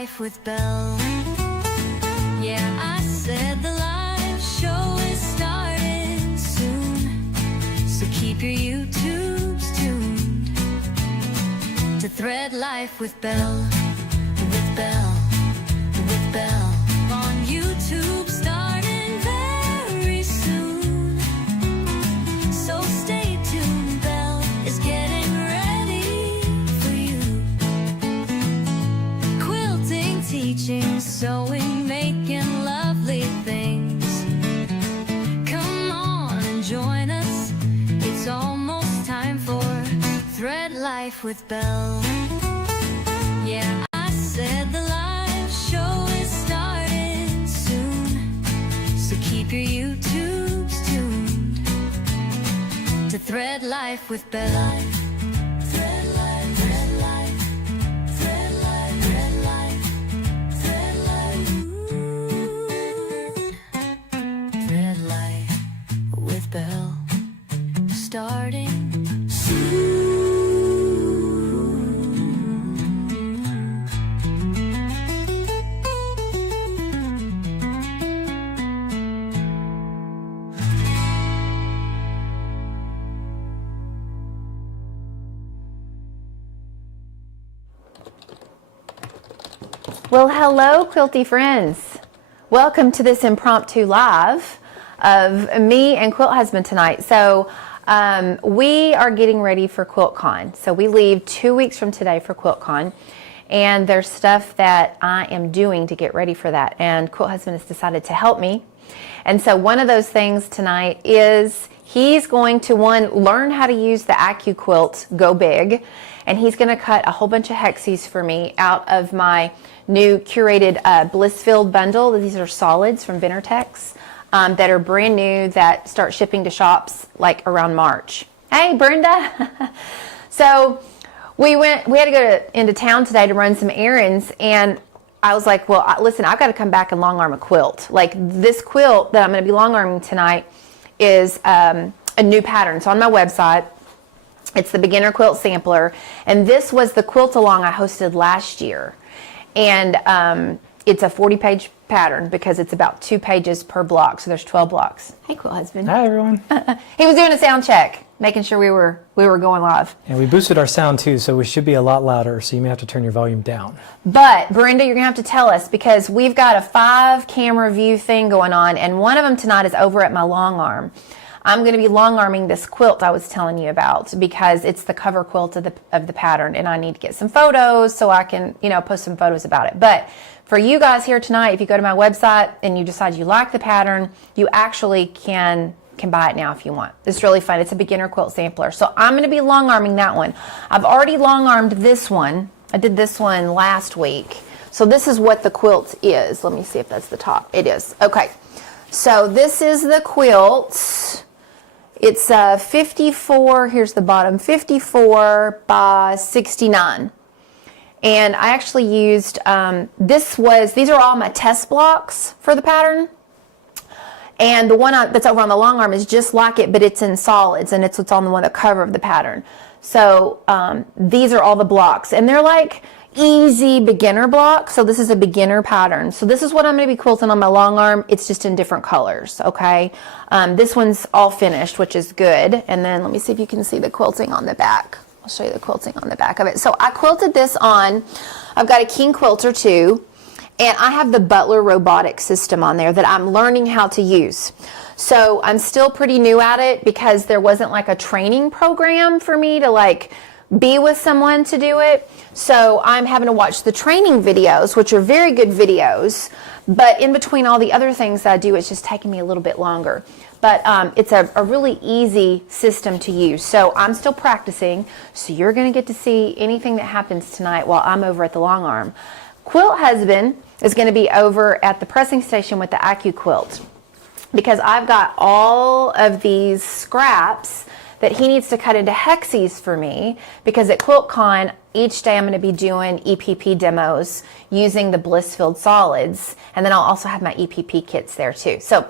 life with Belle. Yeah, I said the live show is starting soon, so keep your YouTubes tuned to Thread Life with Belle, with Belle, with Belle. On YouTube starting very soon, so stay tuned. Belle is getting ready for you. Quilting, teaching, sewing, making lovely things. Come on and join us. It's almost time for Thread Life with Belle. Yeah, I said the live show is starting soon, so keep your YouTubes tuned to Thread Life with Belle. Thread Life, Thread Life, Thread Life, Thread Life, Thread Life, Thread Life with Belle, starting soon. Well, hello, quilty friends. Welcome to this impromptu live of me and Quilt Husband tonight. So we are getting ready for Quilt Con. So we leave 2 weeks from today for Quilt Con, and there's stuff that I am doing to get ready for that. And Quilt Husband has decided to help me. And so one of those things tonight is he's going to, learn how to use the Accuquilt GoBig, and he's going to cut a whole bunch of hexies for me out of my new Curated Blissfield bundle. These are solids from Benartex that are brand new, that start shipping to shops like around March. Hey, Brenda. So we had to go into town today to run some errands, and I was like, well, listen, I've got to come back and long arm a quilt. Like, this quilt that I'm going to be long arming tonight is a new pattern. So on my website, it's the beginner quilt sampler, and this was the quilt along I hosted last year. And it's a 40-page pattern because it's about 2 pages per block, so there's 12 blocks. Hey, Quilt Husband. Hi, everyone. He was doing a sound check, making sure we were going live. And we boosted our sound too, so we should be a lot louder, so you may have to turn your volume down. But Brenda, you're gonna have to tell us, because we've got a 5-camera view thing going on, and one of them tonight is over at my long arm. I'm going to be long arming this quilt I was telling you about, because it's the cover quilt of the pattern, and I need to get some photos so I can, post some photos about it. But for you guys here tonight, if you go to my website and you decide you like the pattern, you actually can buy it now if you want. It's really fun. It's a beginner quilt sampler. So I'm going to be long arming that one. I've already long armed this one. I did this one last week. So this is what the quilt is. Let me see if that's the top. It is. Okay. So this is the quilt. It's 54, here's the bottom, 54 by 69. And I actually used, these are all my test blocks for the pattern. And the one that's over on the long arm is just like it, but it's in solids, and it's what's on the cover of the pattern. So these are all the blocks, and they're like easy beginner blocks. So this is a beginner pattern. So this is what I'm going to be quilting on my long arm. It's just in different colors. Okay. This one's all finished, which is good. And then let me see if you can see the quilting on the back. I'll show you the quilting on the back of it. So I quilted this on, I've got a King Quilter too, and I have the Butler Robotics system on there that I'm learning how to use. So I'm still pretty new at it, because there wasn't like a training program for me to like be with someone to do it. So I'm having to watch the training videos, which are very good videos, but in between all the other things that I do, it's just taking me a little bit longer. But it's a really easy system to use. So I'm still practicing, so you're going to get to see anything that happens tonight while I'm over at the long arm. Quilt Husband is going to be over at the pressing station with the Accuquilt, because I've got all of these scraps that he needs to cut into hexies for me, because at Quilt Con, each day I'm going to be doing EPP demos using the Blissfield Solids, and then I'll also have my EPP kits there too. So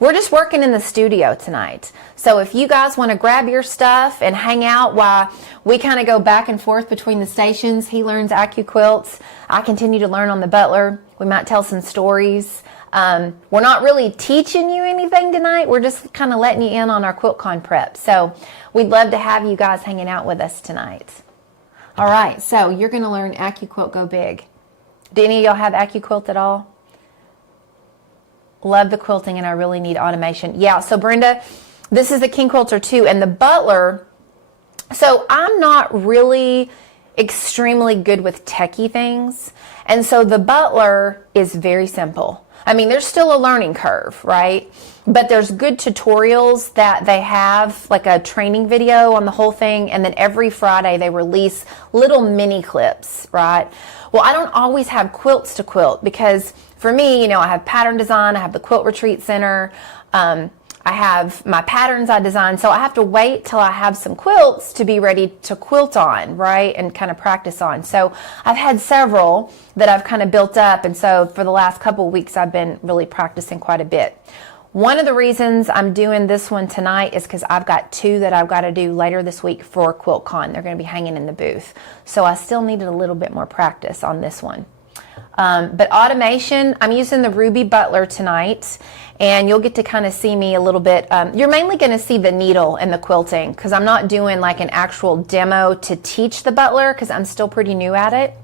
we're just working in the studio tonight. So if you guys want to grab your stuff and hang out while we kind of go back and forth between the stations, he learns Accuquilts, I continue to learn on the Butler. We might tell some stories. We're not really teaching you anything tonight. We're just kind of letting you in on our Quilt Con prep. So we'd love to have you guys hanging out with us tonight. All right, so you're going to learn Accuquilt GoBig. Do any of y'all have Accuquilt at all? Love the quilting, and I really need automation. Yeah, so Brenda, this is the King Quilter 2, and the Butler. So I'm not really extremely good with techie things, and so the Butler is very simple. I mean, there's still a learning curve, right? But there's good tutorials that they have, like a training video on the whole thing, and then every Friday they release little mini clips, right? Well, I don't always have quilts to quilt because for me, you know, I have pattern design, I have the Quilt Retreat Center, I have my patterns I design, so I have to wait till I have some quilts to be ready to quilt on, right, and kind of practice on. So I've had several that I've kind of built up, and so for the last couple of weeks I've been really practicing quite a bit. One of the reasons I'm doing this one tonight is because I've got 2 that I've got to do later this week for Quilt Con. They're going to be hanging in the booth. So I still needed a little bit more practice on this one. But automation, I'm using the Ruby Butler tonight, and you'll get to kind of see me a little bit. You're mainly going to see the needle and the quilting because I'm not doing like an actual demo to teach the Butler because I'm still pretty new at it.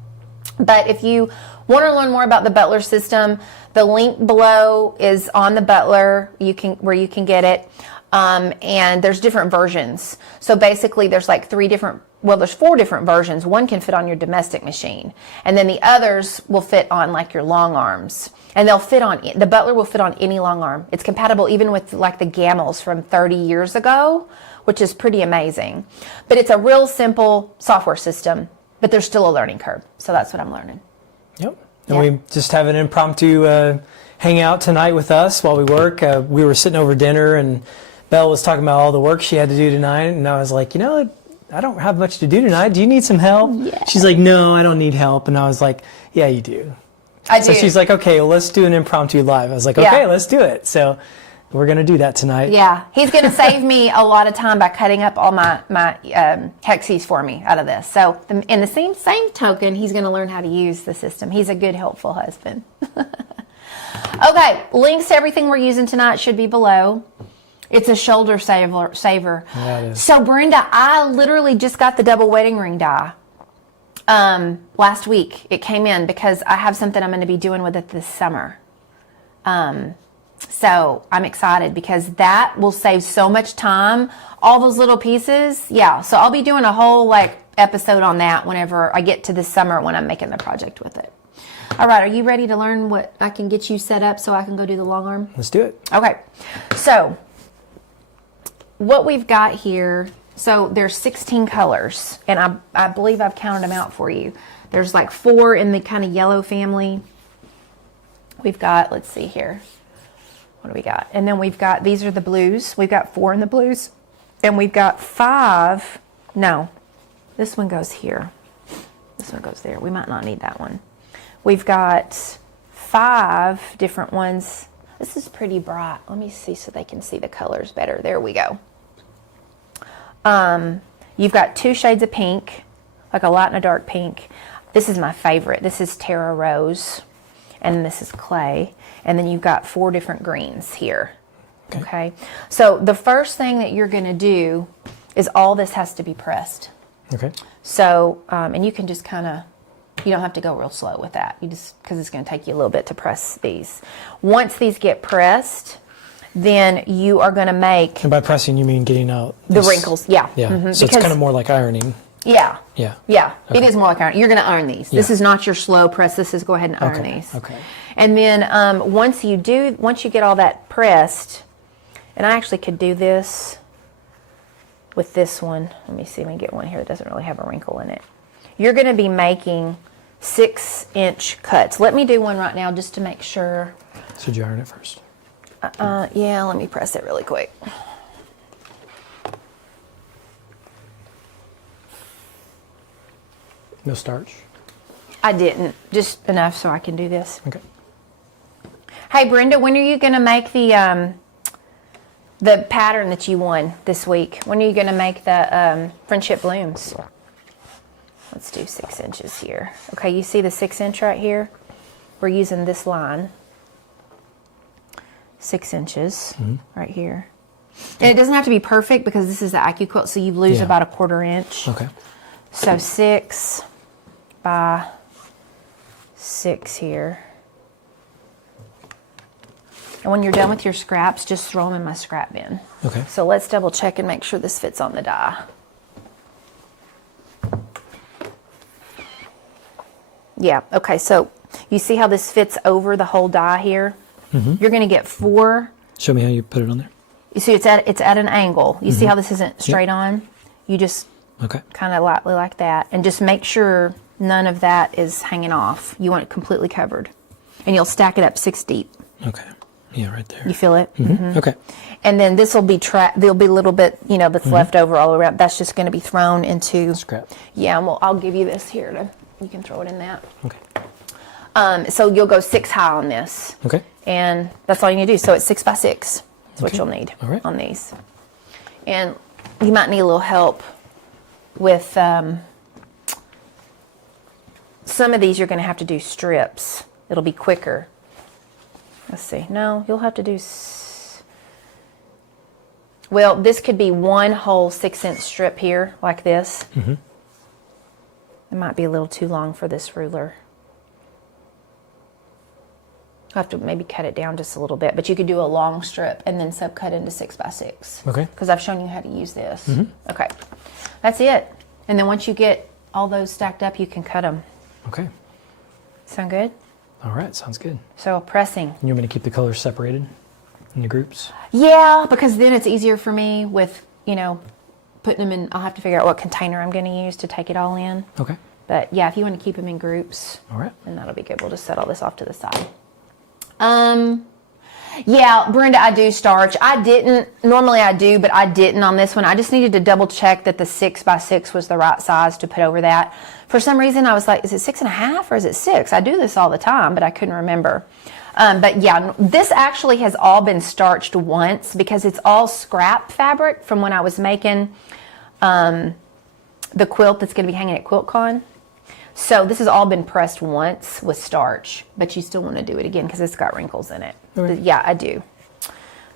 But if you want to learn more about the Butler system, the link below is on the Butler, where you can get it. And there's different versions. So basically there's like there's 4 different versions. One can fit on your domestic machine. And then the others will fit on like your long arms. And the Butler will fit on any long arm. It's compatible even with like the Gamels from 30 years ago, which is pretty amazing. But it's a real simple software system, but there's still a learning curve. So that's what I'm learning. Yep. And we just have an impromptu hang out tonight with us while we work. We were sitting over dinner, and Belle was talking about all the work she had to do tonight, and I was like, you know, I don't have much to do tonight. Do you need some help? Yeah. She's like, no, I don't need help. And I was like, yeah, you do. I do. So she's like, okay, well, let's do an impromptu live. I was like, okay, let's do it. So we're going to do that tonight. Yeah, he's going to save me a lot of time by cutting up all my hexes for me out of this. So in the same token, he's going to learn how to use the system. He's a good, helpful husband. Okay, links to everything we're using tonight should be below. It's a shoulder saver. Yeah, it is. So Brenda, I literally just got the double wedding ring die last week. It came in because I have something I'm going to be doing with it this summer. So I'm excited because that will save so much time. All those little pieces. Yeah. So I'll be doing a whole episode on that whenever I get to this summer when I'm making the project with it. All right. Are you ready to learn what I can get you set up so I can go do the long arm? Let's do it. Okay. So what we've got here, so there's 16 colors, and I believe I've counted them out for you. There's like 4 in the kind of yellow family. We've got, let's see here. What do we got? And then we've got, these are the blues. We've got 4 in the blues. And we've got 5. No, this one goes here. This one goes there. We might not need that one. We've got 5 different ones. This is pretty bright. Let me see so they can see the colors better. There we go. You've got 2 shades of pink, like a light and a dark pink. This is my favorite. This is Terra Rose, and this is Clay. And then you've got 4 different greens here. Okay. So the first thing that you're going to do is all this has to be pressed. Okay. So, and you can just kind of, you don't have to go real slow with that. You just, because it's going to take you a little bit to press these. Once these get pressed, then you are going to make... And by pressing, you mean getting out... The wrinkles, yeah. Yeah, so it's kind of more like ironing. Yeah. Yeah. Yeah, okay. It is more like ironing. You're going to iron these. Yeah. This is not your slow press. This is go ahead and iron these. Okay. And then once you get all that pressed, and I actually could do this with this one. Let me see if I can get one here that doesn't really have a wrinkle in it. You're going to be making 6-inch cuts. Let me do one right now just to make sure. So did you iron it first? Yeah, let me press it really quick. No starch? I didn't. Just enough so I can do this. Okay. Hey, Brenda, when are you going to make the pattern that you won this week? When are you going to make the friendship blooms? Let's do 6 inches here. Okay, you see the 6 inch right here? We're using this line. 6 inches right here. And it doesn't have to be perfect because this is the Accuquilt, so you lose about a 1/4 inch. Okay. So 6 by 6 here. And when you're done with your scraps, just throw them in my scrap bin. Okay. So let's double check and make sure this fits on the die. Yeah, okay, so you see how this fits over the whole die here? You're going to get 4. Show me how you put it on there. You see it's at an angle. You see how this isn't straight on? You just kind of lightly like that. And just make sure none of that is hanging off. You want it completely covered. And you'll stack it up 6 deep. Okay. Yeah, right there. You feel it? Okay. And then this will be there'll be a little bit, that's left over all around. That's just going to be thrown into scrap. Yeah, and I'll give you this here. You can throw it in that. Okay. So you'll go 6 high on this. Okay. And that's all you need to do. So it's 6 by 6. That's what you'll need on these. And you might need a little help with some of these. You're going to have to do strips. It'll be quicker. Let's see. No, you'll have to do... Well, this could be one whole 6-inch strip here, like this. It might be a little too long for this ruler. I'll have to maybe cut it down just a little bit, but you could do a long strip and then subcut into 6 by 6. Okay. Because I've shown you how to use this. Okay. That's it. And then once you get all those stacked up, you can cut them. Okay. Sound good? All right, sounds good. So pressing. You want me to keep the colors separated in the groups? Yeah, because then it's easier for me with, putting them in. I'll have to figure out what container I'm going to use to take it all in. Okay. But yeah, if you want to keep them in groups, all right, then that'll be good. We'll just set all this off to the side. Yeah, Brenda, I do starch. Normally I do, but I didn't on this one. I just needed to double check that the 6 by 6 was the right size to put over that. For some reason, I was like, is it 6.5 or is it 6? I do this all the time, but I couldn't remember. But yeah, this actually has all been starched once because it's all scrap fabric from when I was making the quilt that's going to be hanging at Quilt Con. So this has all been pressed once with starch, but you still want to do it again because it's got wrinkles in it. Okay. Yeah, I do.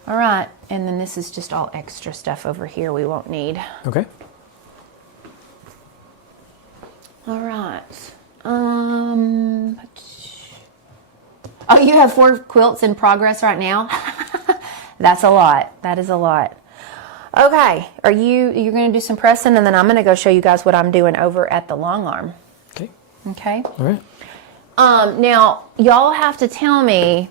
All right, and then this is just all extra stuff over here we won't need. Okay. All right. Oh, you have 4 quilts in progress right now? That's a lot. That is a lot. Okay, you're going to do some pressing, and then I'm going to go show you guys what I'm doing over at the long arm. Okay. Okay. All right. Now, y'all have to tell me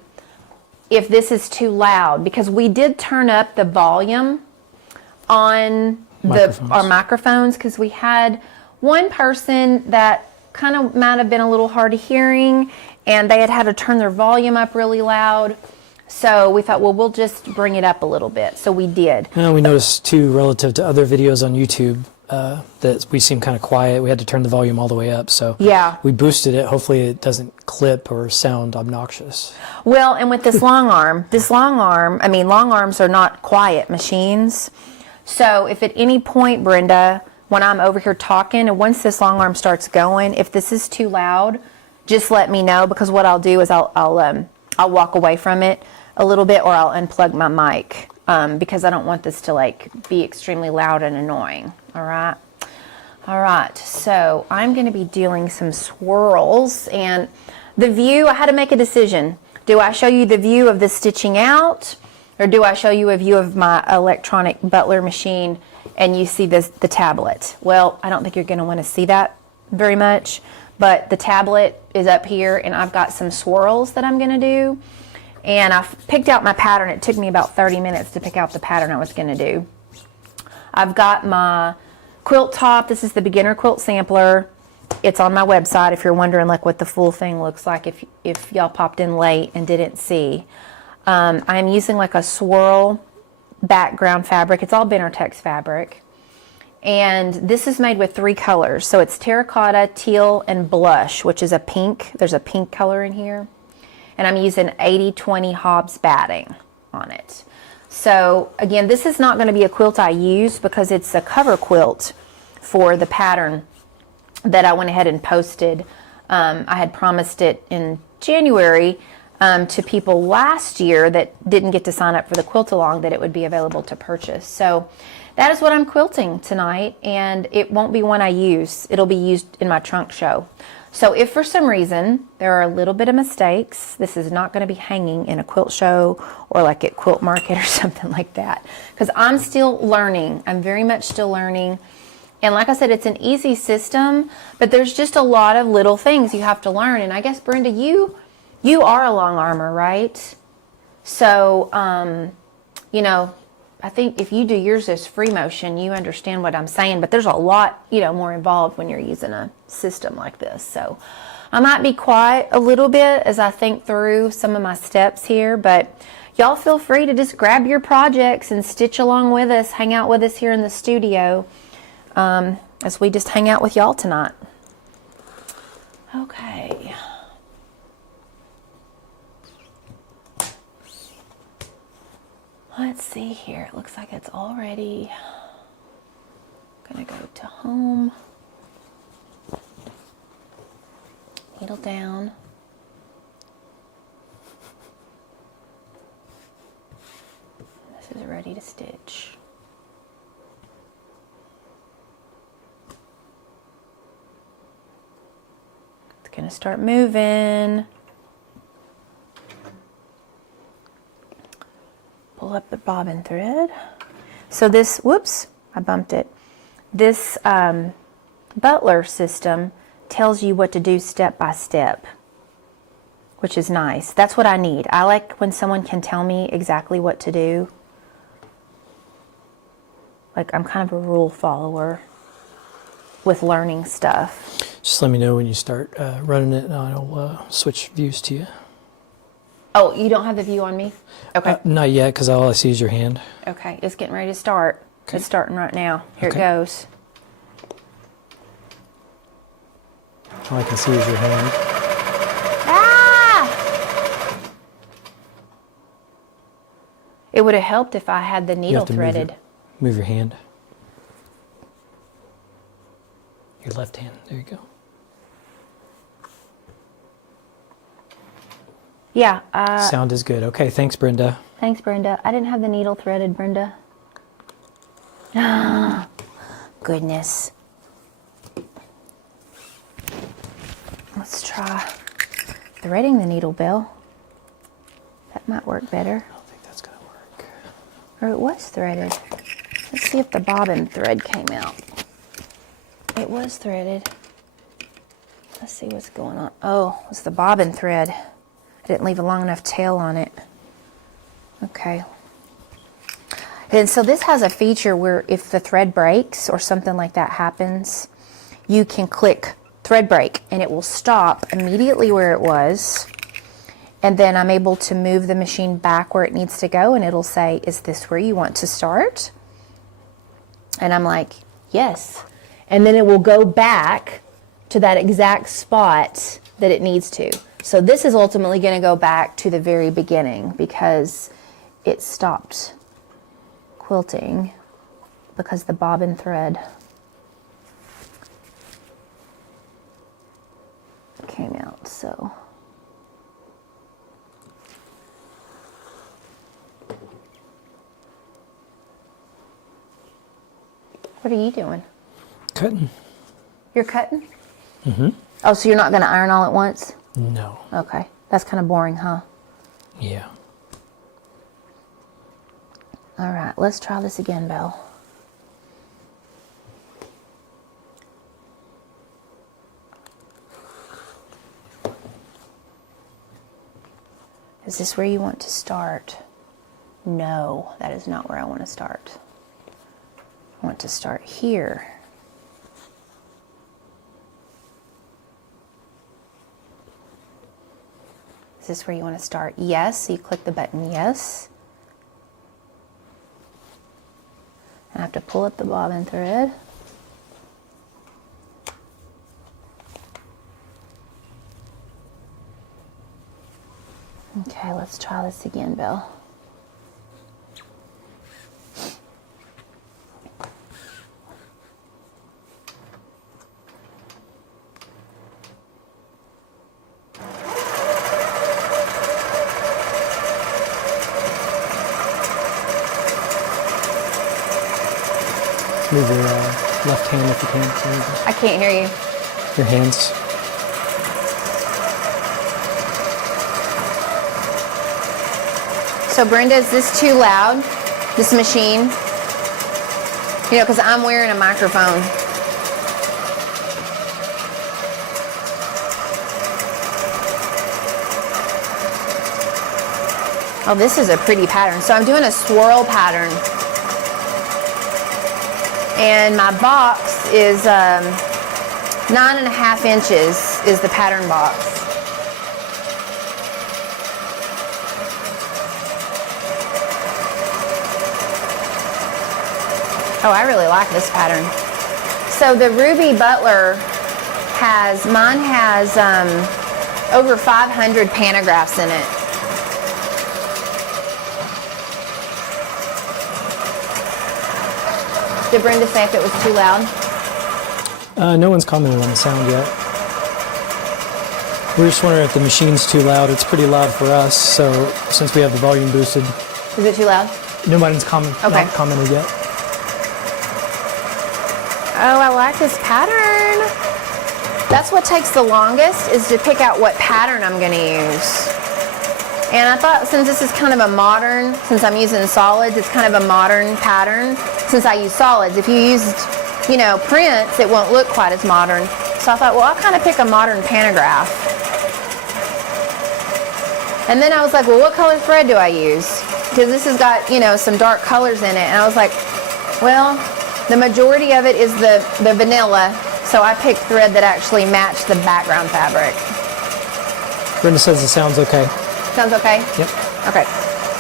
if this is too loud, because we did turn up the volume on our microphones, because we had one person that kind of might have been a little hard of hearing, and they had to turn their volume up really loud. So we thought, well, we'll just bring it up a little bit. So we did. We noticed too, relative to other videos on YouTube, that we seem kind of quiet. We had to turn the volume all the way up. So yeah, we boosted it. Hopefully it doesn't clip or sound obnoxious. Well, and with this long arm, long arms are not quiet machines. So if at any point, Brenda, when I'm over here talking, and once this long arm starts going, if this is too loud, just let me know, because what I'll do is I'll walk away from it a little bit, or I'll unplug my mic, because I don't want this to be extremely loud and annoying. All right, so I'm going to be doing some swirls, and the view, I had to make a decision. Do I show you the view of the stitching out, or do I show you a view of my electronic Butler machine and you see the tablet? Well, I don't think you're going to want to see that very much, but the tablet is up here, and I've got some swirls that I'm going to do, and I've picked out my pattern. It took me about 30 minutes to pick out the pattern I was going to do. I've got my quilt top. This is the beginner quilt sampler. It's on my website if you're wondering what the full thing looks like, if y'all popped in late and didn't see. I'm using a swirl background fabric. It's all Benartex fabric. And this is made with 3 colors. So it's terracotta, teal, and blush, which is a pink. There's a pink color in here. And I'm using 80/20 Hobbs batting on it. So again, this is not going to be a quilt I use because it's a cover quilt for the pattern that I went ahead and posted. I had promised it in January to people last year that didn't get to sign up for the quilt along, that it would be available to purchase. So that is what I'm quilting tonight, and it won't be one I use. It'll be used in my trunk show. So if for some reason there are a little bit of mistakes, this is not going to be hanging in a quilt show or like at Quilt Market or something like that, because I'm still learning. I'm very much still learning. And like I said, it's an easy system, but there's just a lot of little things you have to learn. And I guess, Brenda, you are a long armor, right? So, you know, I think if you do yours as free motion, you understand what I'm saying, but there's a lot, you know, more involved when you're using a system like this. So I might be quiet a little bit as I think through some of my steps here, but y'all feel free to just grab your projects and stitch along with us, hang out with us here in the studio. As we just hang out with y'all tonight. Okay. Let's see here. It looks like it's already gonna go to home. Needle down. This is ready to stitch. Gonna start moving. Pull up the bobbin thread. So this, whoops, I bumped it. This Butler system tells you what to do step by step, which is nice. That's what I need. I like when someone can tell me exactly what to do. Like, I'm kind of a rule follower with learning stuff. Just let me know when you start running it, and I'll switch views to you. Oh, you don't have the view on me? Okay. Not yet, because all I see is your hand. Okay, it's getting ready to start. Okay. It's starting right now. Here Okay. it goes. All I can see is your hand. Ah! It would have helped if I had the You needle have to threaded. Move your hand. Your left hand. There you go. Yeah. Sound is good. Okay, thanks, Brenda. Thanks, Brenda. I didn't have the needle threaded, Brenda. Goodness. Let's try threading the needle, Belle. That might work better. I don't think that's going to work. Or it was threaded. Let's see if the bobbin thread came out. It was threaded. Let's see what's going on. Oh, it's the bobbin thread. I didn't leave a long enough tail on it. Okay. And so this has a feature where if the thread breaks or something like that happens, you can click thread break and it will stop immediately where it was. And then I'm able to move the machine back where it needs to go and it'll say, is this where you want to start? And I'm like, yes. And then it will go back to that exact spot that it needs to. So this is ultimately going to go back to the very beginning because it stopped quilting because the bobbin thread came out. So what are you doing? Cutting. You're cutting? Mm-hmm. Oh, so you're not going to iron all at once? No. Okay. That's kind of boring, huh? Yeah. All right, let's try this again, Belle. Is this where you want to start? No, that is not where I want to start. I want to start here. Is this where you want to start? Yes, so you click the button, yes. I have to pull up the bobbin thread. Okay, let's try this again, Belle. Move your left hand if you can. There you go. I can't hear you. Your hands. So Brenda, is this too loud? This machine? You know, because I'm wearing a microphone. Oh, this is a pretty pattern. So I'm doing a swirl pattern. And my box is 9.5 inches is the pattern box. Oh, I really like this pattern. So the Ruby Butler mine has over 500 pantographs in it. Did Brenda say if it was too loud? No one's commented on the sound yet. We're just wondering if the machine's too loud. It's pretty loud for us, so since we have the volume boosted. Is it too loud? Nobody's not commented yet. Oh, I like this pattern. That's what takes the longest, is to pick out what pattern I'm going to use. And I thought, since this is kind of a modern, since I'm using solids, it's kind of a modern pattern. Since I use solids, if you used, you know, prints, it won't look quite as modern. So I thought, well, I'll kind of pick a modern pantograph. And then I was like, well, what color thread do I use? Because this has got, you know, some dark colors in it. And I was like, well, the majority of it is the vanilla. So I picked thread that actually matched the background fabric. Brenda says it sounds okay. Sounds okay? Yep. Okay.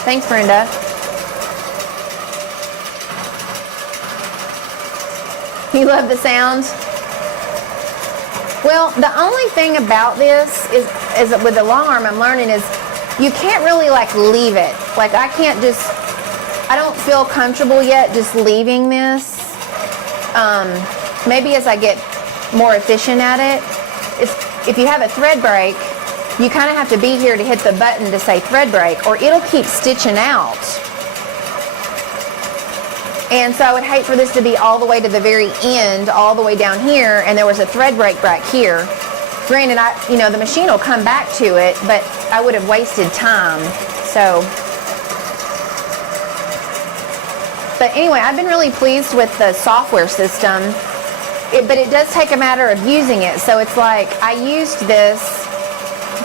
Thanks, Brenda. You love the sound? Well, the only thing about this is with the long arm I'm learning is you can't really like leave it. Like I don't feel comfortable yet just leaving this. Maybe as I get more efficient at it. If you have a thread break, you kind of have to be here to hit the button to say thread break, or it'll keep stitching out. And so I would hate for this to be all the way to the very end, all the way down here, and there was a thread break back here. Granted, the machine will come back to it, but I would have wasted time. So, but anyway, I've been really pleased with the software system, but it does take a matter of using it. So it's like I used this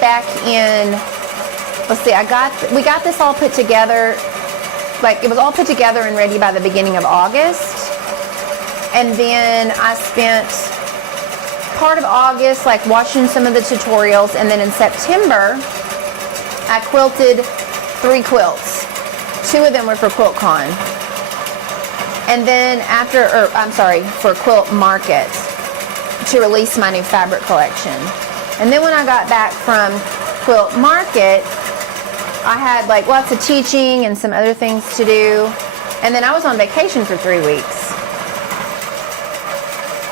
back in, let's see, we got this all put together. Like it was all put together and ready by the beginning of August. And then I spent part of August like watching some of the tutorials, and then in September I quilted 3 quilts. 2 of them were for Quilt Con. And then for Quilt Market to release my new fabric collection. And then when I got back from Quilt Market, I had like lots of teaching and some other things to do. And then I was on vacation for 3 weeks.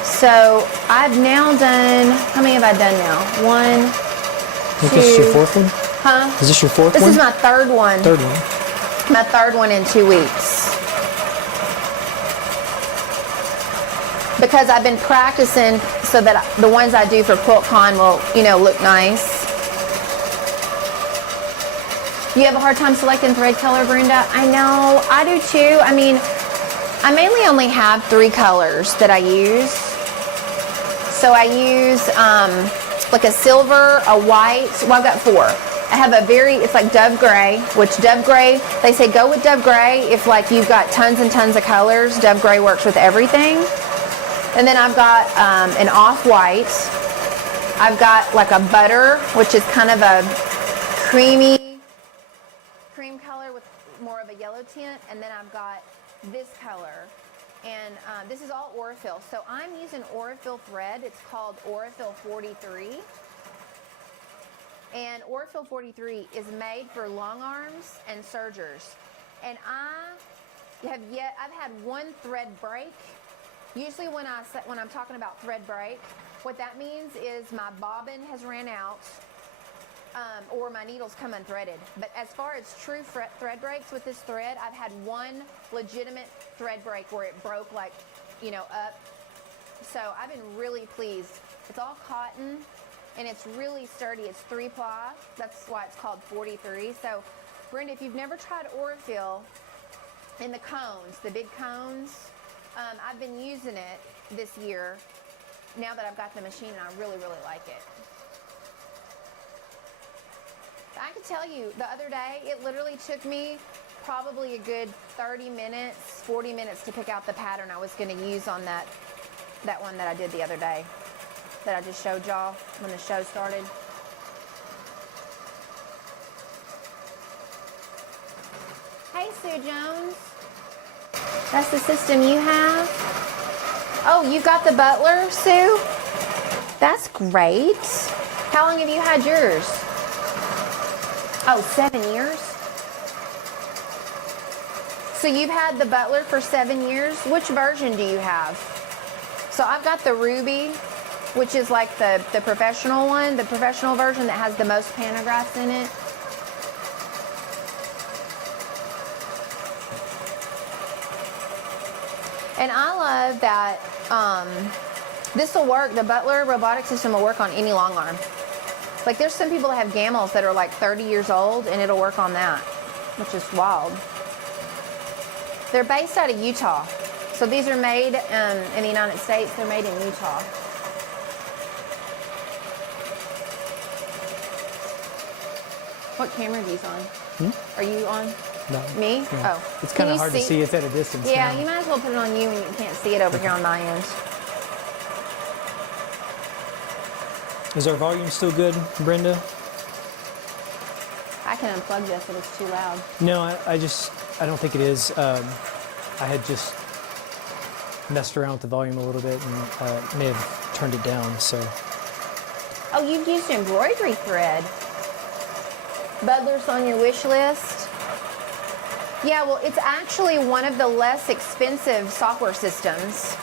So I've now done, how many have I done now? 1, 2. I think this is your 4th one? Huh? Is this your 4th one? This is my 3rd one. 3rd one. My 3rd one in 2 weeks. Because I've been practicing so that the ones I do for Quilt Con will, look nice. You have a hard time selecting thread color, Brenda? I know, I do too. I mean, I mainly only have 3 colors that I use. So I use like a silver, a white, well I've got 4. I have it's like dove gray, which dove gray, they say go with dove gray if like you've got tons and tons of colors. Dove gray works with everything. And then I've got an off-white. I've got like a butter, which is kind of a cream color with more of a yellow tint. And then I've got this color. And this is all Aurifil. So I'm using Aurifil thread. It's called Aurifil 43. And Aurifil 43 is made for long arms and sergers. And I've had 1 thread break. Usually when I'm talking about thread break, what that means is my bobbin has ran out or my needles come unthreaded. But as far as true thread breaks with this thread, I've had 1 legitimate thread break where it broke like you know, up. So I've been really pleased. It's all cotton and it's really sturdy. It's 3-ply. That's why it's called 43. So Brenda, if you've never tried Orifil in the cones, the big cones, I've been using it this year now that I've got the machine, and I really, really like it. I can tell you, the other day, it literally took me probably a good 30 minutes, 40 minutes to pick out the pattern I was going to use on that one that I did the other day, that I just showed y'all when the show started. Hey, Sue Jones. That's the system you have? Oh, you got the Butler, Sue? That's great. How long have you had yours? Oh, 7 years? So you've had the Butler for 7 years? Which version do you have? So I've got the Ruby, which is like the professional one, the professional version that has the most pantographs in it. And I love that this will work, the Butler Robotics system will work on any long arm. Like there's some people that have Gamels that are like 30 years old and it'll work on that, which is wild. They're based out of Utah. So these are made in the United States, they're made in Utah. What camera are these on? Are you on? No. Me? No. Oh. It's kind of hard to see. It's at a distance. Yeah, now. you might as well put it on you when you can't see it over here on my end. Is our volume still good, Brenda? I can unplug this if it's too loud. No, I don't think it is. I had just messed around with the volume a little bit and may have turned it down, so. Oh, you've used embroidery thread. Butler's on your wish list. Yeah, well, it's actually one of the less expensive software systems,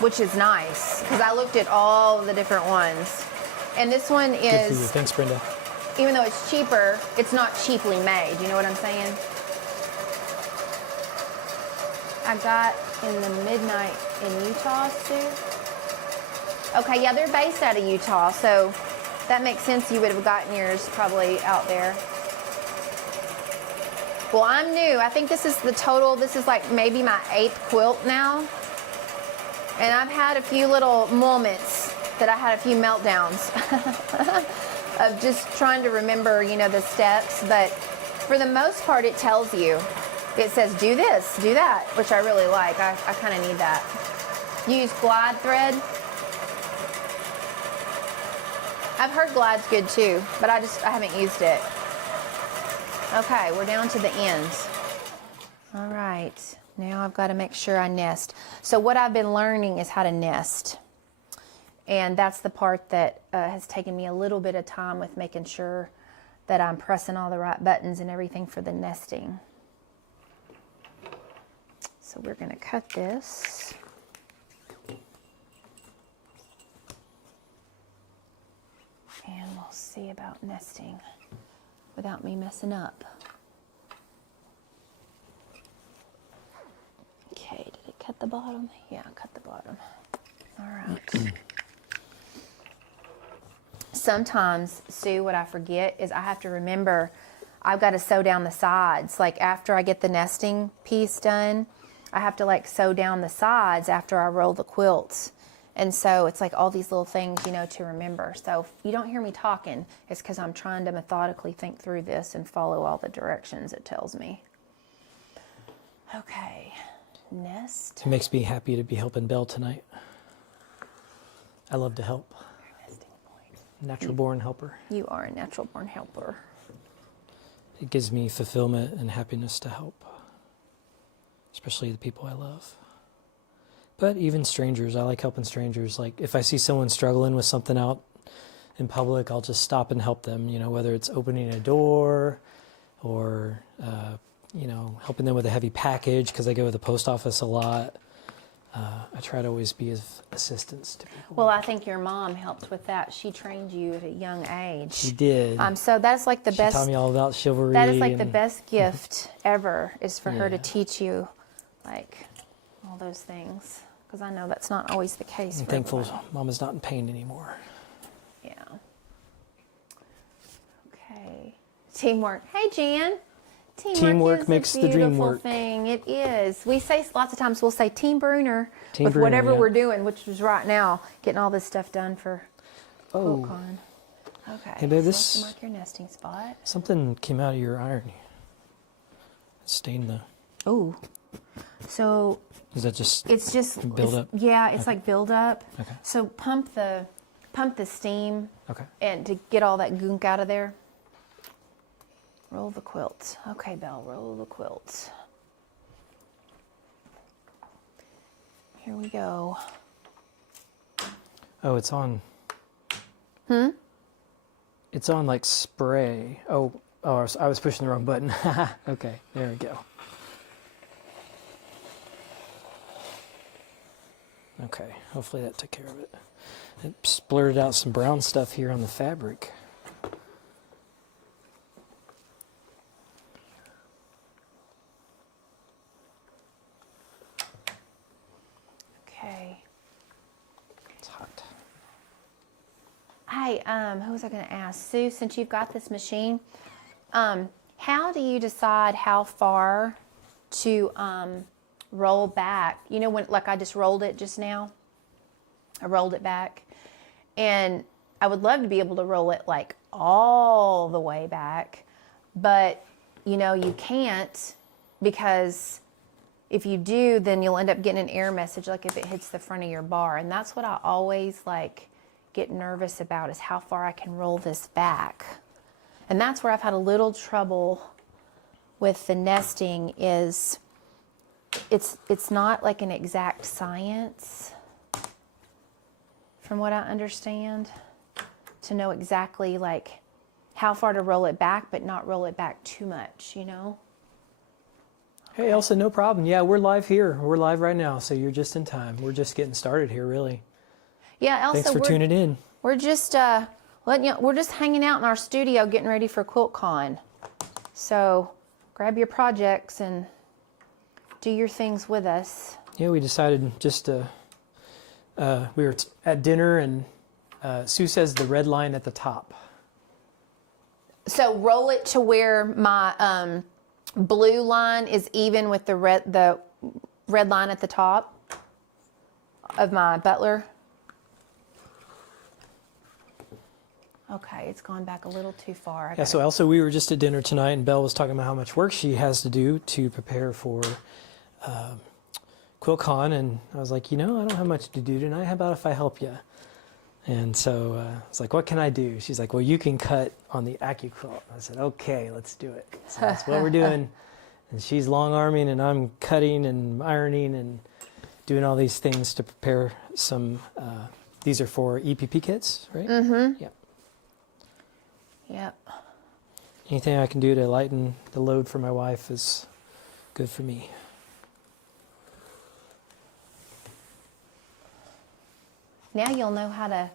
which is nice, because I looked at all the different ones. And this one Good for you. is, Thanks, Brenda. even though it's cheaper, it's not cheaply made. You know what I'm saying? I got in the midnight in Utah, Sue. Okay, yeah, they're based out of Utah, so that makes sense. You would have gotten yours probably out there. Well, I'm new. I think this is the total. This is like maybe my 8th quilt now. And I've had a few little moments that I had a few meltdowns of just trying to remember, you know, the steps. But for the most part, it tells you. It says, do this, do that, which I really like. I kind of need that. You use glide thread. I've heard glide's good too, but I haven't used it. Okay, we're down to the ends. All right, now I've got to make sure I nest. So what I've been learning is how to nest. And that's the part that has taken me a little bit of time with making sure that I'm pressing all the right buttons and everything for the nesting. So we're going to cut this. And we'll see about nesting without me messing up. Okay, did it cut the bottom? Yeah, cut the bottom. All right. Sometimes, Sue, what I forget is I have to remember I've got to sew down the sides. Like after I get the nesting piece done, I have to like sew down the sides after I roll the quilts. And so it's like all these little things, you know, to remember. So if you don't hear me talking, it's because I'm trying to methodically think through this and follow all the directions it tells me. Okay, nest. It makes me happy to be helping Belle tonight. I love to help. Nesting point. Natural born helper. You are a natural born helper. It gives me fulfillment and happiness to help, especially the people I love. But even strangers, I like helping strangers. Like if I see someone struggling with something out in public, I'll just stop and help them, you know, whether it's opening a door or, you know, helping them with a heavy package because I go to the post office a lot. I try to always be of assistance to people. Well, I think your mom helped with that. She trained you at a young age. She did. So that's like the She best. taught me all about chivalry. That is like the best gift ever, is for her to teach you, like, all those things, because I know that's not always the case. I'm for thankful everyone. Mama's not in pain anymore. Yeah. Okay. Teamwork. Hey, Jan. Teamwork is makes a the dream beautiful work. thing. It is. We say lots of times we'll say Team Brunner Team with Brunner, whatever yeah. we're doing, which is right now getting all this stuff done for Oh. Quilt Con. Okay. Hey, babe, so this- let's mark your nesting spot. Something came out of your iron. It stained the. Oh. So Is that just? it's just Build it's- up? Yeah, it's like build up. Okay. So pump the steam Okay. and to get all that gunk out of there. Roll the quilt. Okay, Belle, roll the quilt. Here we go. Oh, it's on. It's on like spray. Oh, I was pushing the wrong button. Okay, there we go. Okay, hopefully that took care of it. It splurted out some brown stuff here on the fabric. Okay. It's hot. Hey, who was I going to ask? Sue, since you've got this machine, how do you decide how far to roll back? You know, when like I just rolled it just now? I rolled it back. And I would love to be able to roll it like all the way back, but you know, you can't, because if you do, then you'll end up getting an error message like if it hits the front of your bar. And that's what I always like get nervous about, is how far I can roll this back. And that's where I've had a little trouble with the nesting, is it's not like an exact science, from what I understand, to know exactly like how far to roll it back, but not roll it back too much, you know? Hey, Elsa, no problem. Yeah, we're live here. We're live right now, so you're just in time. We're just getting started here, really. Yeah, Elsa, Thanks for tuning in. We're just we're just hanging out in our studio getting ready for Quilt Con. So grab your projects and do your things with us. Yeah, we decided just to. We were at dinner, and Sue says the red line at the top. So roll it to where my blue line is even with the red line at the top of my Butler. Okay, it's gone back a little too far. Yeah, so Elsa, we were just at dinner tonight, and Belle was talking about how much work she has to do to prepare for Quilt Con, and I was like, you know, I don't have much to do tonight. How about if I help you? And so I was like, what can I do? She's like, well, you can cut on the Accuquilt. I said, okay, let's do it. So that's what we're doing. And she's long arming, and I'm cutting and ironing and doing all these things to prepare some. These are for EPP kits, right? Mm-hmm. Yep. Yep. Anything I can do to lighten the load for my wife is good for me. Now you'll know how to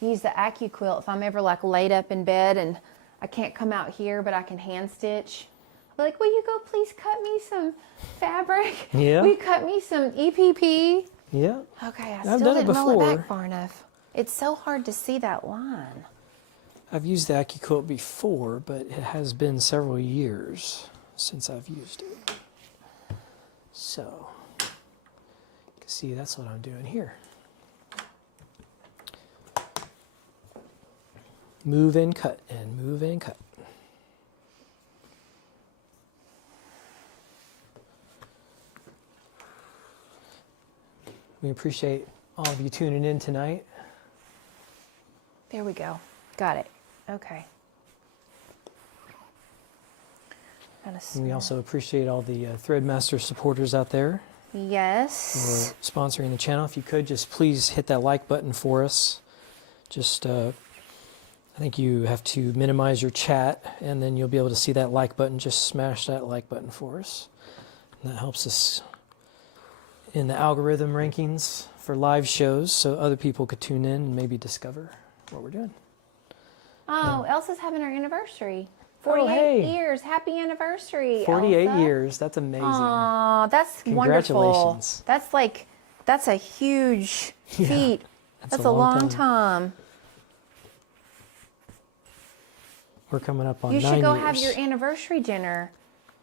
use the Accuquilt if I'm ever like laid up in bed and I can't come out here, but I can hand stitch. I'll be like, will you go please cut me some fabric? Yeah. Will you cut me some EPP? Yeah. Okay, I I've still done it didn't roll it before. back far enough. It's so hard to see that line. I've used the Accuquilt before, but it has been several years since I've used it. So, you can see that's what I'm doing here. Move and cut, and move and cut. We appreciate all of you tuning in tonight. There we go. Got it. Okay. And we also appreciate all the Threadmaster supporters out there Yes. for sponsoring the channel. If you could, just please hit that like button for us. Just, I think you have to minimize your chat, and then you'll be able to see that like button. Just smash that like button for us. And that helps us in the algorithm rankings for live shows, so other people could tune in and maybe discover what we're doing. Oh, Elsa's having her anniversary. 48 hey. years. Happy anniversary, 48 Elsa. years. That's amazing. Aw, that's wonderful. Congratulations. That's a huge feat. That's a long time. We're coming up on 9 You years. should go have your anniversary dinner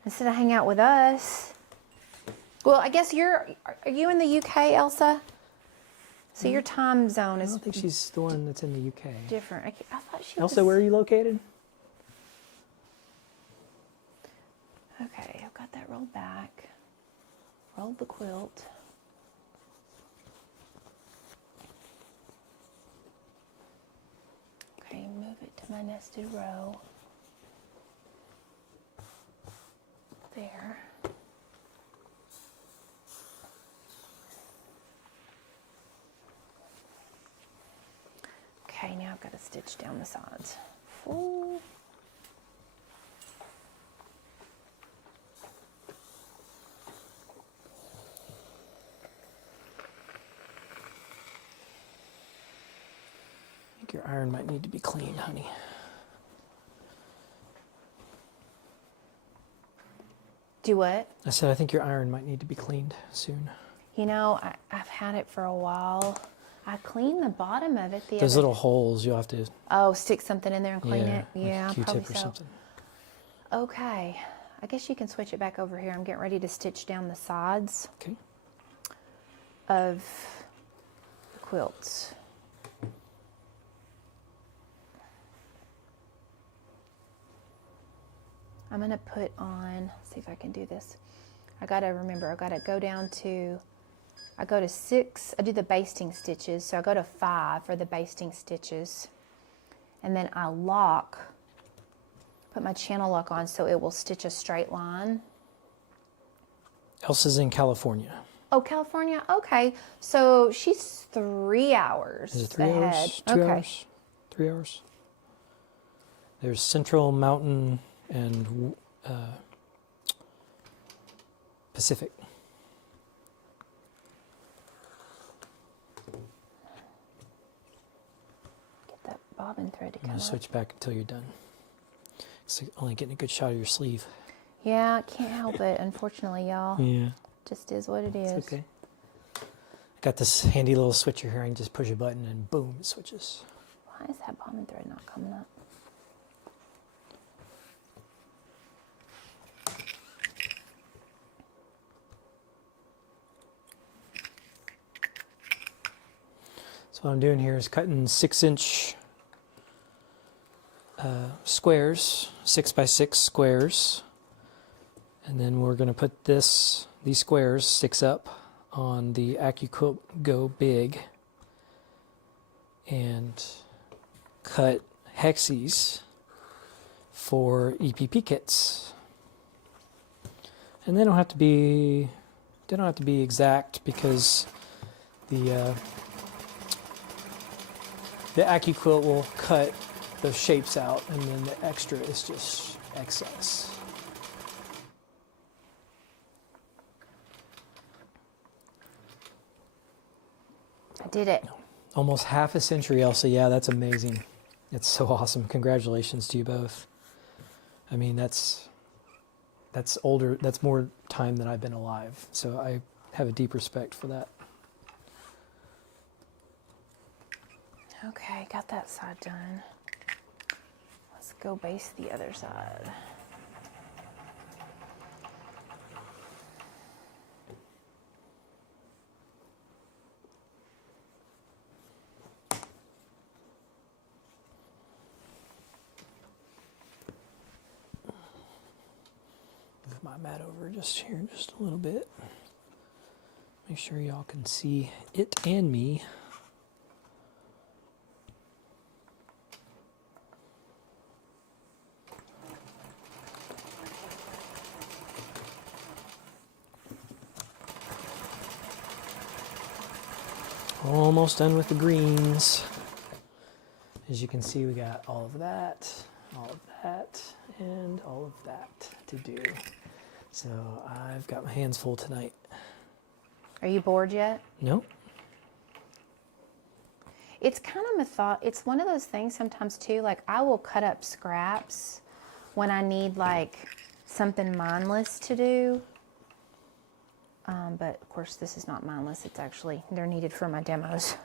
instead of hang out with us. Well, I guess are you in the UK, Elsa? So your time zone I is don't think she's the one that's in the UK. different. I thought she Elsa, was... where are you located? Okay, I've got that rolled back. Rolled the quilt. Okay, move it to my nested row. There. Okay, now I've got to stitch down the sides. Ooh. I think your iron might need to be cleaned, honey. Do what? I said I think your iron might need to be cleaned soon. You know, I've had it for a while. I cleaned the bottom of it the Those other... little holes, you'll have to... Oh, stick something in there and clean it? like Yeah, a Q-tip probably or so. something. Okay. I guess you can switch it back over here. I'm getting ready to stitch down the sides Okay. of the quilts. I'm going to put on, see if I can do this. I got to remember, I got to go down to, I go to 6, I do the basting stitches, so I go to 5 for the basting stitches. And then I lock, put my channel lock on so it will stitch a straight line. Elsa's in California. Oh, California? Okay. So she's 3 hours Is it 3 ahead. hours? 2 Okay. hours? 3 hours? There's Central, Mountain, and Pacific. Get that bobbin thread to I'm come going to up. switch back until you're done. It's only getting a good shot of your sleeve. Yeah, I can't help it, unfortunately, y'all. Yeah. Just is what it is. It's okay. Got this handy little switcher here. I can just push a button and boom, it switches. Why is that bobbin thread not coming up? So what I'm doing here is cutting 6-inch squares, 6x6 squares, and then we're going to put these squares 6 up on the Accuquilt GoBig and cut hexies for EPP kits. And they don't have to be exact because the Accuquilt will cut those shapes out, and then the extra is just excess. I did it. Almost half a century, Elsa. Yeah, that's amazing. It's so awesome. Congratulations to you both. I mean, that's older. That's more time than I've been alive. So I have a deep respect for that. Okay, got that side done. Let's go base the other side. Move my mat over just here, just a little bit. Make sure y'all can see it and me. Almost done with the greens. As you can see, we got all of that, and all of that to do. So I've got my hands full tonight. Are you bored yet? Nope. It's kind of it's one of those things sometimes too, like I will cut up scraps when I need like something mindless to do. But of course this is not mindless, it's actually, they're needed for my demos.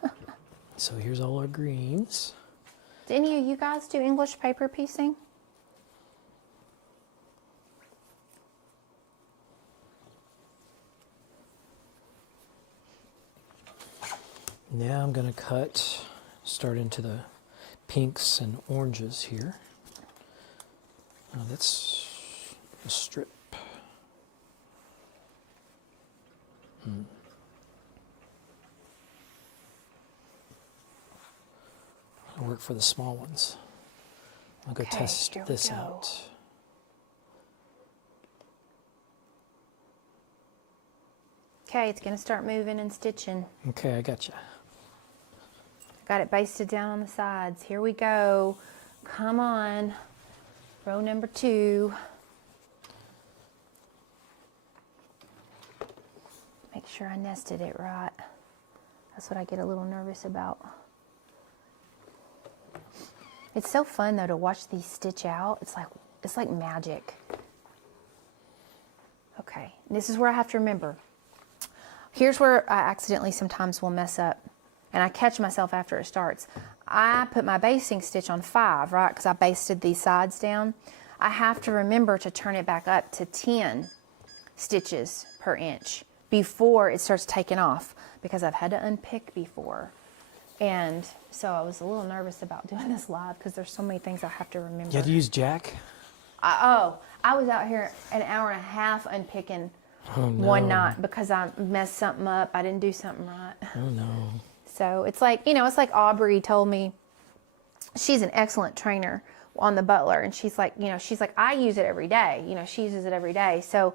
So here's all our greens. Do any of you guys do English paper piecing? Now I'm gonna start into the pinks and oranges here. That's a strip. I'll work for the small ones. I'll go test this out. Okay, it's gonna start moving and stitching. Okay, I got you. Got it basted down on the sides. Here we go. Come on. Row number 2. Make sure I nested it right. That's what I get a little nervous about. It's so fun though to watch these stitch out. It's like magic. Okay, this is where I have to remember. Here's where I accidentally sometimes will mess up, and I catch myself after it starts. I put my basting stitch on 5, right? Because I basted these sides down. I have to remember to turn it back up to 10 stitches per inch before it starts taking off, because I've had to unpick before. And so I was a little nervous about doing this live because there's so many things I have to remember. You had to use Jack? I was out here an hour and a half unpicking one night because I messed something up. I didn't do something right. Oh no. So it's like, it's like Aubrey told me, she's an excellent trainer on the Butler, and she's like, I use it every day. She uses it every day. So,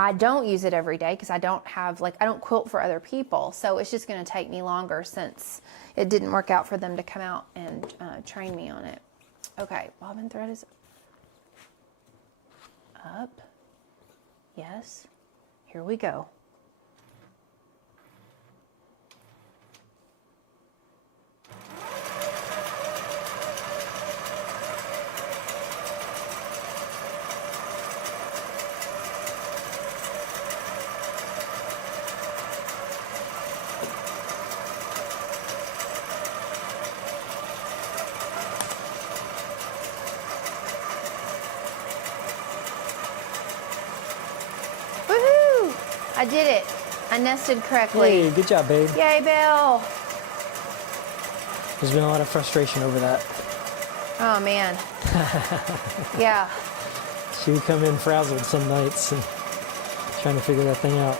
I don't use it every day because I don't quilt for other people. So it's just going to take me longer since it didn't work out for them to come out and train me on it. Okay, bobbin thread is up. Yes, here we go. I did it. I nested correctly. Hey, good job, babe. Yay, Belle. There's been a lot of frustration over that. Oh, man. Yeah. She would come in frazzled some nights and trying to figure that thing out.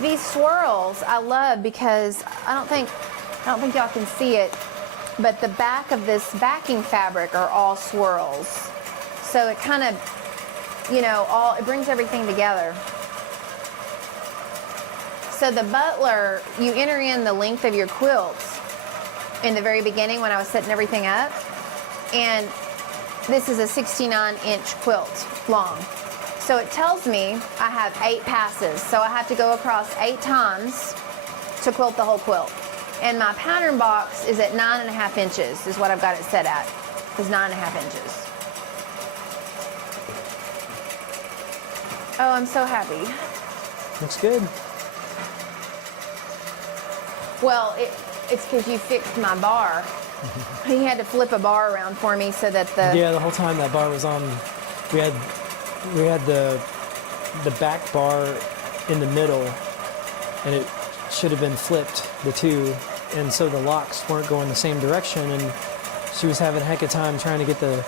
These swirls I love because I don't think y'all can see it, but the back of this backing fabric are all swirls. So it kind of, it brings everything together. So the Butler, you enter in the length of your quilts in the very beginning when I was setting everything up. And this is a 69-inch quilt long. So it tells me I have 8 passes. So I have to go across 8 times to quilt the whole quilt. And my pattern box is at 9.5 inches is what I've got it set at. Is 9.5 inches. Oh, I'm so happy. Looks good. Well, it's because you fixed my bar. He had to flip a bar around for me so that Yeah, the whole time that bar was on, we had the back bar in the middle, and it should have been flipped, the two, and so the locks weren't going the same direction, and she was having a heck of a time trying to get the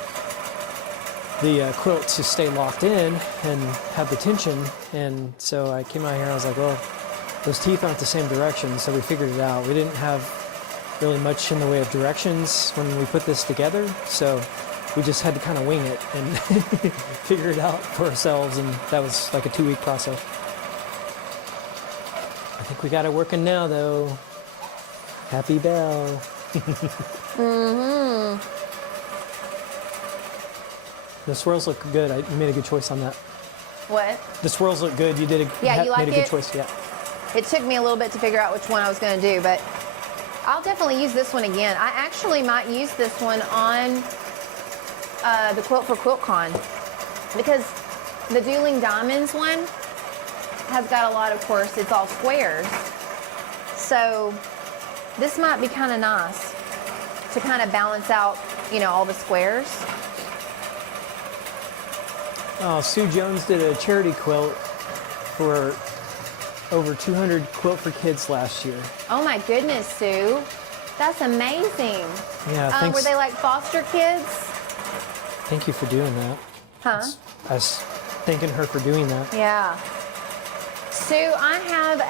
quilt to stay locked in and have the tension. And so I came out here and I was like, well, those teeth aren't the same direction, so we figured it out. We didn't have really much in the way of directions when we put this together, so we just had to kind of wing it and figure it out for ourselves, and that was like a 2-week process. I think we got it working now, though. Happy Belle. The swirls look good. You made a good choice on that. What? The swirls look good. You did You like made a good it? choice. Yeah. It took me a little bit to figure out which one I was going to do, but I'll definitely use this one again. I actually might use this one on the Quilt for Quilt Con, because the Dueling Diamonds one has got a lot, of course, it's all squares. So this might be kind of nice to kind of balance out, you know, all the squares. Oh, Sue Jones did a charity quilt for over 200 Quilt for Kids last year. Oh my goodness, Sue. That's amazing. Yeah, thanks. Were they like foster kids? Thank you for doing that. Huh? I was thanking her for doing that. Yeah. Sue, I have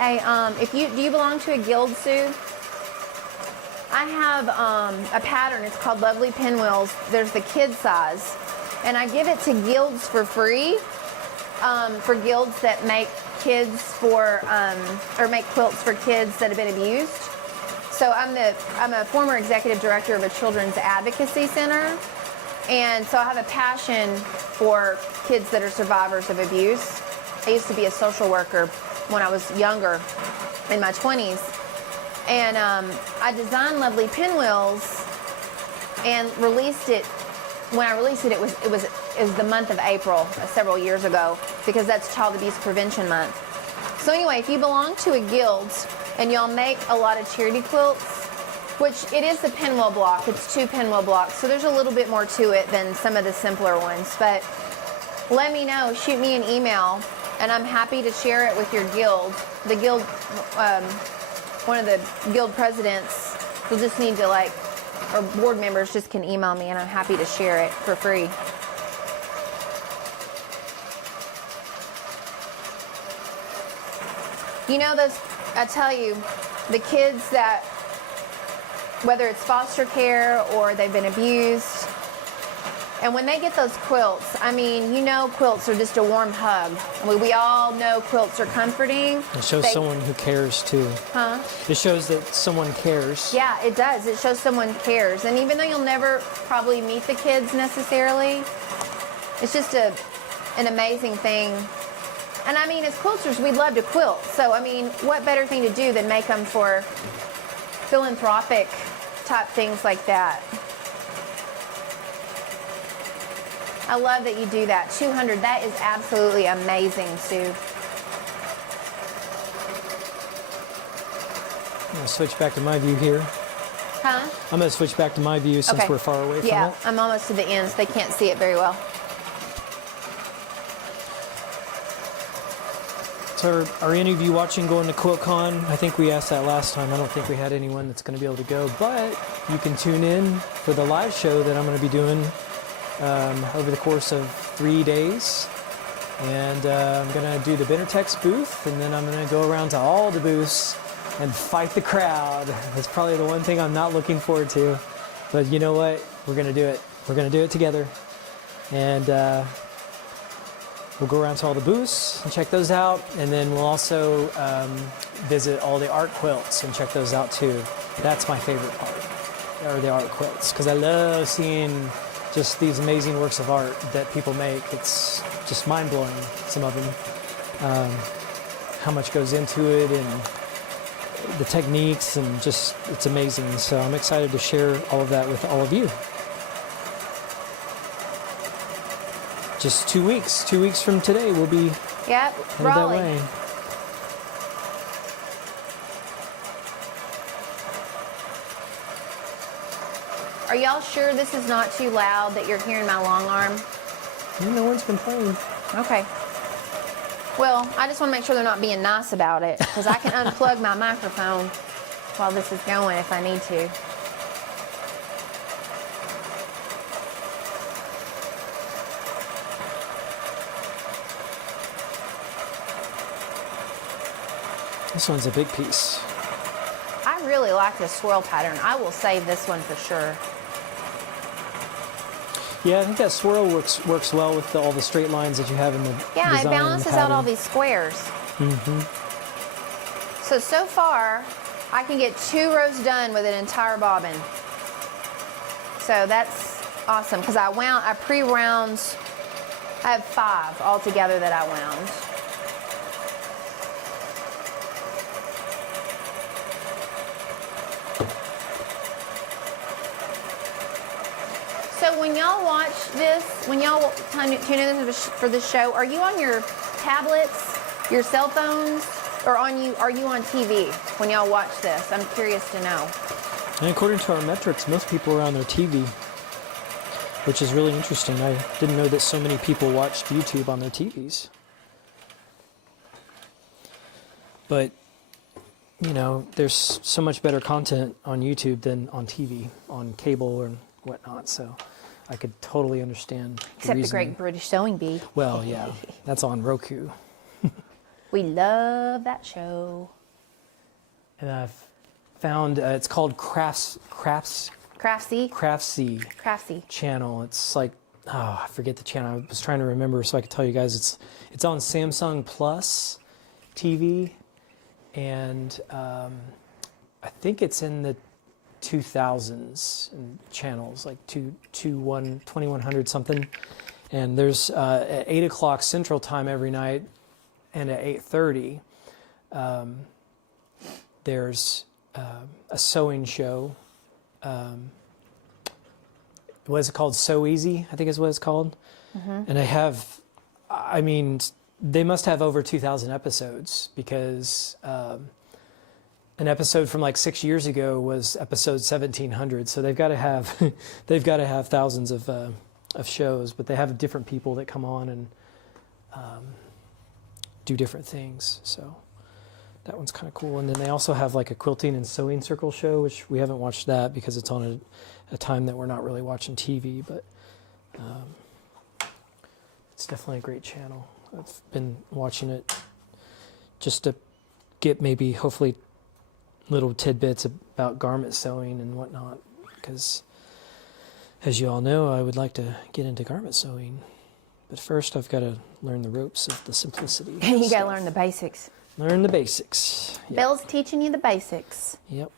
a, do you belong to a guild, Sue? I have a pattern. It's called Lovely Pinwheels. There's the kid size. And I give it to guilds for free, for guilds that make kids for, or make quilts for kids that have been abused. So I'm a former executive director of a children's advocacy center. And so I have a passion for kids that are survivors of abuse. I used to be a social worker when I was younger, in my 20s. And I designed Lovely Pinwheels and released it. When I released it, it was the month of April, several years ago, because that's Child Abuse Prevention Month. So anyway, if you belong to a guild and y'all make a lot of charity quilts, which it is the pinwheel block, it's 2 pinwheel blocks, so there's a little bit more to it than some of the simpler ones, but let me know, shoot me an email, and I'm happy to share it with your guild. The guild, one of the guild presidents, you'll just need to or board members just can email me, and I'm happy to share it for free. You know, I tell you, the kids that, whether it's foster care or they've been abused, and when they get those quilts, I mean, you know, quilts are just a warm hug. I mean, we all know quilts are comforting. It shows someone who cares too. Huh? It shows that someone cares. Yeah, it does. It shows someone cares. And even though you'll never probably meet the kids necessarily, it's just an amazing thing. And I mean, as quilters, we'd love to quilt. So, I mean, what better thing to do than make them for philanthropic type things like that? I love that you do that. 200, that is absolutely amazing, Sue. I'm going to switch back to my view here. Huh? I'm going to switch back to my view since we're far away from it. Yeah, I'm almost to the end, so they can't see it very well. So are any of you watching going to Quilt Con? I think we asked that last time. I don't think we had anyone that's going to be able to go, but you can tune in for the live show that I'm going to be doing over the course of 3 days. And I'm going to do the Benartex booth, and then I'm going to go around to all the booths and fight the crowd. That's probably the one thing I'm not looking forward to. But you know what? We're going to do it. We're going to do it together. And we'll go around to all the booths and check those out. And then we'll also visit all the art quilts and check those out too. That's my favorite part, are the art quilts. Because I love seeing just these amazing works of art that people make. It's just mind-blowing, some of them. How much goes into it and the techniques, and just, it's amazing. So I'm excited to share all of that with all of you. Just 2 weeks. 2 weeks from today, we'll be Yep, headed Raleigh. that way. Are y'all sure this is not too loud that you're hearing my long arm? No one's complaining. Okay. Well, I just want to make sure they're not being nice about it, because I can unplug my microphone while this is going if I need to. This one's a big piece. I really like this swirl pattern. I will save this one for sure. Yeah, I think that swirl works well with all the straight lines that you have in the Yeah, design it balances pattern. out all these squares. So far, I can get 2 rows done with an entire bobbin. So that's awesome, because I pre-wound, I have 5 altogether that I wound. So when y'all watch this, when y'all tune in for this show, are you on your tablets, your cell phones, or are you on TV when y'all watch this? I'm curious to know. And according to our metrics, most people are on their TV, which is really interesting. I didn't know that so many people watched YouTube on their TVs. But, you know, there's so much better content on YouTube than on TV, on cable and whatnot, so I could totally understand the Except the reasoning. Great British Sewing Bee. Well, yeah, that's on Roku. We love that show. And I've found, it's called Craftsy. Craftsy channel. It's like, oh, I forget the channel. I was trying to remember so I could tell you guys. It's on Samsung Plus TV, and I think it's in the 2000s channels, like 2100 something. And there's at 8 o'clock Central Time every night, and at 8:30 there's a sewing show. What is it called? Sew Easy, I think is what it's called. And I mean, they must have over 2,000 episodes, because an episode from like 6 years ago was episode 1700. So they've got to have thousands of shows, but they have different people that come on and do different things. So that one's kind of cool. And then they also have like a quilting and sewing circle show, which we haven't watched that because it's on a time that we're not really watching TV, but it's definitely a great channel. I've been watching it just to get maybe hopefully little tidbits about garment sewing and whatnot, because as you all know, I would like to get into garment sewing, but first I've got to learn the ropes of the simplicity. You got to learn the basics. Learn the basics. Yep. Belle's teaching you the basics. Yep.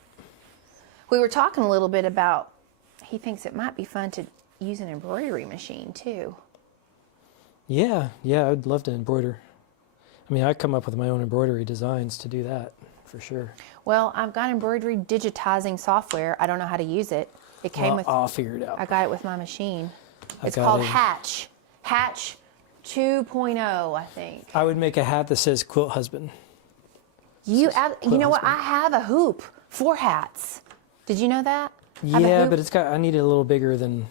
We were talking a little bit about, he thinks it might be fun to use an embroidery machine too. Yeah, I'd love to embroider. I mean, I come up with my own embroidery designs to do that, for sure. Well, I've got embroidery digitizing software. I don't know how to use it. It came with, I'll figure it out. I got it with my machine. It's called Hatch. Hatch 2.0, I think. I would make a hat that says Quilt Husband. You know what? I have a hoop for hats. Did you know that? Yeah, but I need it a little bigger than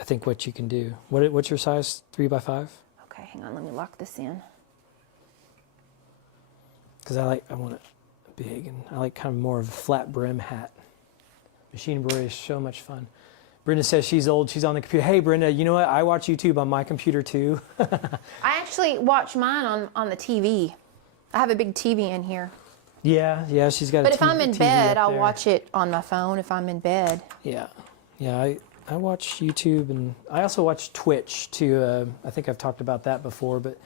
I think what you can do. What's your size? 3x5? Okay, hang on. Let me lock this in. Because I want it big, and I like kind of more of a flat brim hat. Machine embroidery is so much fun. Brenda says she's old. She's on the computer. Hey, Brenda, you know what? I watch YouTube on my computer too. I actually watch mine on the TV. I have a big TV in here. Yeah, she's got. But if I'm in TV bed, up I'll there. watch it on my phone. If I'm in bed. Yeah. I watch YouTube, and I also watch Twitch too. I think I've talked about that before, but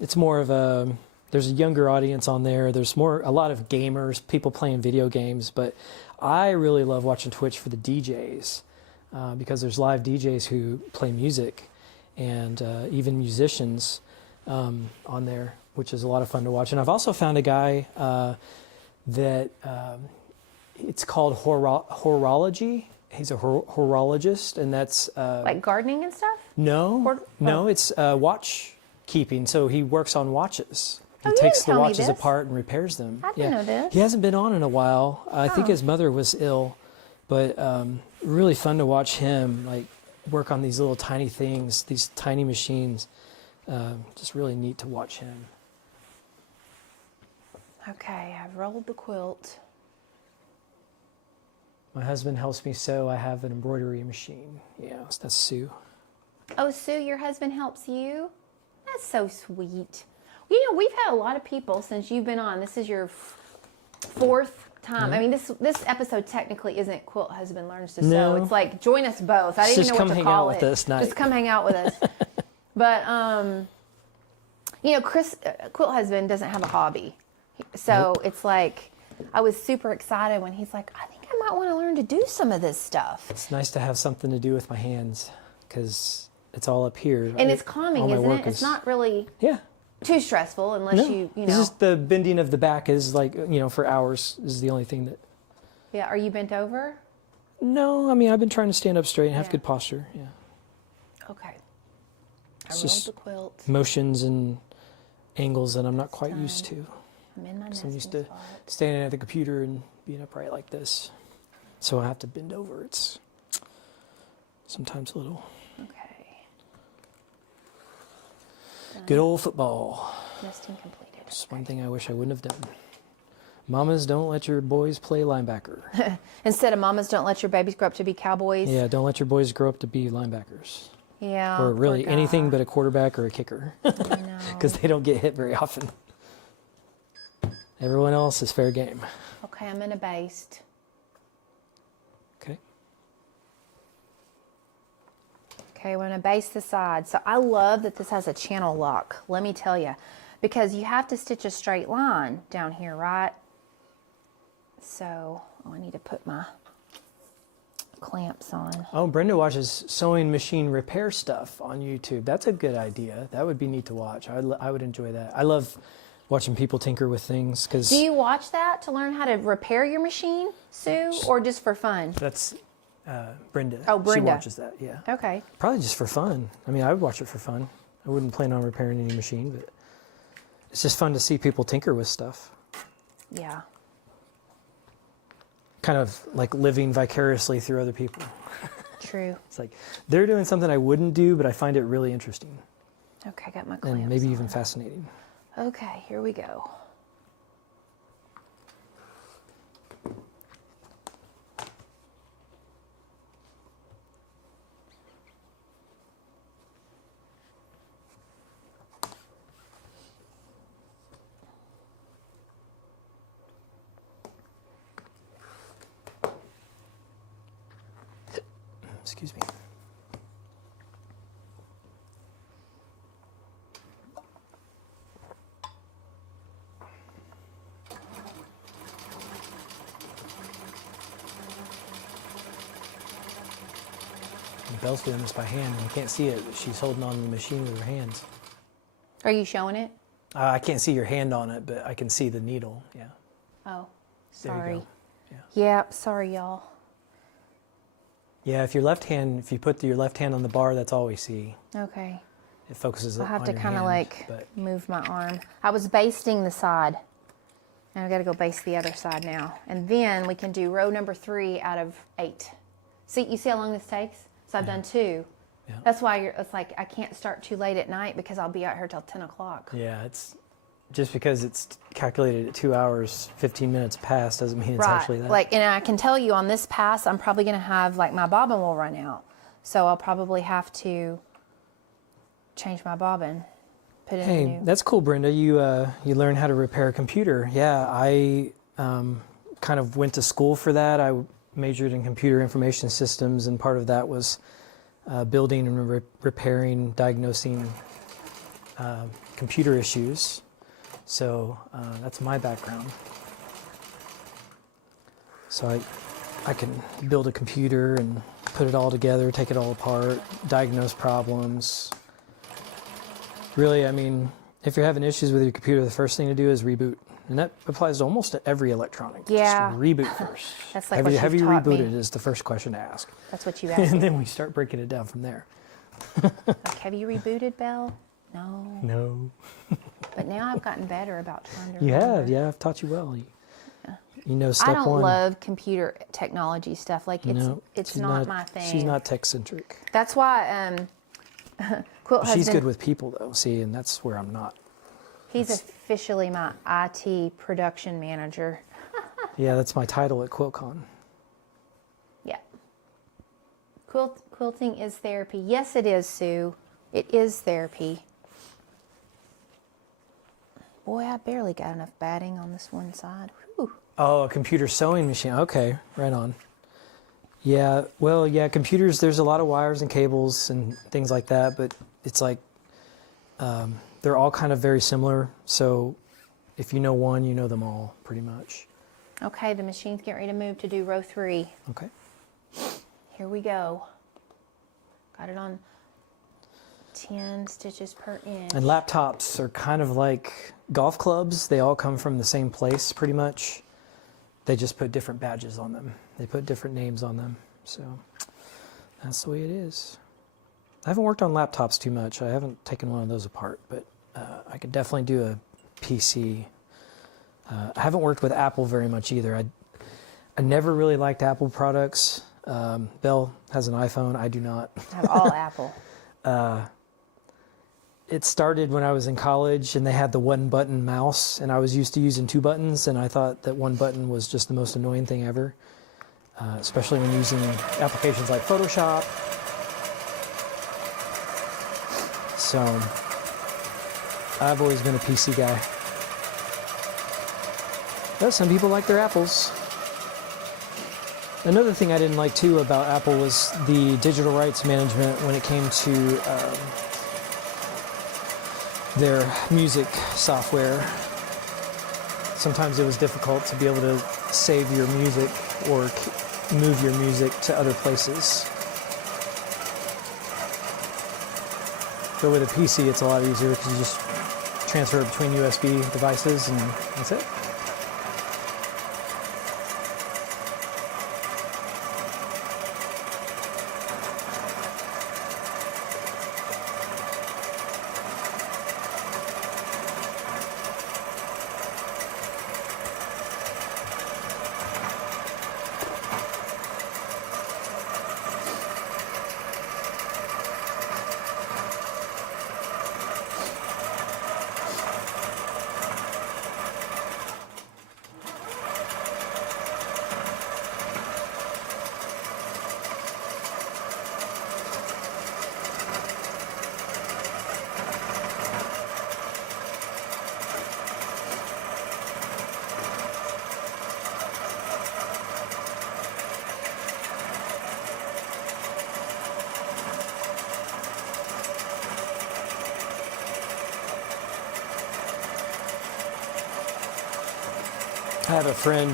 it's more of a. There's a younger audience on there. There's a lot of gamers, people playing video games, but I really love watching Twitch for the DJs because there's live DJs who play music, and even musicians on there, which is a lot of fun to watch. And I've also found a guy that it's called horology. He's a horologist, and that's Like gardening and stuff? no, it's watch keeping. So he works on watches. He you takes didn't the tell me watches this. apart and repairs them. I didn't know this. He hasn't been on in a while. I think his mother was ill, but really fun to watch him like work on these little tiny things, these tiny machines. Just really neat to watch him. Okay, I've rolled the quilt. My husband helps me sew. I have an embroidery machine. Yeah, that's Sue. Oh, Sue, your husband helps you? That's so sweet. You know, we've had a lot of people since you've been on. This is your 4th time. I mean, this episode technically isn't Quilt Husband Learns to No. Sew. It's like join us both. I didn't Just even know come what to hang call out it. with us tonight. Just come hang out with us. But you know, Chris Quilt Husband doesn't have a hobby, so it's like I was super excited when he's like, I think I might want to learn to do some of this stuff. It's nice to have something to do with my hands because it's all up here. And it's calming, isn't it? It's not really Yeah. too stressful unless No. you It's know. just the bending of the back is like, for hours is the only thing that. Yeah, are you bent over? No, I mean, I've been trying to stand up straight and have Yeah. good posture. Yeah. Okay. I It's rolled just the quilt. motions and angles that I'm not quite used to. I'm in my I'm nesting used to spot. standing at the computer and being upright like this. So I have to bend over. It's sometimes a little. Okay. Good old football. Nesting completed. It's one thing I wish I wouldn't have done. Mamas, don't let your boys play linebacker. Instead of mamas don't let your babies grow up to be cowboys. Yeah, don't let your boys grow up to be linebackers. Yeah. Or poor really guy. anything but a quarterback or a kicker. I know. Because they don't get hit very often. Everyone else is fair game. Okay, I'm in a baste. Okay. Okay, we're gonna baste the side. So I love that this has a channel lock, let me tell you. Because you have to stitch a straight line down here, right? So, I need to put my clamps on. Oh, Brenda watches sewing machine repair stuff on YouTube. That's a good idea. That would be neat to watch. I would enjoy that. I love watching people tinker with things because Do you watch that to learn how to repair your machine, Sue, or just for fun? that's Brenda. Oh, Brenda. She watches that, yeah. Okay. Probably just for fun. I mean, I would watch it for fun. I wouldn't plan on repairing any machine, but it's just fun to see people tinker with stuff. Yeah. Kind of like living vicariously through other people. True. It's like they're doing something I wouldn't do, but I find it really interesting Okay, got my clamps and maybe on. even fascinating. Okay, here we go. Excuse me. Belle's doing this by hand, and you can't see it, but she's holding on to the machine with her hands. Are you showing it? I can't see your hand on it, but I can see the needle. Yeah. Oh, There you sorry. go. Yeah. Yep, sorry, y'all. Yeah, if you put your left hand on the bar, that's all we see. Okay. It focuses I'll on have to your kind of hand, like but move my arm. I was basting the side. And I got to go baste the other side now. And then we can do row number 3 out of 8. See, you see how long this takes? So I've done 2. Yeah. That's why it's like I can't start too late at night because I'll be out here till 10 o'clock. yeah, it's just because it's calculated at 2 hours, 15 minutes past doesn't mean it's Right. actually that. Like, and I can tell you on this pass, I'm probably going to have, like, my bobbin will run out. So I'll probably have to change my bobbin. Put in a Hey, new. that's cool, Brenda. You learn how to repair a computer. Yeah, I kind of went to school for that. I majored in computer information systems, and part of that was building and repairing, diagnosing computer issues. So that's my background. So I can build a computer and put it all together, take it all apart, diagnose problems. Really, I mean, if you're having issues with your computer, the first thing to do is reboot. And that applies to almost every electronic. Yeah. Just reboot first. That's like have what you, have you've you taught me. rebooted is the first question to ask. That's what you asked And me. then we start breaking it down from there. Like, have you rebooted, Belle? No. No. But now I've gotten better about trying to You remember. have, yeah, I've taught you well. You know step I don't one. love computer technology stuff. Like, No, it's she's not my thing. She's not tech-centric. That's why Quilt Husband, She's good with people, though, see, and that's where I'm not. he's officially my IT production manager. Yeah, that's my title at Quilt Con. Yeah. Quilting is therapy. Yes, it is, Sue. It is therapy. Boy, I barely got enough batting on this one side. Whew. Oh, a computer sewing machine. Okay, right on. Yeah, well, yeah, computers, there's a lot of wires and cables and things like that, but it's like they're all kind of very similar. So if you know one, you know them all pretty much. Okay, the machine's getting ready to move to do row 3. Okay. Here we go. Got it on 10 stitches per inch. And laptops are kind of like golf clubs. They all come from the same place pretty much. They just put different badges on them. They put different names on them. So that's the way it is. I haven't worked on laptops too much. I haven't taken one of those apart, but I could definitely do a PC. I haven't worked with Apple very much either. I never really liked Apple products. Belle has an iPhone. I do not. I have all Apple. It started when I was in college and they had the 1-button mouse, and I was used to using 2 buttons, and I thought that 1 button was just the most annoying thing ever, especially when using applications like Photoshop. So I've always been a PC guy. But some people like their Apples. Another thing I didn't like too about Apple was the digital rights management when it came to their music software. Sometimes it was difficult to be able to save your music or move your music to other places. But with a PC, it's a lot easier because you just transfer it between USB devices and that's it. I have a friend,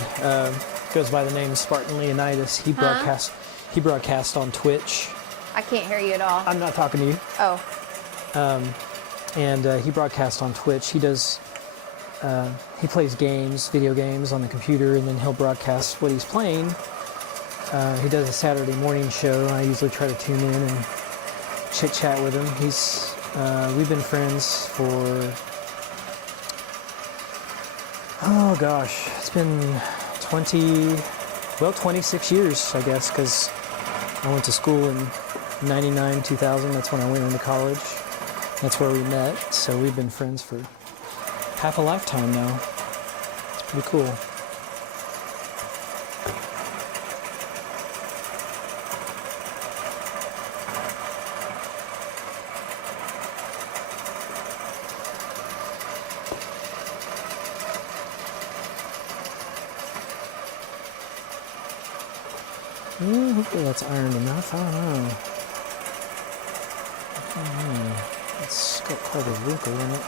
goes by the name Spartan Leonidas. He broadcasts on Twitch. I can't hear you at all. I'm not talking to you. Oh. And he broadcasts on Twitch. He plays games, video games on the computer, and then he'll broadcast what he's playing. He does a Saturday morning show. I usually try to tune in and chit chat with him. We've been friends for, oh gosh, it's been 26 years, I guess, because I went to school in 99, 2000. That's when I went into college. That's where we met. So we've been friends for half a lifetime now. It's pretty cool. Hopefully that's ironed enough. I don't know. It's got quite a wrinkle in it.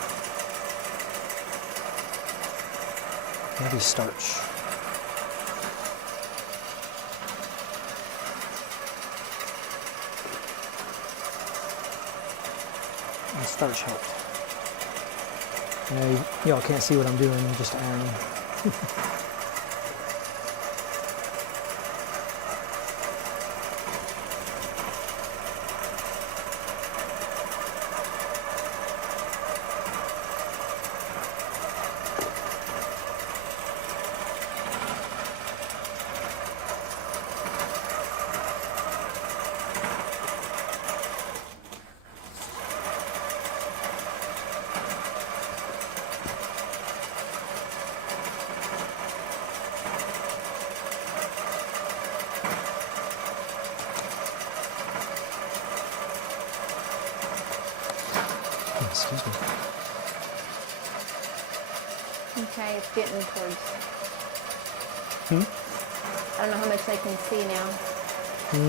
Maybe starch. And starch helped. Y'all can't see what I'm doing. I'm just ironing. Excuse me. Okay, it's getting towards I don't know how much they can see now.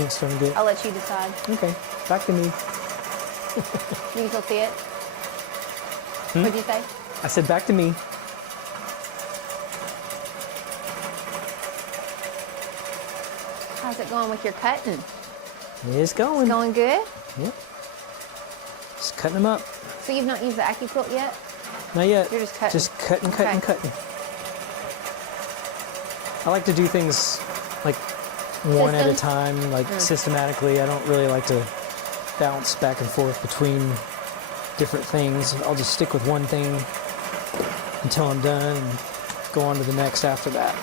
It's starting to get... I'll let you decide. Okay, back to me. You can still see it? What'd you say? I said back to me. How's it going with your cutting? It's going. It's going good? Yep. Just cutting them up. So you've not used the Accuquilt yet? Not yet. You're just cutting. Just cutting, cutting, Okay. cutting. I like to do things like one at a Systems? time, like systematically. I don't really like to bounce back and forth between different things. I'll just stick with one thing until I'm done and go on to the next after that.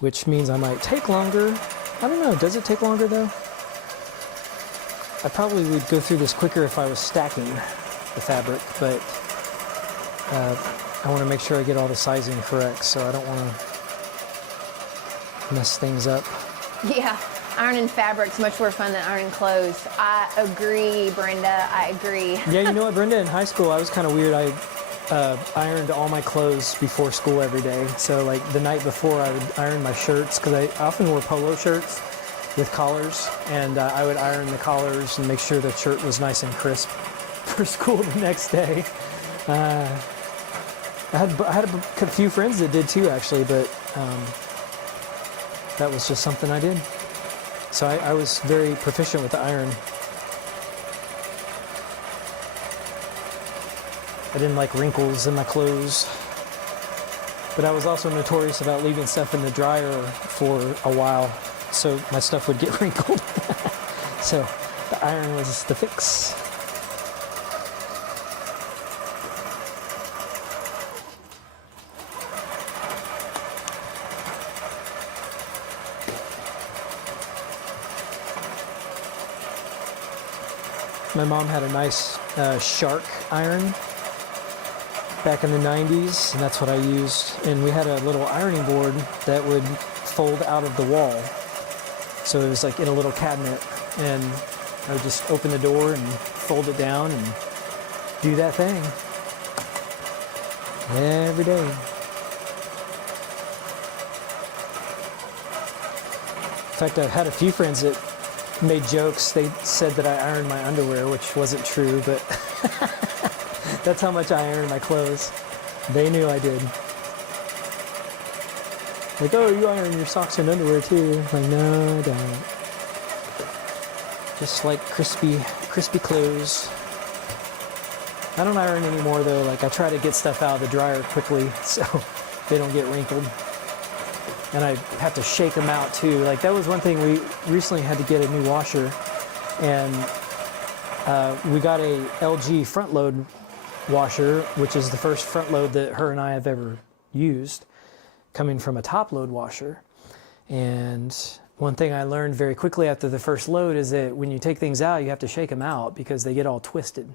Which means I might take longer. I don't know, does it take longer though? I probably would go through this quicker if I was stacking the fabric, but I want to make sure I get all the sizing correct, so I don't want to mess things up. Yeah, ironing fabric's much more fun than ironing clothes. I agree, Brenda, I agree. Yeah, you know what, Brenda, in high school I was kind of weird. I ironed all my clothes before school every day. So like the night before I would iron my shirts, because I often wore polo shirts with collars, and I would iron the collars and make sure the shirt was nice and crisp for school the next day. I had a few friends that did too, actually, but that was just something I did. So I was very proficient with the iron. I didn't like wrinkles in my clothes, but I was also notorious about leaving stuff in the dryer for a while, so my stuff would get wrinkled. So the iron was the fix. My mom had a nice shark iron back in the 90s, and that's what I used. And we had a little ironing board that would fold out of the wall. So it was like in a little cabinet, and I would just open the door and fold it down and do that thing every day. In fact, I've had a few friends that made jokes. They said that I ironed my underwear, which wasn't true, but that's how much I iron my clothes. They knew I did. Like, oh, you iron your socks and underwear too. I'm like, no, I don't. Just like crispy clothes. I don't iron anymore though. Like, I try to get stuff out of the dryer quickly so they don't get wrinkled. And I have to shake them out too. Like, that was one thing, we recently had to get a new washer, and we got a LG front load washer, which is the first front load that her and I have ever used, coming from a top load washer. And one thing I learned very quickly after the first load is that when you take things out, you have to shake them out because they get all twisted,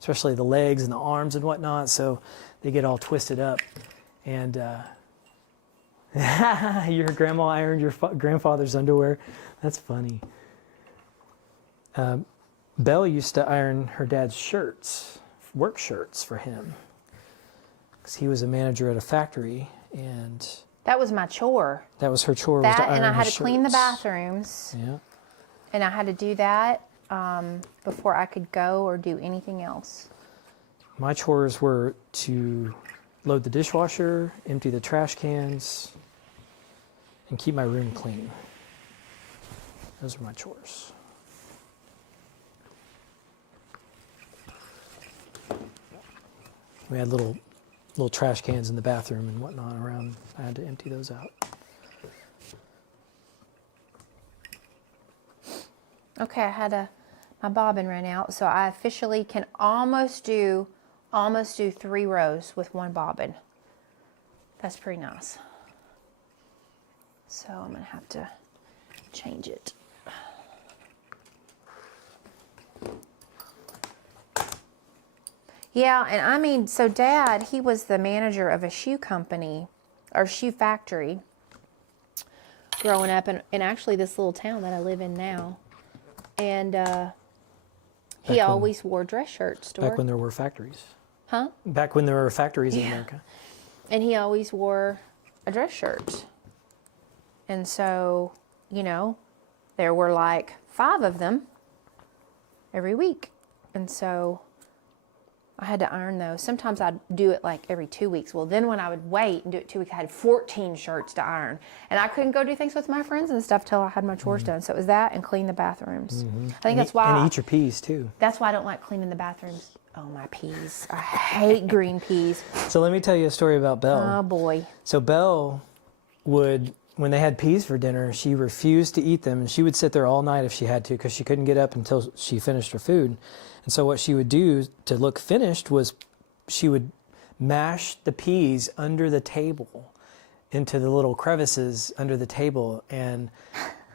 especially the legs and the arms and whatnot, so they get all twisted up. And your grandma ironed your grandfather's underwear. That's funny. Belle used to iron her dad's shirts, work shirts for him, because he was a manager at a factory, and That was my chore. that was her chore. Was to That, iron and I had his to clean the shirts. bathrooms, Yeah. and I had to do that before I could go or do anything else. My chores were to load the dishwasher, empty the trash cans, and keep my room clean. Those are my chores. We had little trash cans in the bathroom and whatnot around. I had to empty those out. Okay, my bobbin ran out, so I officially can almost do 3 rows with one bobbin. That's pretty nice. So I'm gonna have to change it. Yeah, and I mean, so Dad, he was the manager of a shoe company, or shoe factory, growing up in actually this little town that I live in now. And he always wore dress shirts to work. Back when there were factories. Huh? Back when there were factories in Yeah. America. And he always wore a dress shirt. And so, you know, there were like 5 of them every week. And so I had to iron those. Sometimes I'd do it like every 2 weeks. Well, then when I would wait and do it 2 weeks, I had 14 shirts to iron. And I couldn't go do things with my friends and stuff till I had my chores done. So it was that and clean the bathrooms. I think that's why. And eat your peas too. That's why I don't like cleaning the bathrooms. Oh, my peas. I hate green peas. So let me tell you a story about Belle. Oh, boy. So Belle would, when they had peas for dinner, she refused to eat them, and she would sit there all night if she had to, because she couldn't get up until she finished her food. And so what she would do to look finished was she would mash the peas under the table into the little crevices under the table. And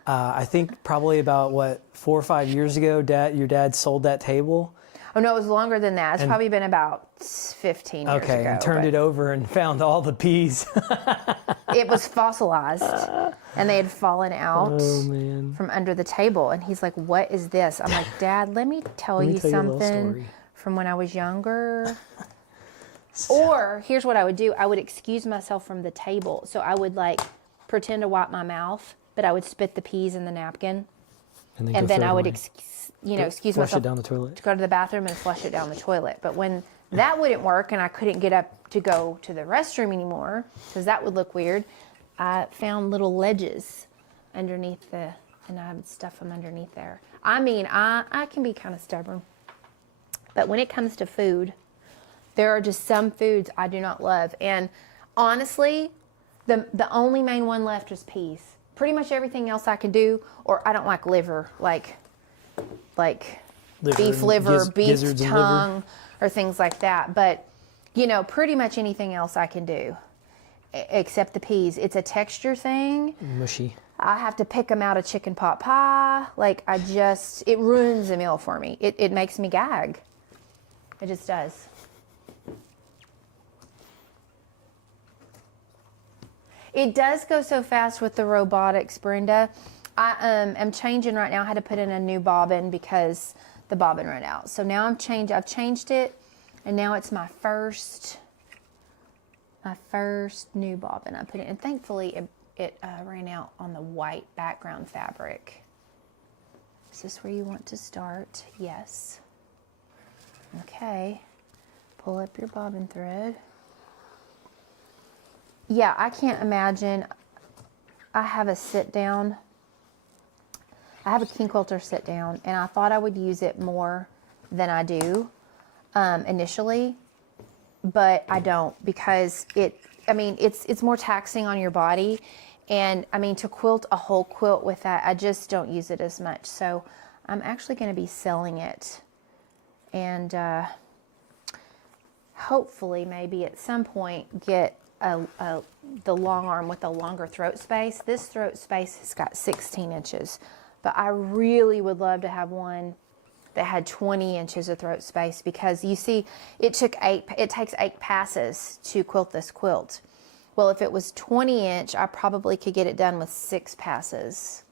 I think probably about 4 or 5 years ago, your dad sold that table. Oh, no, it was longer than that. It's probably been about 15 years ago. Okay, and turned it over and found all the peas. It was fossilized, and they had fallen out from under the table. And he's like, what is this? I'm like, Dad, let me tell you something from when I was younger. Or here's what I would do. I would excuse myself from the table. So I would like pretend to wipe my mouth, but I would spit the peas in the napkin. And then I would excuse myself it down the toilet. to go to the bathroom and flush it down the toilet. But when that wouldn't work and I couldn't get up to go to the restroom anymore, because that would look weird, I found little ledges underneath and I would stuff them underneath there. I mean, I can be kind of stubborn. But when it comes to food, there are just some foods I do not love. And honestly, the only main one left is peas. Pretty much everything else I can do, or I don't like liver, like beef liver, beef tongue, or things like that. But, you know, pretty much anything else I can do, except the peas. It's a texture thing. Mushy. I have to pick them out of chicken pot pie. Like, it ruins a meal for me. It makes me gag. It just does. It does go so fast with the robotics, Brenda. I am changing right now. I had to put in a new bobbin because the bobbin ran out. So now I've changed it, and now it's my first new bobbin I put in. And thankfully it ran out on the white background fabric. Is this where you want to start? Yes. Okay. Pull up your bobbin thread. Yeah, I can't imagine. I have a sit down. I have a king quilter sit down, and I thought I would use it more than I do initially, but I don't, because it's more taxing on your body. And I mean, to quilt a whole quilt with that, I just don't use it as much. So I'm actually going to be selling it, and hopefully maybe at some point get the long arm with a longer throat space. This throat space has got 16 inches, but I really would love to have one that had 20 inches of throat space, because you see, it takes 8 passes to quilt this quilt. Well, if it was 20 inch, I probably could get it done with 6 passes.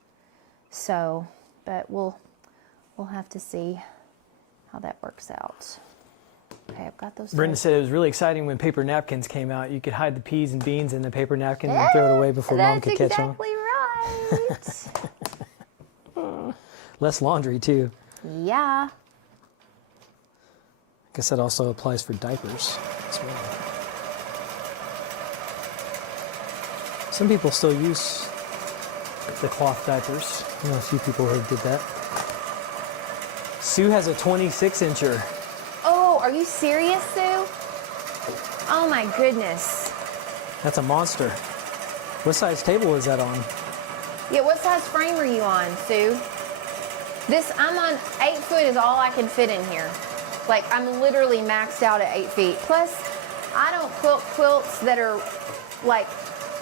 So, but we'll have to see how that works out. Okay, I've got those. Brenda said it was really exciting when paper napkins came out. You could hide the peas and beans in the paper napkin and throw it away before Mom could catch on. That's exactly right. Less laundry, too. Yeah. I guess that also applies for diapers as well. Some people still use the cloth diapers. I know a few people who did that. Sue has a 26-incher. Oh, are you serious, Sue? Oh my goodness. That's a monster. What size table is that on? Yeah, what size frame are you on, Sue? I'm on 8 foot is all I can fit in here. Like, I'm literally maxed out at 8 feet. Plus, I don't quilt quilts that are like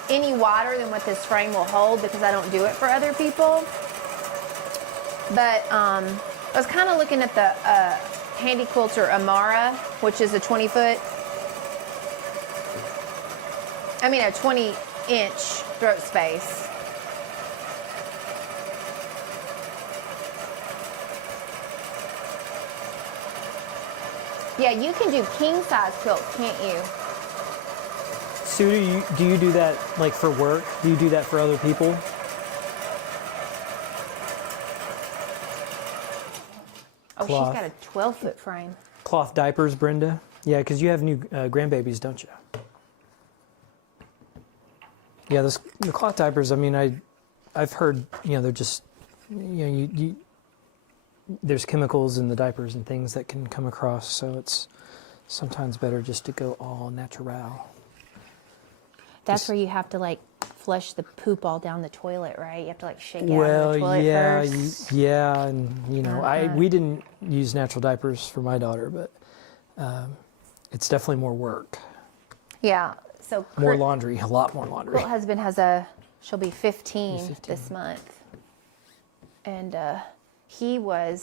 any wider than what this frame will hold, because I don't do it for other people. But I was kind of looking at the Handy Quilter Amara, which is a 20 inch throat space. Yeah, you can do king size quilts, can't you? Sue, do you do that like for work? Do you do that for other people? Oh, Cloth. she's got a 12-foot frame. Cloth diapers, Brenda? Yeah, because you have new grandbabies, don't you? Yeah, the cloth diapers, I mean, I've heard, they're just, there's chemicals in the diapers and things that can come across, so it's sometimes better just to go all natural. That's where you have to like flush the poop all down the toilet, right? You have to like shake it out Well, of the toilet yeah, first. yeah, and we didn't use natural diapers for my daughter, but it's definitely more work. Yeah, so More laundry, a lot more laundry. Quilt Husband she'll be 15 this month, and he ran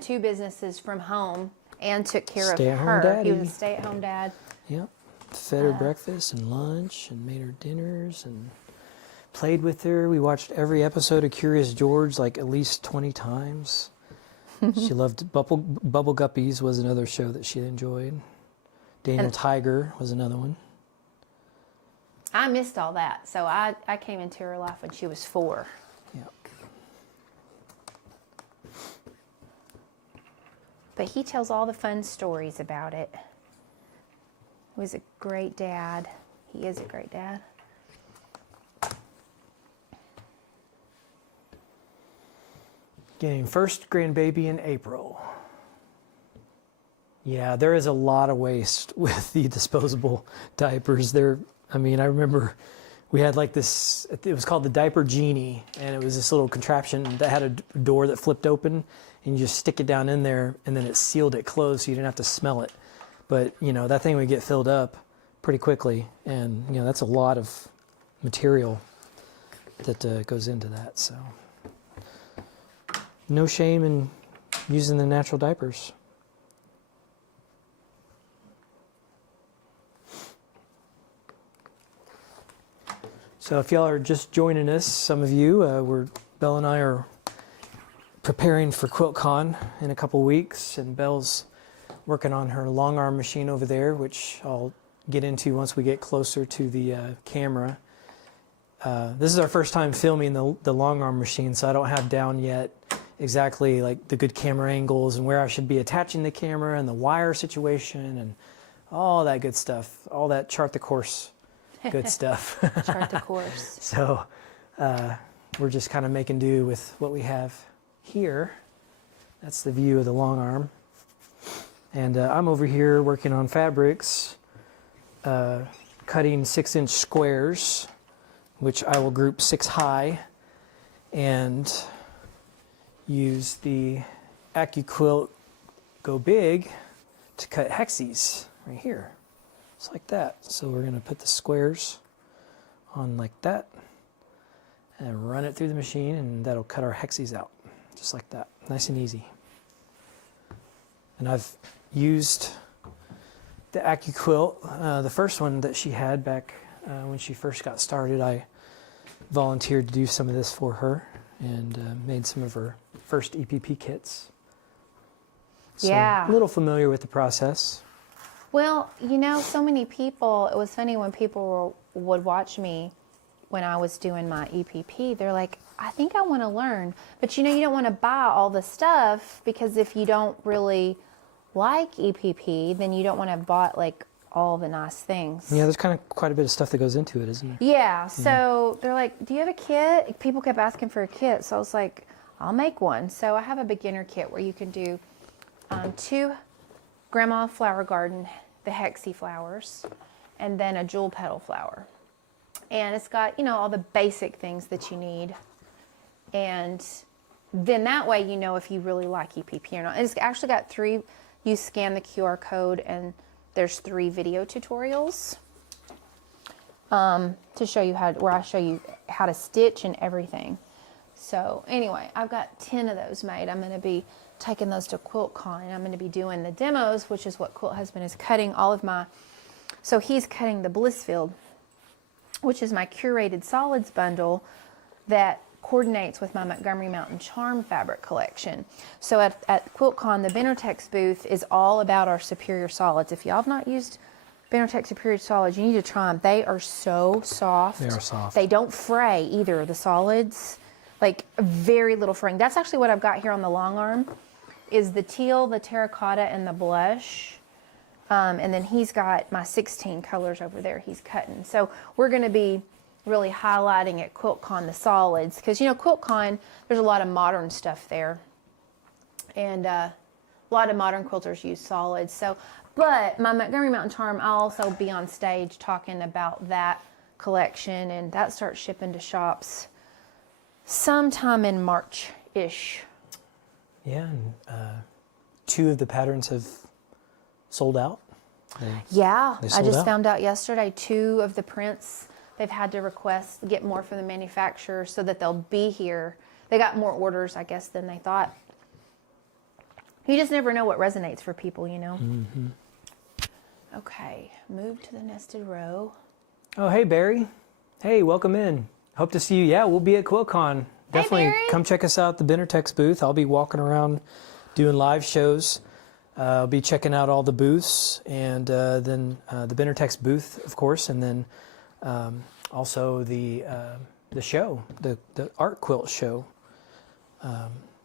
2 businesses from home and took care of her. Daddy. He was a stay-at-home dad. Yep. Fed her breakfast and lunch and made her dinners and played with her. We watched every episode of Curious George like at least 20 times. She loved Bubble Guppies was another show that she enjoyed. Daniel Tiger was another one. I missed all that, so I came into her life when she was 4. Yeah. But he tells all the fun stories about it. He was a great dad. He is a great dad. Getting first grandbaby in April. Yeah, there is a lot of waste with the disposable diapers. I remember we had like this, it was called the Diaper Genie, and it was this little contraption that had a door that flipped open, and you just stick it down in there, and then it sealed it closed so you didn't have to smell it. But, that thing would get filled up pretty quickly, and, that's a lot of material that goes into that, so. No shame in using the natural diapers. So if y'all are just joining us, some of you, Belle and I are preparing for Quilt Con in a couple weeks, and Belle's working on her long arm machine over there, which I'll get into once we get closer to the camera. This is our first time filming the long arm machine, so I don't have down yet exactly like the good camera angles and where I should be attaching the camera and the wire situation and all that good stuff, all that chart the course good stuff. Chart the course. So we're just kind of making do with what we have here. That's the view of the long arm. And I'm over here working on fabrics, cutting 6-inch squares, which I will group 6 high, and use the Accuquilt GoBig to cut hexies right here. Just like that. So we're going to put the squares on like that and run it through the machine, and that'll cut our hexies out. Just like that. Nice and easy. And I've used the Accuquilt, the first one that she had back when she first got started. I volunteered to do some of this for her and made some of her first EPP kits. So Yeah. I'm a little familiar with the process. Well, so many people, it was funny when people would watch me when I was doing my EPP. They're like, I think I want to learn. But you don't want to buy all the stuff, because if you don't really like EPP, then you don't want to have bought like all the nice things. Yeah, there's kind of quite a bit of stuff that goes into it, isn't there? Yeah, so they're like, do you have a kit? People kept asking for a kit, so I was like, I'll make one. So I have a beginner kit where you can do 2 Grandma Flower Garden, the hexie flowers, and then a jewel petal flower. And it's got, all the basic things that you need. And then that way if you really like EPP or not. And it's actually got 3, you scan the QR code and there's 3 video tutorials to show you where I show you how to stitch and everything. So anyway, I've got 10 of those made. I'm going to be taking those to Quilt Con, and I'm going to be doing the demos, which is what Quilt Husband is cutting all of my. So he's cutting the Blissfield, which is my Curated Solids bundle that coordinates with my Montgomery Mountain Charm fabric collection. So at Quilt Con, the Benartex booth is all about our superior solids. If y'all have not used Benartex Blissfield Solids. You need to try them. They are so soft. They are soft. They don't fray either. The solids, like very little fraying. That's actually what I've got here on the long arm, is the teal, the terracotta, and the blush. And then he's got my 16 colors over there he's cutting. So we're going to be really highlighting at Quilt Con the solids, because you know Quilt Con, there's a lot of modern stuff there, and a lot of modern quilters use solids. So, but my Montgomery Mountain Charm, I'll also be on stage talking about that collection, and that starts shipping to shops sometime in March-ish. Yeah, and 2 of the patterns have sold out. Yeah, they I sold just out? found out yesterday 2 of the prints, they've had to request, get more from the manufacturer so that they'll be here. They got more orders, I guess, than they thought. You just never know what resonates for people, you know? Mm-hmm. Okay, move to the nested row. Oh, hey, Barry. Hey, welcome in. Hope to see you. Yeah, we'll be at Quilt Con. Definitely Barry. come check us out at the Benartex booth. I'll be walking around doing live shows. I'll be checking out all the booths, and then the Benartex booth, of course, and then also the show, the art quilt show.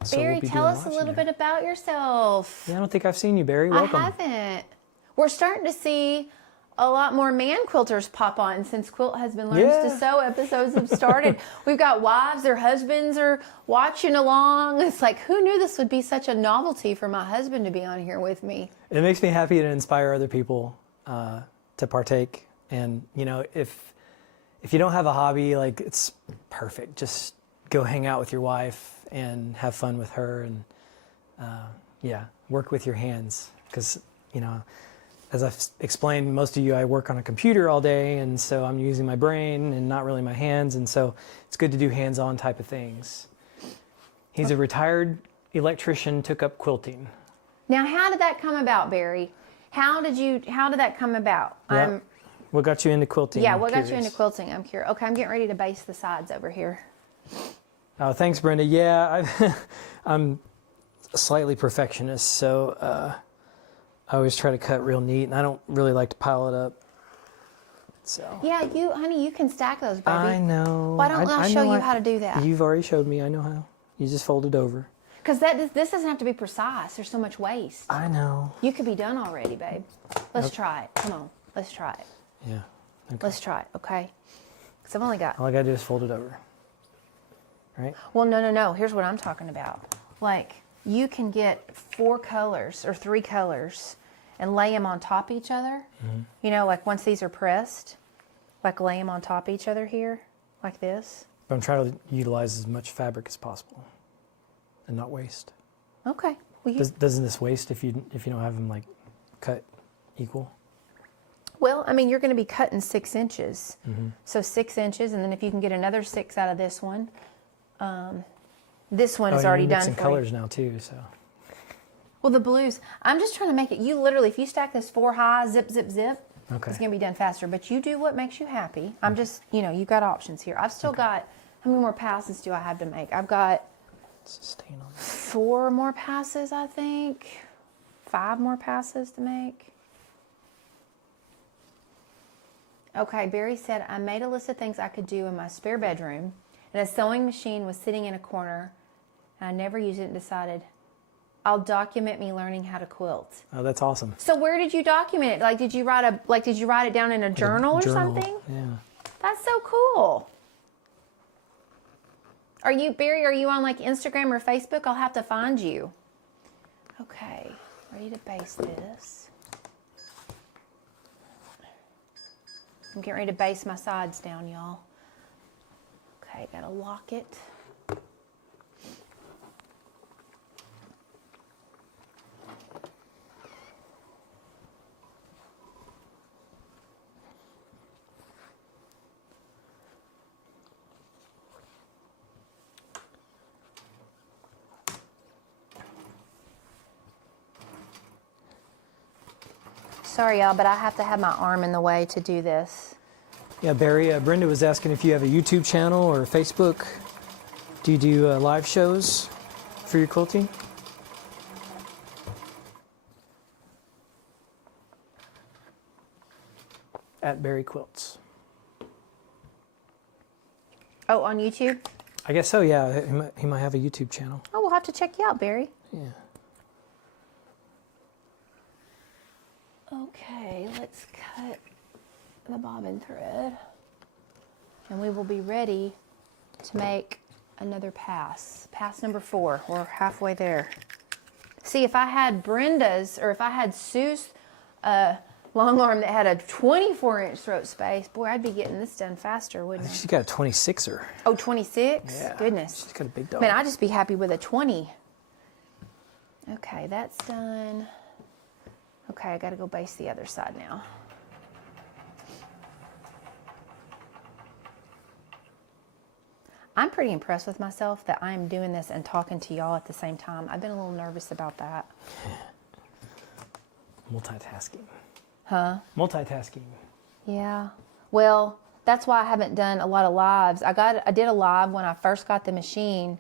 So Barry, we'll be tell doing us a lives little there. bit about yourself. Yeah, I don't think I've seen you, Barry. Welcome. I haven't. We're starting to see a lot more man quilters pop on since Quilt Husband Learns to Yeah. Sew episodes have started. We've got wives, their husbands are watching along. It's like, who knew this would be such a novelty for my husband to be on here with me? It makes me happy to inspire other people to partake. And you know, if you don't have a hobby, like, it's perfect. Just go hang out with your wife and have fun with her, and yeah, work with your hands. Because you know, as I've explained, most of you, I work on a computer all day, and so I'm using my brain and not really my hands, and so it's good to do hands-on type of things. He's a retired electrician, took up quilting. Now, how did that come about, Barry? How did that come about? Yeah. What got you into quilting? Yeah, I'm what got you curious. into quilting? I'm curious. Okay, I'm getting ready to base the sides over here. Oh, thanks, Brenda. Yeah, I'm a slightly perfectionist, so I always try to cut real neat, and I don't really like to pile it up. So. Yeah, honey, you can stack those, baby. I know. Why don't I show know you how to do that? You've already showed me. I know how. You just fold it over. Because this doesn't have to be precise. There's so much waste. I know. You could be done already, babe. Let's try it. Come on, let's try it. Yeah. Okay. Let's try it, okay? Because I've only got... All I gotta do is fold it over. Right? Well, no. Here's what I'm talking about. Like, you can get 4 colors or 3 colors and lay them on top of each other. Mm-hmm. You know, like once these are pressed, like lay them on top of each other here, like this. But I'm trying to utilize as much fabric as possible and not waste. Okay. Well, Doesn't this waste if you don't have them like cut equal? Well, I mean, you're going to be cutting 6 inches. Mm-hmm. So 6 inches, and then if you can get another 6 out of this one, this one is already you're done mixing for colors you. now too, so. Well, the blues, I'm just trying to make it, you literally, if you stack this 4 high, zip, zip, zip, Okay. it's going to be done faster. But you do what makes you happy. I'm just, you got options here. I've still got, how many more passes do I have to make? I've got Sustain on that. 4 more passes, I think. 5 more passes to make. Okay, Barry said, I made a list of things I could do in my spare bedroom, and a sewing machine was sitting in a corner, and I never used it and decided, I'll document me learning how to quilt. Oh, that's awesome. So where did you document it? Like, did you write it down in a journal or something? Yeah. That's so cool. Barry, are you on like Instagram or Facebook? I'll have to find you. Okay, ready to base this. I'm getting ready to base my sides down, y'all. Okay, gotta lock it. Sorry, y'all, but I have to have my arm in the way to do this. Yeah, Barry, Brenda was asking if you have a YouTube channel or Facebook. Do you do live shows for your quilting? at Barry Quilts. Oh, on YouTube? I guess so, yeah. He might have a YouTube channel. Oh, we'll have to check you out, Barry. Yeah. Okay, let's cut the bobbin thread. And we will be ready to make another pass. Pass number 4. We're halfway there. See, if I had Brenda's, or if I had Sue's long arm that had a 24-inch throat space, boy, I'd be getting this done faster, I wouldn't think I? she's got a 26er. Oh, 26? Yeah. Goodness. She's got a big dog. Man, I'd just be happy with a 20. Okay, that's done. Okay, I got to go base the other side now. I'm pretty impressed with myself that I'm doing this and talking to y'all at the same time. I've been a little nervous about that. Multitasking. Huh? Multitasking. Yeah. Well, that's why I haven't done a lot of lives. I did a live when I first got the machine,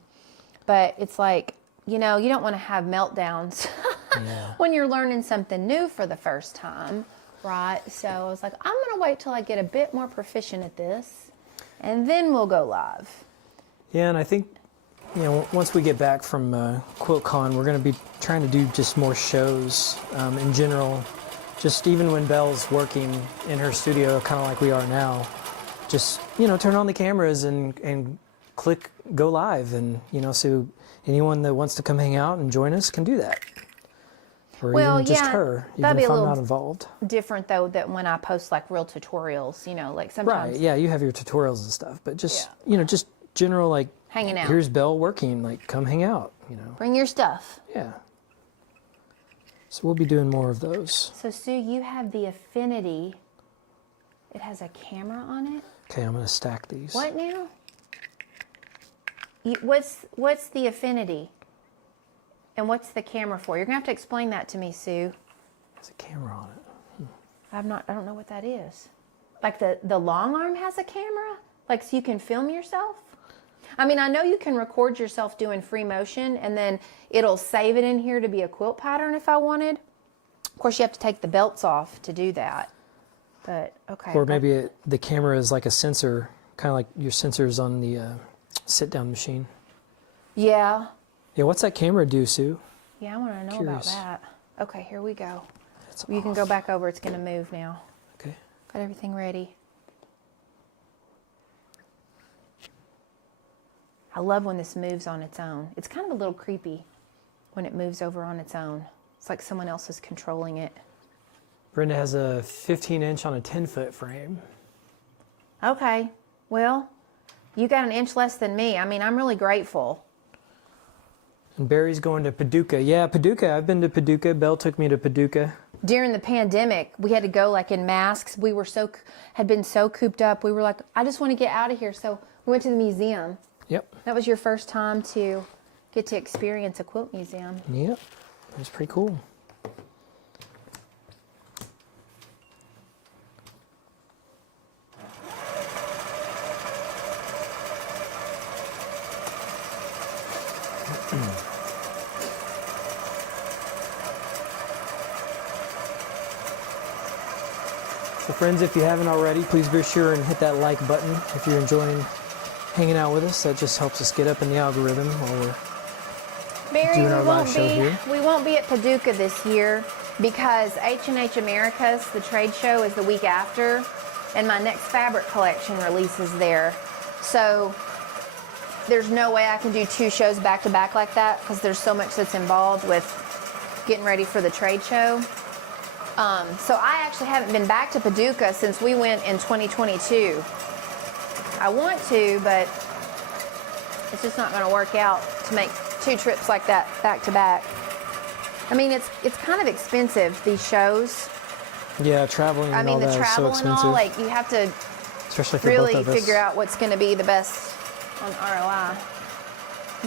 but it's like, you know, you don't want to have meltdowns Yeah. when you're learning something new for the first time, right? So I was like, I'm going to wait till I get a bit more proficient at this, and then we'll go live. Yeah, and I think, you know, once we get back from Quilt Con, we're going to be trying to do just more shows in general. Just even when Belle's working in her studio, kind of like we are now, just, you know, turn on the cameras and click go live. And, you know, so anyone that wants to come hang out and join us can do that. Or Well, even just yeah, her, even that'd be if a I'm little not involved. Different, though, that when I post, like, real tutorials, you know, like sometimes. Right, yeah, you have your tutorials and stuff, but just, Yeah. you know, just general, like, Hanging out. here's Belle working, like, come hang out, you know. Bring your stuff. Yeah. So we'll be doing more of those. So, Sue, you have the Affinity. It has a camera on it. Okay, I'm going to stack these. What now? What's the Affinity? And what's the camera for? You're going to have to explain that to me, Sue. There's a camera on it. I don't know what that is. Like the long arm has a camera? Like so you can film yourself? I mean, I know you can record yourself doing free motion and then it'll save it in here to be a quilt pattern if I wanted. Of course, you have to take the belts off to do that. But, okay. Or maybe the camera is like a sensor, kind of like your sensors on the sit-down machine. Yeah. Yeah, what's that camera do, Sue? Yeah, I want to know Curious. about that. Okay, here we go. It's You can off. go back over. It's going to move now. Okay. Got everything ready. I love when this moves on its own. It's kind of a little creepy when it moves over on its own. It's like someone else is controlling it. Brenda has a 15-inch on a 10-foot frame. Okay, well, you got an inch less than me. I mean, I'm really grateful. And Barry's going to Paducah. Yeah, Paducah. I've been to Paducah. Belle took me to Paducah. During the pandemic, we had to go like in masks. We were had been so cooped up. We were like, I just want to get out of here. So we went to the museum. Yep. That was your first time to get to experience a quilt museum. Yep. It was pretty cool. So friends, if you haven't already, please be sure and hit that like button if you're enjoying hanging out with us. That just helps us get up in the algorithm while we're Barry, doing our live show here. we won't be at Paducah this year because H&H Americas, the trade show, is the week after, and my next fabric collection releases there. So there's no way I can do 2 shows back to back like that because there's so much that's involved with getting ready for the trade show. So I actually haven't been back to Paducah since we went in 2022. I want to, but it's just not going to work out to make 2 trips like that back to back. I mean, it's kind of expensive, these shows. Yeah, traveling. I and mean, all the that travel is so and expensive. all, like you have to especially for really both of us. figure out what's going to be the best on ROI.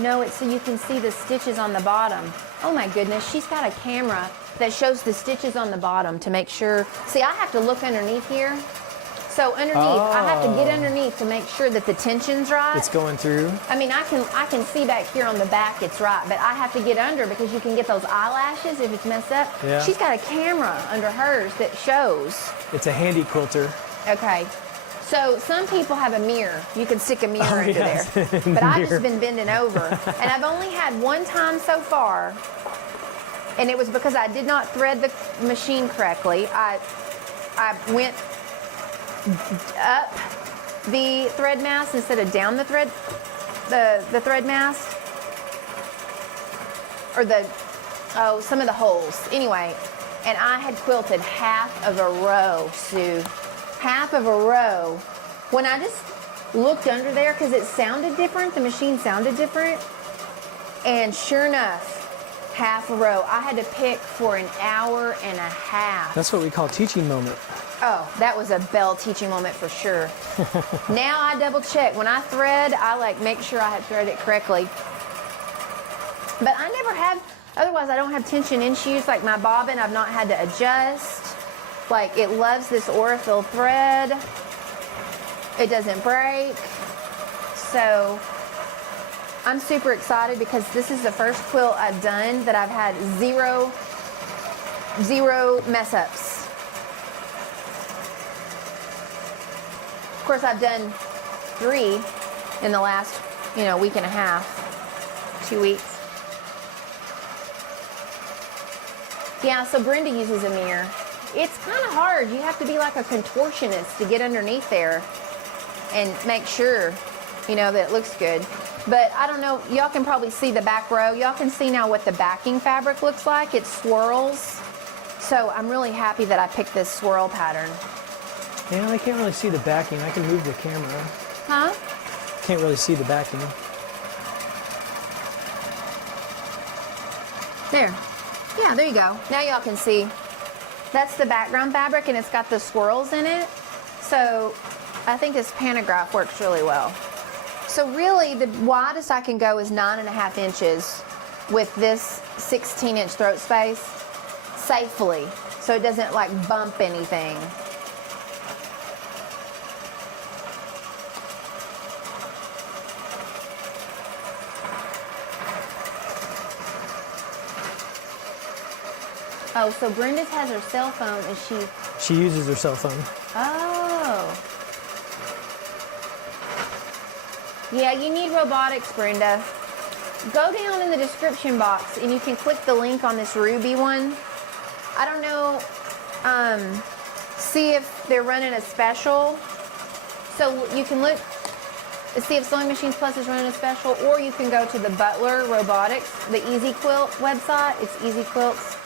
No, it's so you can see the stitches on the bottom. Oh my goodness, she's got a camera that shows the stitches on the bottom to make sure. See, I have to look underneath here So underneath, I have to get underneath to make sure that the tension's right. It's going through. I mean, I can see back here on the back it's right, but I have to get under because you can get those eyelashes if it's messed up. Yeah. She's got a camera under hers that shows. It's a handy quilter. Okay. So some people have a mirror. You can stick a mirror under yes. there. But I've just been bending over. And I've only had one time so far, and it was because I did not thread the machine correctly. I went up the thread mast instead of down the thread mast, or some of the holes. Anyway, and I had quilted half of a row, Sue, half of a row. When I just looked under there, because it sounded different, the machine sounded different, and sure enough, half a row. I had to pick for an hour and a half. That's what we call teaching moment. Oh, that was a Belle teaching moment for sure. Now I double check. When I thread, I make sure I had threaded it correctly. But I never have, otherwise I don't have tension issues. Like my bobbin, I've not had to adjust. Like it loves this Aurifil thread. It doesn't break. So I'm super excited because this is the first quilt I've done that I've had zero mess ups. Of course, I've done 3 in the last, week and a half, 2 weeks. Yeah, so Brenda uses a mirror. It's kind of hard. You have to be like a contortionist to get underneath there and make sure, that it looks good. But I don't know, y'all can probably see the back row. Y'all can see now what the backing fabric looks like. It swirls. So I'm really happy that I picked this swirl pattern. Yeah, I can't really see the backing. I can move the camera. Huh? Can't really see the backing. There. Yeah, there you go. Now y'all can see. That's the background fabric, and it's got the swirls in it. So I think this pantograph works really well. So really, the widest I can go is 9.5 inches with this 16-inch throat space safely, so it doesn't bump anything. Oh, so Brenda's has her cell phone, and She uses her cell phone. Oh. Yeah, you need robotics, Brenda. Go down in the description box, and you can click the link on this ruby one. I don't know, see if they're running a special. So you can look to see if Sewing Machines Plus is running a special, or you can go to the Butler Robotics, the Easy Quilt website. It's Easy Quilts.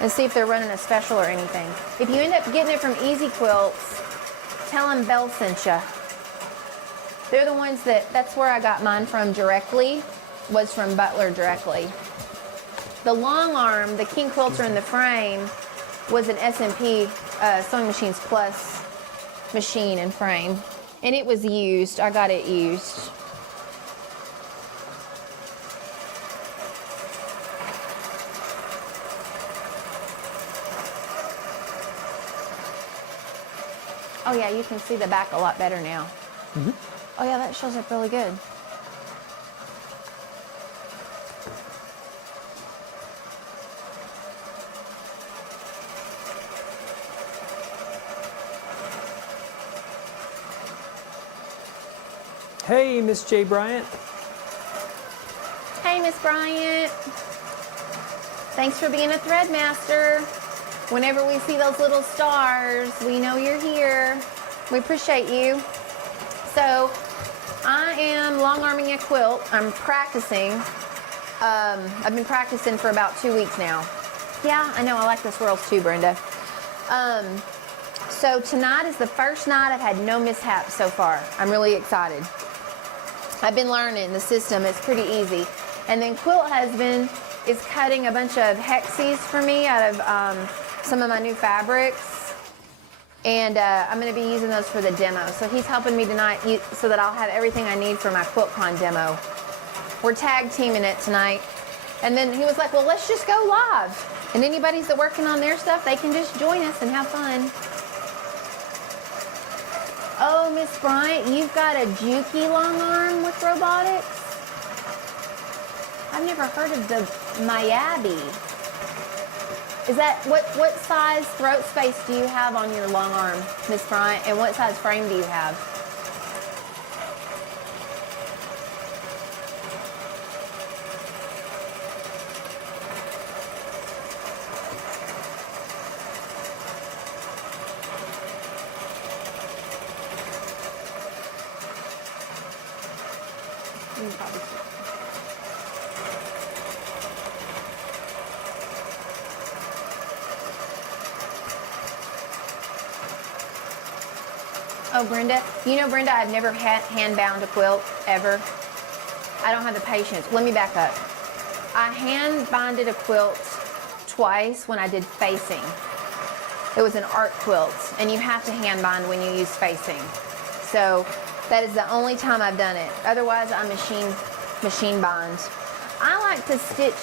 And see if they're running a special or anything. If you end up getting it from Easy Quilts, tell them Belle sent you. They're the ones that's where I got mine from directly, was from Butler directly. The long arm, the King Quilter in the frame, was an S&P Sewing Machines Plus machine and frame. And it was used. I got it used. Oh yeah, you can see the back a lot better now. Mm-hmm. Oh yeah, that shows up really good. Hey, Miss J. Bryant. Hey, Miss Bryant. Thanks for being a thread master. Whenever we see those little stars, we know you're here. We appreciate you. So, I am long arming a quilt. I'm practicing. I've been practicing for about 2 weeks now. Yeah, I know. I like the swirls too, Brenda. So tonight is the first night I've had no mishaps so far. I'm really excited. I've been learning the system. It's pretty easy. And then Quilt Husband is cutting a bunch of hexes for me out of some of my new fabrics, and I'm going to be using those for the demo. So he's helping me tonight so that I'll have everything I need for my Quilt Con demo. We're tag teaming it tonight. And then he was like, well, let's just go live. And anybody's working on their stuff, they can just join us and have fun. Oh, Miss Bryant, you've got a Juki long arm with robotics? I've never heard of the Miyabi. Is that, what size throat space do you have on your long arm, Miss Bryant? And what size frame do you have? You can probably see. Oh, Brenda, you know, Brenda, I've never hand bound a quilt ever. I don't have the patience. Let me back up. I hand binded a quilt twice when I did facing. It was an art quilt, and you have to hand bind when you use facing. So that is the only time I've done it. Otherwise, I machine bind. I like to stitch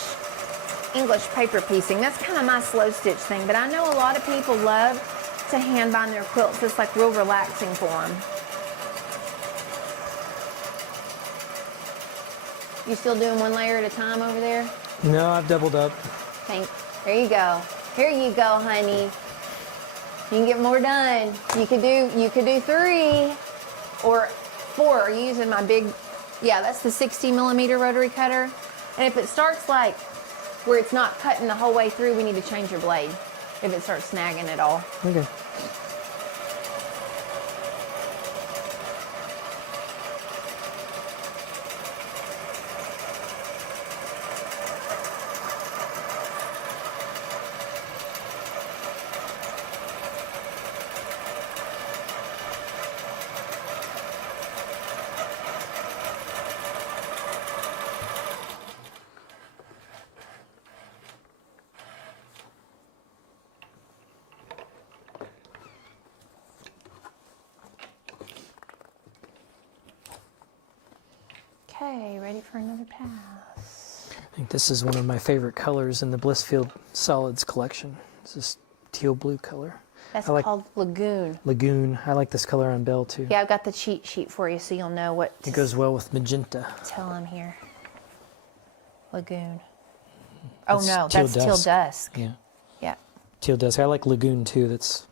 English paper piecing. That's kind of my slow stitch thing, but I know a lot of people love to hand bind their quilts. It's like real relaxing for them. You still doing one layer at a time over there? No, I've doubled up. Thanks. Here you go. Here you go, honey. You can get more done. You could do 3 or 4. Are you using my big? Yeah, that's the 60mm rotary cutter. And if it starts like where it's not cutting the whole way through, we need to change your blade. If it starts snagging at all. Okay. Okay, ready for another pass. I think this is one of my favorite colors in the Blissfield Solids collection. It's this teal blue color. That's like called Lagoon. Lagoon. I like this color on Belle too. Yeah, I've got the cheat sheet for you so you'll know what to It goes well with magenta. tell them here. Lagoon. Oh That's no, teal that's Teal dusk. Dusk. Yeah. Yeah. Teal dusk. I like Lagoon too. Let's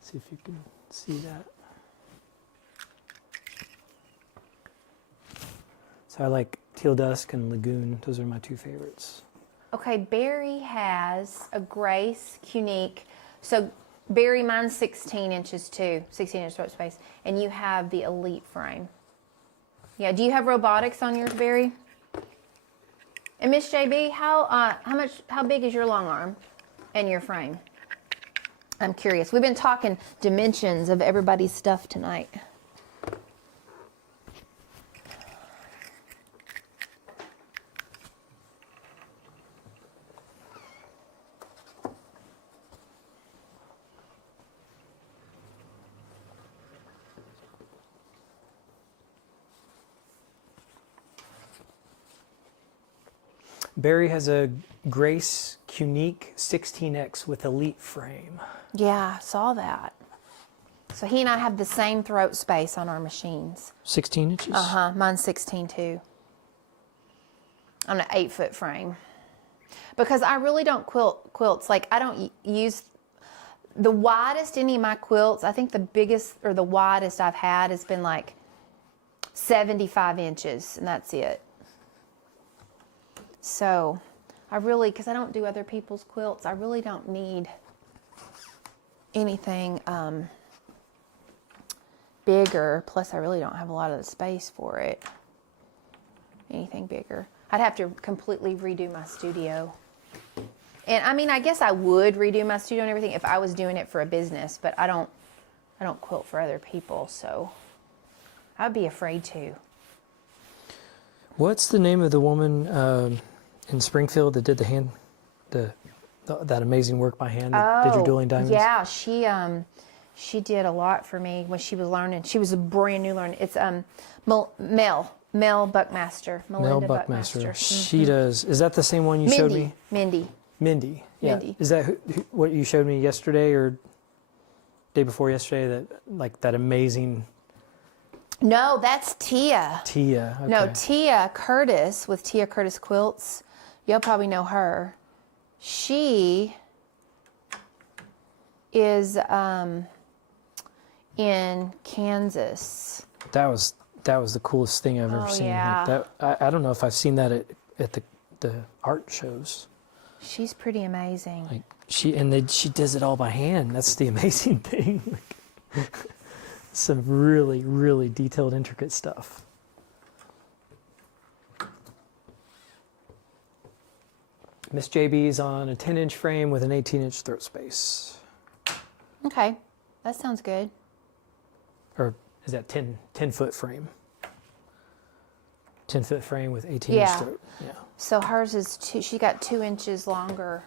see if you can see that. So I like Teal Dusk and Lagoon. Those are my 2 favorites. Okay, Barry has a Grace Unique. So Barry, mine's 16 inches too, 16-inch throat space, and you have the Elite frame. Yeah, do you have robotics on yours, Barry? And Miss JB, how big is your long arm and your frame? I'm curious. We've been talking dimensions of everybody's stuff tonight. Barry has a Grace Unique 16X with Elite frame. Yeah, I saw that. So he and I have the same throat space on our machines. 16 inches? Uh-huh, mine's 16 too. On an 8-foot frame. Because I really don't quilts. Like, I don't use the widest any of my quilts. I think the biggest or the widest I've had has been like 75 inches, and that's it. So I really, because I don't do other people's quilts, I really don't need anything bigger. Plus, I really don't have a lot of the space for it. Anything bigger. I'd have to completely redo my studio. And I mean, I guess I would redo my studio and everything if I was doing it for a business, but I don't quilt for other people, so I'd be afraid to. What's the name of the woman in Springfield that did that amazing work by hand? That did your dueling diamonds? Yeah, she did a lot for me when she was learning. She was a brand new learner. It's Mel Buckmaster. Mel Buckmaster. She does. Is that the same one you showed me? Mindy. Mindy. Yeah. Mindy. Is that what you showed me yesterday, or day before yesterday, that amazing No, that's Tia. Tia. Okay. No, Tia Curtis with Tia Curtis Quilts. You'll probably know her. She is in Kansas. That was the coolest thing I've ever seen. Yeah. I don't know if I've seen that at the art shows. She's pretty amazing. Like she does it all by hand. That's the amazing thing. Some really, really detailed, intricate stuff. Miss JB's on a 10-inch frame with an 18-inch throat space. Okay, that sounds good. Or is that 10-foot frame? 10-foot frame with 18-inch Yeah. throat. Yeah. So hers is she got 2 inches longer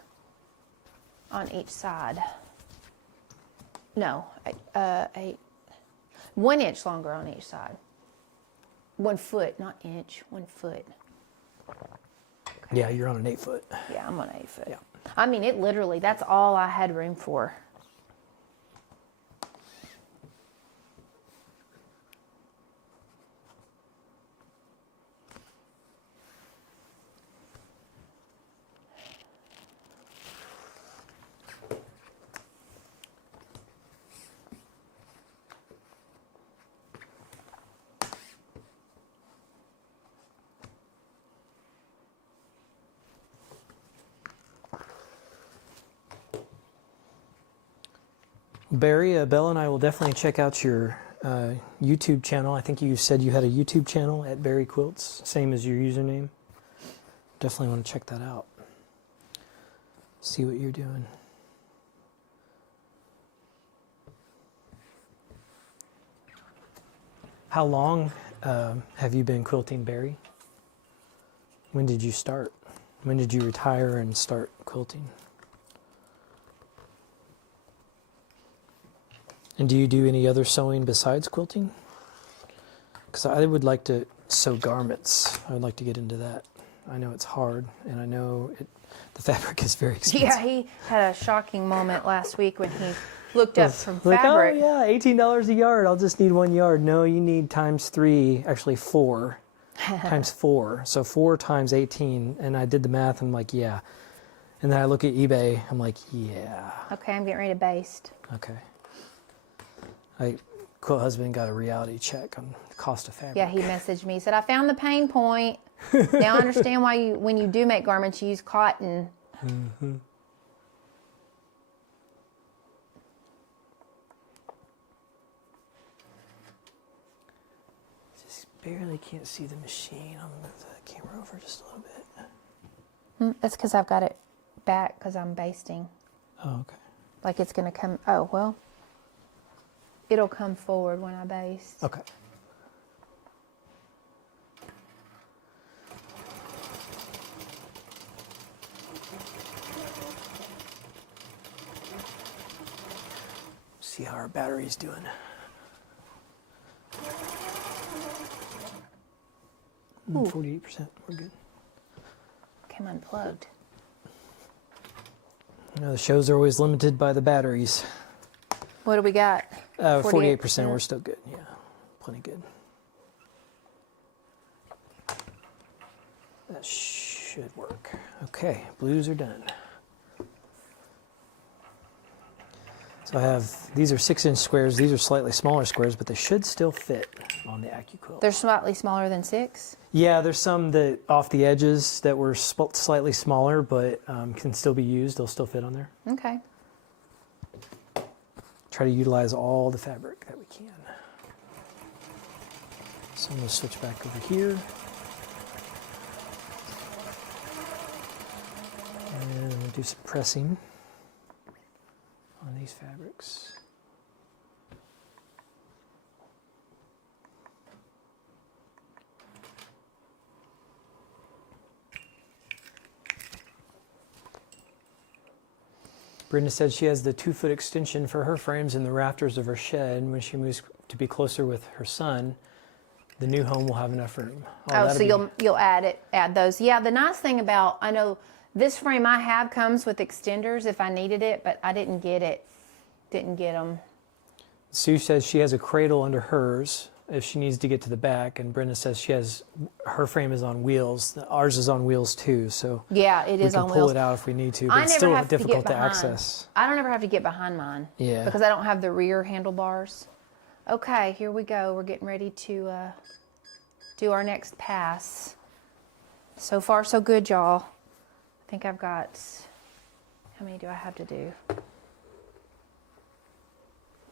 on each side. No, 1 inch longer on each side. 1 foot, not inch, 1 foot. Yeah, you're on an 8-foot. Yeah, I'm on 8 foot. Yeah. I mean, it literally, that's all I had room for. Barry, Belle and I will definitely check out your YouTube channel. I think you said you had a YouTube channel at Barry Quilts, same as your username. Definitely want to check that out. See what you're doing. How long have you been quilting, Barry? When did you start? When did you retire and start quilting? And do you do any other sewing besides quilting? Because I would like to sew garments. I would like to get into that. I know it's hard, and I know the fabric is very expensive. Yeah, he had a shocking moment last week when he looked up from Like, fabric. oh yeah, $18 a yard. I'll just need 1 yard. No, you need times 3, actually 4, times 4. So 4 times 18, and I did the math. And I'm like, yeah. And then I look at eBay. I'm like, yeah. Okay, I'm getting ready to baste. Okay. Quilt Husband got a reality check on the cost of fabric. Yeah, he messaged me. He said, I found the pain point. Now I understand why when you do make garments, you use cotton. Mm-hmm. Just barely can't see the machine. I'm going to move the camera over just a little bit. That's because I've got it back because I'm basting. Oh, okay. Like it's going to come, oh, well. It'll come forward when I baste. Okay. See how our battery's doing. 48%. We're good. Came unplugged. You know, the shows are always limited by the batteries. What do we got? 48%. We're still good. Yeah, plenty good. That should work. Okay, blues are done. So I have, these are 6-inch squares. These are slightly smaller squares, but they should still fit on the Accuquilt. They're slightly smaller than 6? Yeah, there's some that off the edges that were slightly smaller, but can still be used. They'll still fit on there. Okay. Try to utilize all the fabric that we can. So I'm going to switch back over here. And I'm going to do some pressing on these fabrics. Brenda said she has the 2-foot extension for her frames in the rafters of her shed. When she moves to be closer with her son, the new home will have enough room. Oh, so you'll add those. Yeah, the nice thing about, I know this frame I have comes with extenders if I needed it, but I didn't get them. Sue says she has a cradle under hers if she needs to get to the back, and Brenda says her frame is on wheels. Ours is on wheels too, so yeah, it is on we can wheels. pull it out if we need to. But I it's never still have difficult to get behind. access. I don't ever have to get behind mine. Yeah. Because I don't have the rear handlebars. Okay, here we go. We're getting ready to do our next pass. So far, so good, y'all. I think I've got, how many do I have to do?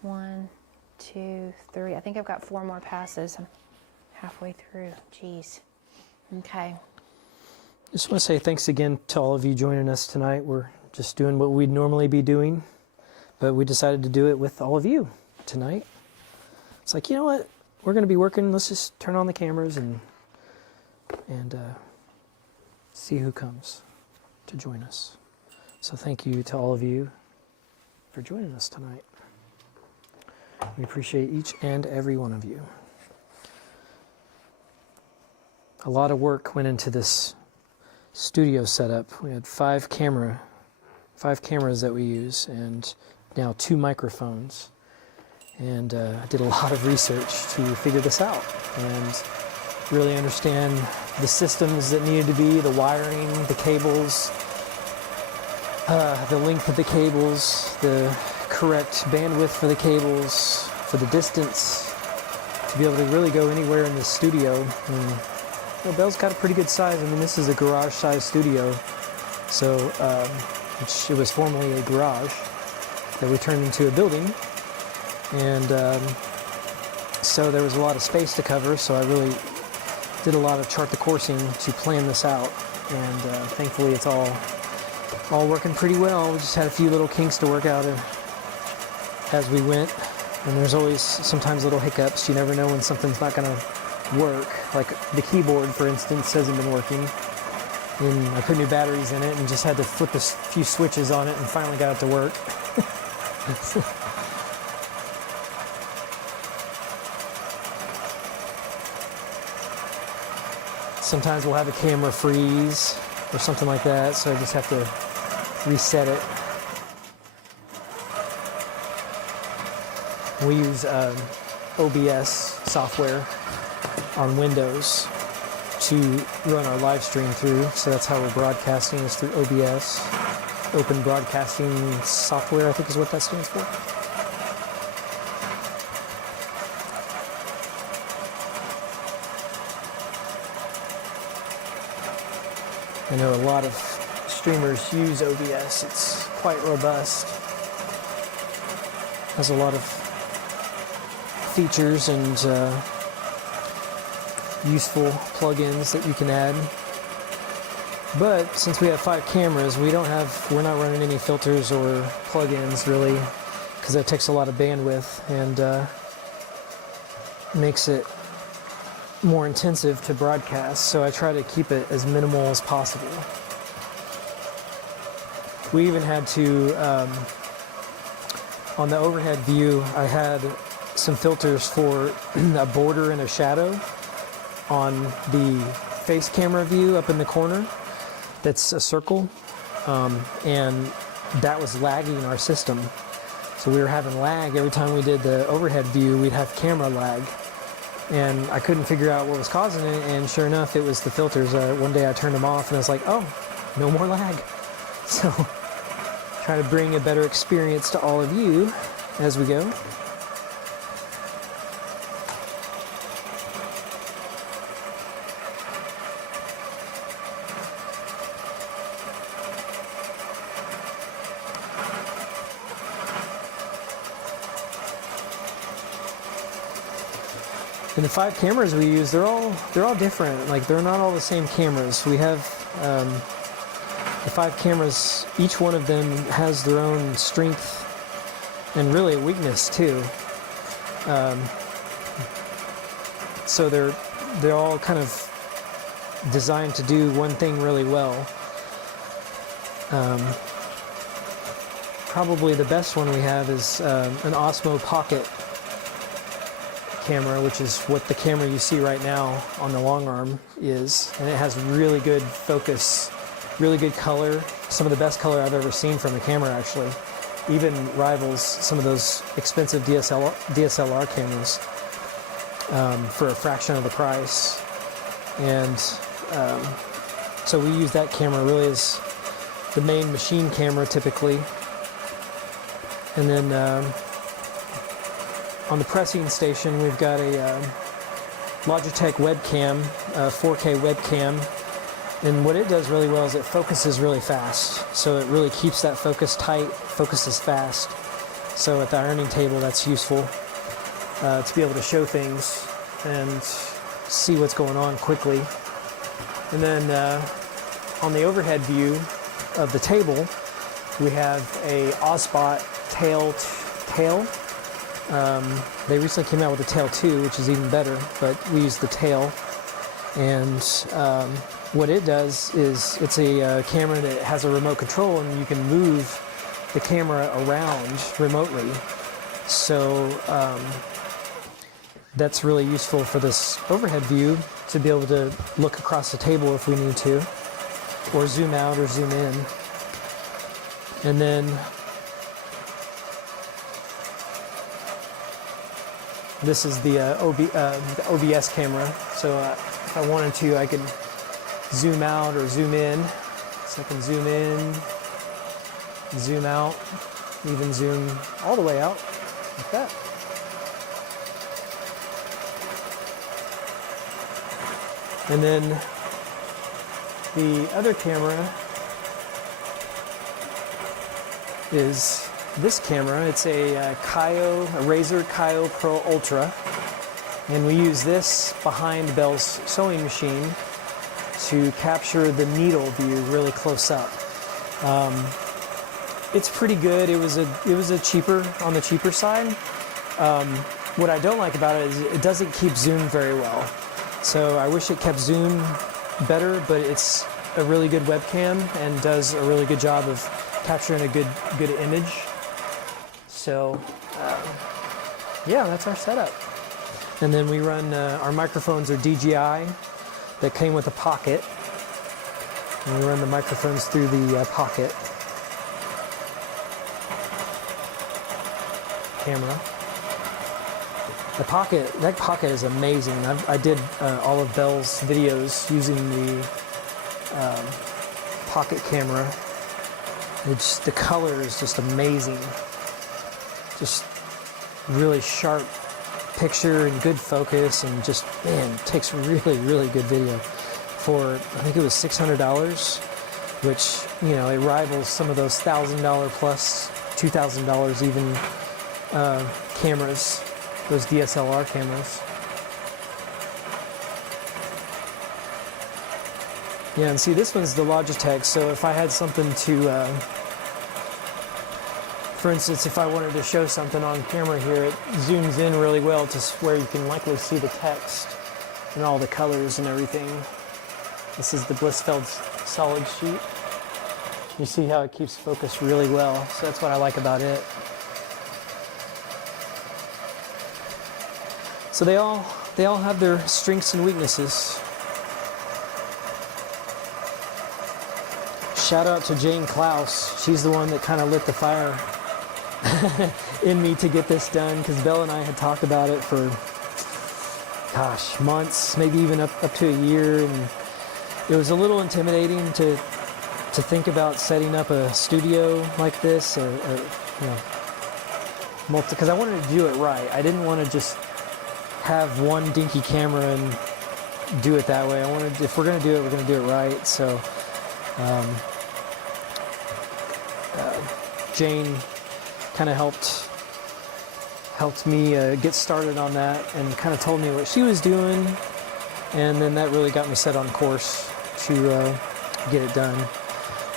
1, 2, 3. I think I've got 4 more passes. I'm halfway through. Jeez. Okay. Just want to say thanks again to all of you joining us tonight. We're just doing what we'd normally be doing, but we decided to do it with all of you tonight. It's like, you know what? We're going to be working. Let's just turn on the cameras and see who comes to join us. So thank you to all of you for joining us tonight. We appreciate each and every one of you. A lot of work went into this studio setup. We had 5 cameras that we use, and now 2 microphones. And I did a lot of research to figure this out and really understand the systems that needed to be, the wiring, the cables, the length of the cables, the correct bandwidth for the cables, for the distance, to be able to really go anywhere in the studio. And Belle's got a pretty good size. I mean, this is a garage-sized studio, so it was formerly a garage that we turned into a building. And so there was a lot of space to cover, so I really did a lot of chart the coursing to plan this out, and thankfully it's all working pretty well. We just had a few little kinks to work out as we went, and there's always sometimes little hiccups. You never know when something's not going to work. Like the keyboard, for instance, hasn't been working, and I put new batteries in it and just had to flip a few switches on it and finally got it to work. Sometimes we'll have a camera freeze or something like that, so I just have to reset it. We use OBS software on Windows to run our live stream through, so that's how we're broadcasting, is through OBS. Open Broadcasting Software, I think is what that stands for. I know a lot of streamers use OBS. It's quite robust. Has a lot of features and useful plugins that you can add. But since we have 5 cameras, we're not running any filters or plugins really, because that takes a lot of bandwidth and makes it more intensive to broadcast, so I try to keep it as minimal as possible. We even had to, on the overhead view, I had some filters for a border and a shadow on the face camera view up in the corner. That's a circle, and that was lagging our system. So we were having lag every time we did the overhead view. We'd have camera lag. And I couldn't figure out what was causing it, and sure enough, it was the filters. One day I turned them off, and I was like, oh, no more lag. So, try to bring a better experience to all of you as we go. And the 5 cameras we use, they're all different. Like, they're not all the same cameras. We have the 5 cameras. Each one of them has their own strength and really a weakness too. So they're all kind of designed to do one thing really well. Probably the best one we have is an Osmo Pocket camera, which is what the camera you see right now on the long arm is, and it has really good focus, really good color, some of the best color I've ever seen from a camera actually. even rivals some of those expensive DSLR cameras for a fraction of the price. And so we use that camera really as the main machine camera typically. And then on the pressing station, we've got a Logitech webcam, 4K webcam. And what it does really well is it focuses really fast. So it really keeps that focus tight, focuses fast. So at the ironing table, that's useful to be able to show things and see what's going on quickly. And then on the overhead view of the table, we have a Osbot Teal. They recently came out with the Teal 2, which is even better, but we use the Teal. And what it does is it's a camera that has a remote control, and you can move the camera around remotely. So that's really useful for this overhead view to be able to look across the table if we need to, or zoom out or zoom in. And then this is the OBS camera. So if I wanted to, I could zoom out or zoom in. So I can zoom in, zoom out, even zoom all the way out like that. And then the other camera is this camera. It's a Razer Kaio Pro Ultra, and we use this behind Belle's sewing machine to capture the needle view really close up. It's pretty good. It was a cheaper, on the cheaper side. What I don't like about it is it doesn't keep zoom very well. So I wish it kept zoom better, but it's a really good webcam and does a really good job of capturing a good image. So yeah, that's our setup. And then we run our microphones are DJI that came with a pocket. And we run the microphones through the pocket camera. That pocket is amazing. I did all of Belle's videos using the pocket camera. The color is just amazing. Just really sharp picture and good focus, and just, man, takes really, really good video. For, I think it was $600, which, you know, it rivals some of those $1,000 plus, $2,000 even cameras. Those DSLR cameras. Yeah, and see, this one's the Logitech, so if I had something to, for instance, if I wanted to show something on camera here, it zooms in really well to where you can likely see the text and all the colors and everything. This is the Blissfield Solids sheet. You see how it keeps focus really well, so that's what I like about it. So they all have their strengths and weaknesses. Shout out to Jane Klaus. She's the one that kind of lit the fire in me to get this done, because Belle and I had talked about it for, gosh, months, maybe even up to a year, and it was a little intimidating to think about setting up a studio like this, or you know, because I wanted to do it right. I didn't want to just have one dinky camera and do it that way. I wanted, if we're going to do it, we're going to do it right. So Jane kind of helped me get started on that, and kind of told me what she was doing, and then that really got me set on course to get it done.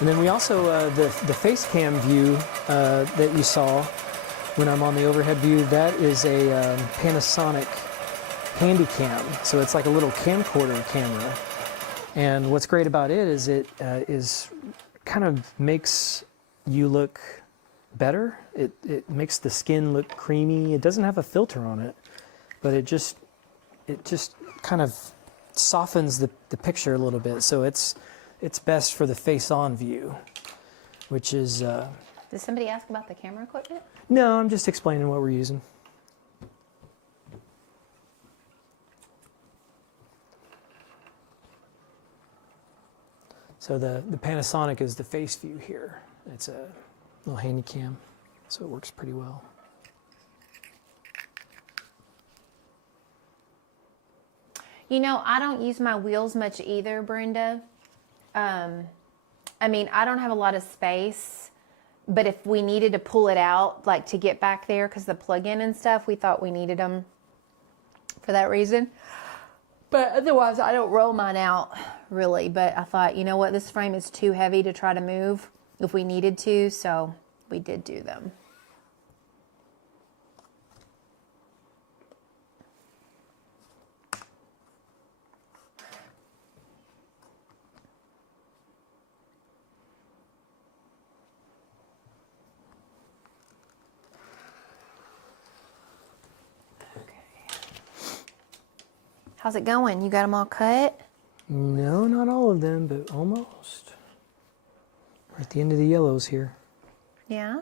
And then we also the face cam view that you saw when I'm on the overhead view, that is a Panasonic Handycam, so it's like a little camcorder camera. And what's great about it is it is kind of makes you look better. It makes the skin look creamy. It doesn't have a filter on it, but it just kind of softens the picture a little bit. So it's best for the face-on view, which is Did somebody ask about the camera equipment? No, I'm just explaining what we're using. So the Panasonic is the face view here. It's a little handy cam, so it works pretty well. You know, I don't use my wheels much either, Brenda. I mean, I don't have a lot of space, but if we needed to pull it out, like to get back there, because the plug-in and stuff, we thought we needed them for that reason. But otherwise, I don't roll mine out, really. But I thought, you know what, this frame is too heavy to try to move if we needed to, so we did do them. How's it going? You got them all cut? No, not all of them, but almost. We're at the end of the yellows here. Yeah?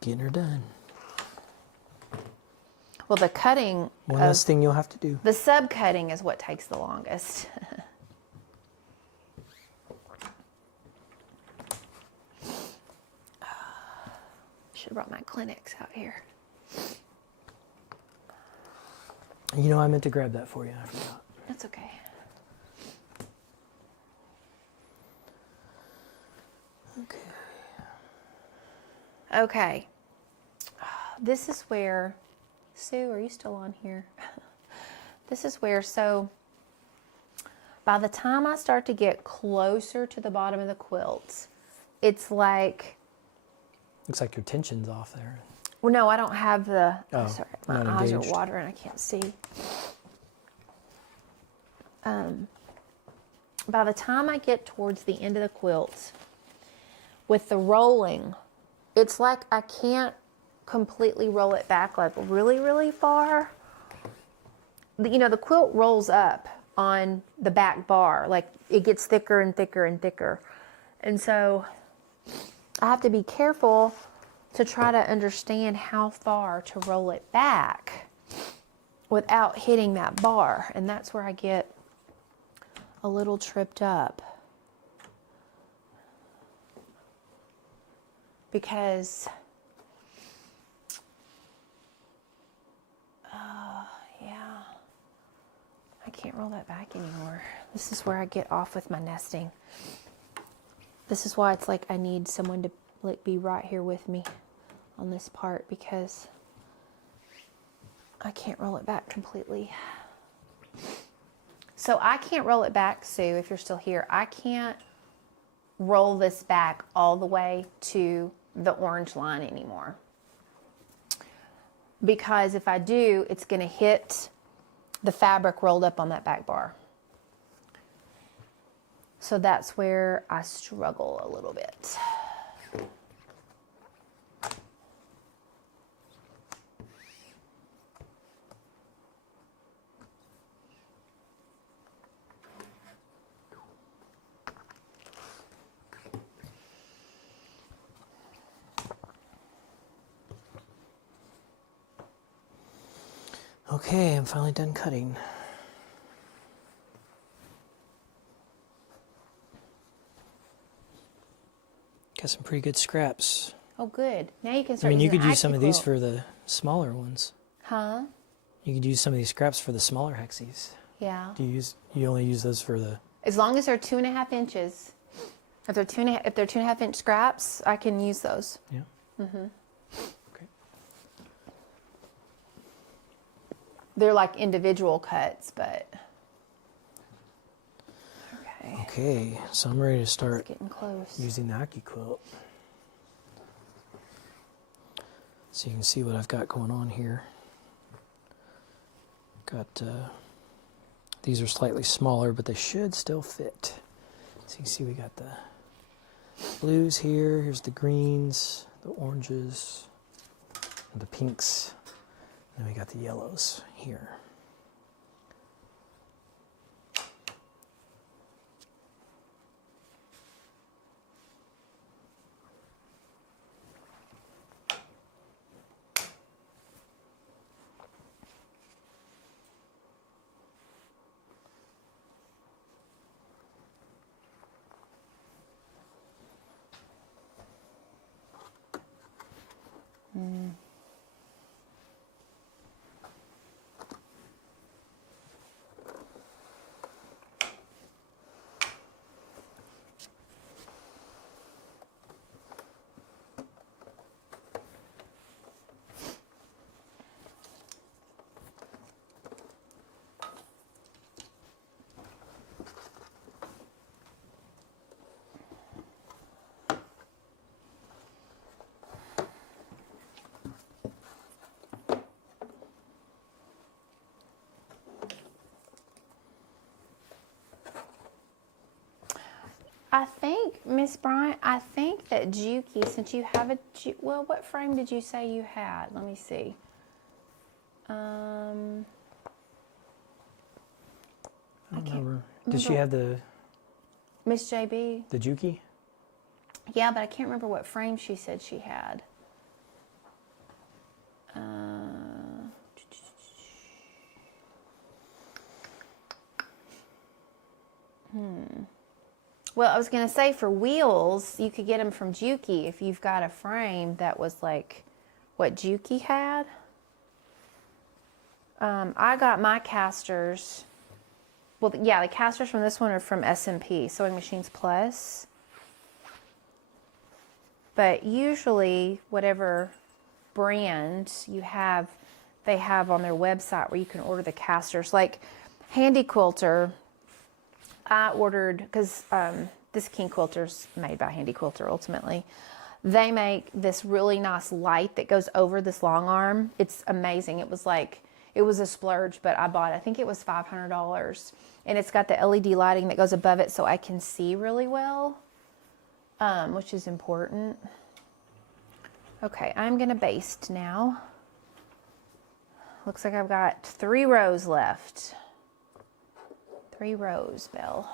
Getting her done. Well, the cutting, One less thing you'll have to do. the sub cutting is what takes the longest. Should have brought my Kleenex out here. You know, I meant to grab that for you. I forgot. That's okay. Okay. Okay. This is where, Sue, are you still on here? This is where, so by the time I start to get closer to the bottom of the quilt, it's like, Looks like your tension's off there. well, no, I don't have the, Oh, sorry, my not eyes engaged. are watering, I can't see. By the time I get towards the end of the quilt, with the rolling, it's like I can't completely roll it back like really, really far. You know, the quilt rolls up on the back bar, like it gets thicker and thicker and thicker. And so I have to be careful to try to understand how far to roll it back without hitting that bar. And that's where I get a little tripped up. Because, yeah, I can't roll that back anymore. This is where I get off with my nesting. This is why it's like I need someone to like be right here with me on this part, because I can't roll it back completely. So I can't roll it back, Sue, if you're still here. I can't roll this back all the way to the orange line anymore. Because if I do, it's going to hit the fabric rolled up on that back bar. So that's where I struggle a little bit. Okay, I'm finally done cutting. Got some pretty good scraps. Oh, good. Now you can I start mean, you using could use some of these Accuquilt. for the smaller ones. Huh? You could use some of these scraps for the smaller hexies. Yeah. You only use those for the... As long as they're 2.5 inches. If they're 2.5 inch scraps, I can use those. Yeah. Okay. They're like individual cuts, but okay. Okay, so I'm ready to It's start getting close. using the Accuquilt. So you can see what I've got going on here. Got these are slightly smaller, but they should still fit. So you can see we got the blues here. Here's the greens, the oranges, and the pinks. And then we got the yellows here. I think, Miss Bryant, I think that Juki, since you have a, well, what frame did you say you had? Let me see. I don't remember. Did she have the Miss JB? Juki? Yeah, but I can't remember what frame she said she had. Well, I was going to say for wheels, you could get them from Juki if you've got a frame that was like what Juki had. I got my casters. Well, yeah, the casters from this one are from S&P, Sewing Machines Plus. But usually, whatever brand you have, they have on their website where you can order the casters. Like Handy Quilter, I ordered, because this King Quilter's made by Handy Quilter ultimately. They make this really nice light that goes over this long arm. It's amazing. It was a splurge, but I bought it. I think it was $500. And it's got the LED lighting that goes above it so I can see really well, which is important. Okay, I'm going to baste now. Looks like I've got 3 rows left. 3 rows, Belle.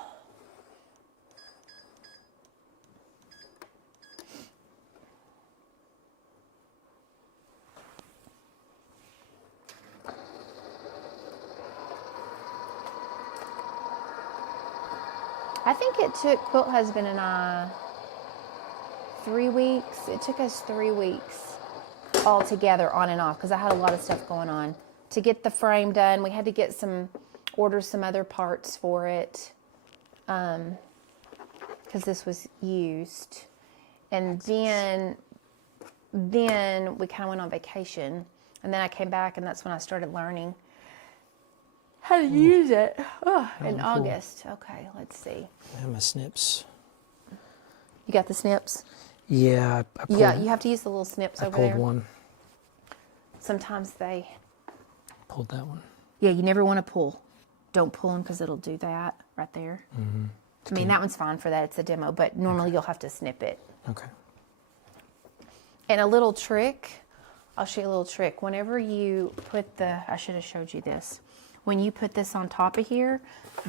I think it took Quilt Husband and I 3 weeks. It took us 3 weeks all together on and off because I had a lot of stuff going on. To get the frame done, we had to order some other parts for it because this was used. And then we kind of went on vacation. And then I came back and that's when I started learning how to use it in August. Okay, let's see. I have my snips. You got the snips? Yeah, I pulled, You have to use the little snips over there. I pulled one. Sometimes they... Pulled that one. Yeah, you never want to pull. Don't pull them because it'll do that right there. Mm-hmm. I mean, that one's fine for that. It's a demo, but normally you'll have to snip it. Okay. And a little trick, I'll show you a little trick. Whenever you put I should have showed you this. When you put this on top of here,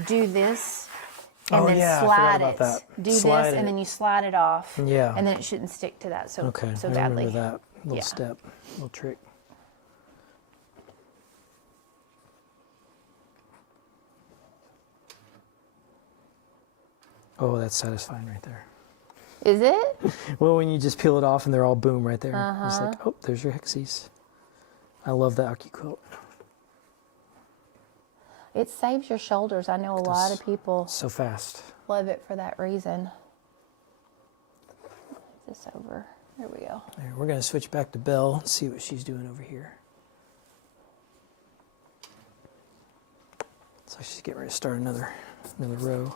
do this and then slide it. Do slide this and then you slide it off. Yeah. And then it shouldn't stick to that so badly. I remember that little step, little trick. Oh, that's satisfying right there. Is it? Well, when you just peel it off and they're all boom right there. It's like, oh, there's your hexies. I love the Accuquilt. It saves your shoulders. I know a lot of people so fast. Love it for that reason. Move this over. There we go. There, we're going to switch back to Belle and see what she's doing over here. So she's getting ready to start another row.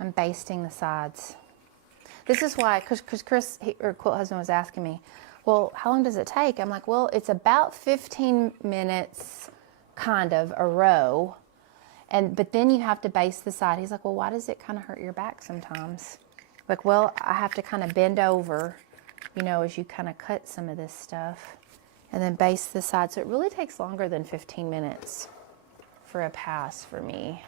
I'm basting the sides. This is why, because Chris, or Quilt Husband, was asking me, well, how long does it take? I'm like, well, it's about 15 minutes, kind of, a row. But then you have to baste the side. He's like, well, why does it kind of hurt your back sometimes? Like, well, I have to kind of bend over, you know, as you kind of cut some of this stuff. And then baste the side. So it really takes longer than 15 minutes for a pass for me.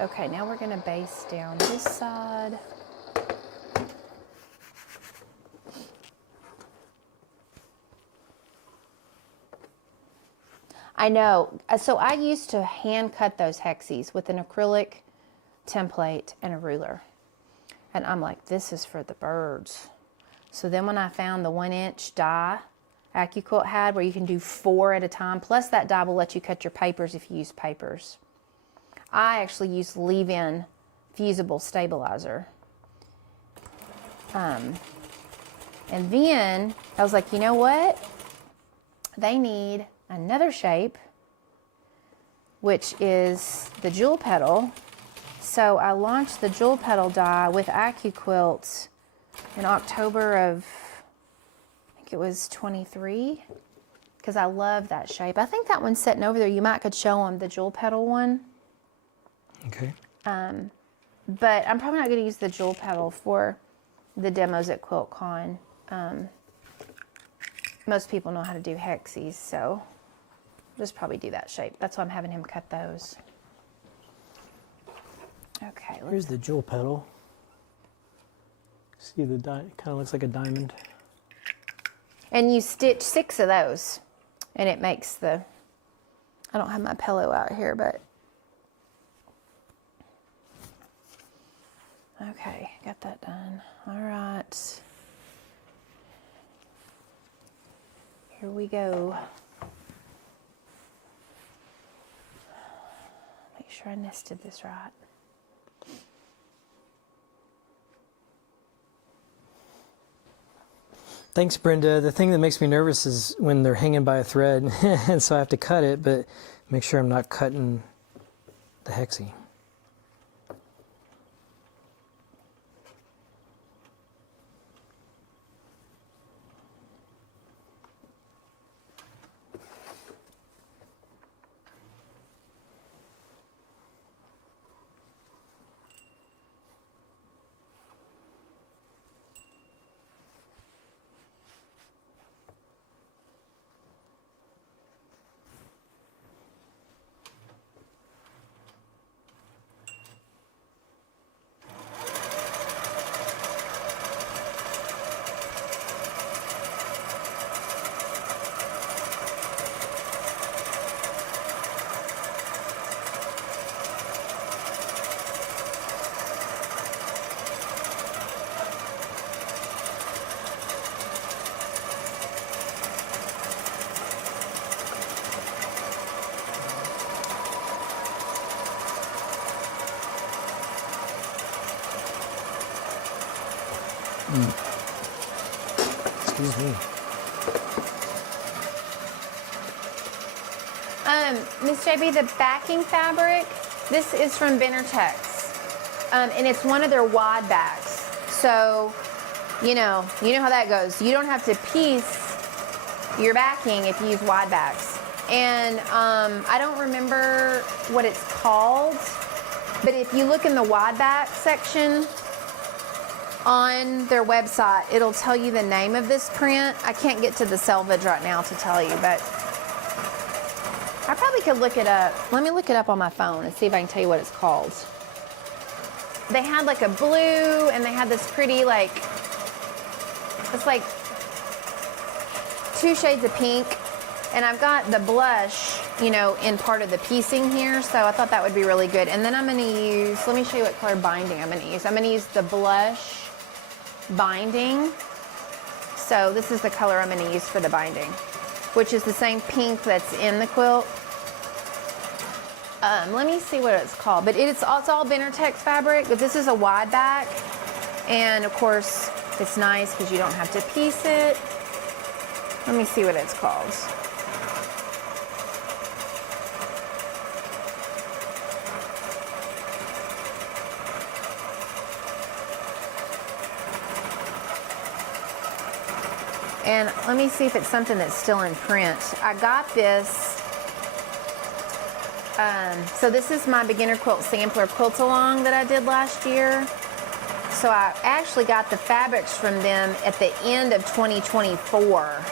Okay, now we're gonna base down this side. I know, so I used to hand cut those hexies with an acrylic template and a ruler. And I'm like, this is for the birds. So then when I found the 1-inch die Accuquilt had, where you can do 4 at a time, plus that die will let you cut your papers if you use papers. I actually use leave-in fusible stabilizer. And then I was like, you know what? They need another shape, which is the jewel petal. So I launched the jewel petal die with Accuquilt in October of, I think it was 23, because I love that shape. I think that one's sitting over there. You might could show them the jewel petal one. Okay. But I'm probably not going to use the jewel petal for the demos at Quilt Con. Most people know how to do hexies, so just probably do that shape. That's why I'm having him cut those. Okay. Here's the jewel petal. See the kind of looks like a diamond. And you stitch 6 of those, and it makes the. I don't have my pillow out here, but. Okay, got that done. All right. Here we go. Make sure I nested this right. Thanks, Brenda. The thing that makes me nervous is when they're hanging by a thread, and so I have to cut it, but make sure I'm not cutting the hexie. Excuse me. Miss JB, the backing fabric, this is from Benartex. And it's one of their wad backs. So, you know how that goes. You don't have to piece your backing if you use wide backs. And I don't remember what it's called, but if you look in the wide back section on their website, it'll tell you the name of this print. I can't get to the selvage right now to tell you, but I probably could look it up. Let me look it up on my phone and see if I can tell you what it's called. They had like a blue, and they had this pretty, like, it's like 2 shades of pink. And I've got the blush, in part of the piecing here, so I thought that would be really good. And then I'm going to use, let me show you what color binding I'm going to use. I'm going to use the blush binding. So this is the color I'm going to use for the binding, which is the same pink that's in the quilt. Let me see what it's called, but it's all Benartex fabric, but this is a wide back, and of course it's nice because you don't have to piece it. Let me see what it's called. And let me see if it's something that's still in print. I got this. So this is my beginner quilt sampler quilt along that I did last year. So I actually got the fabrics from them at the end of 2024.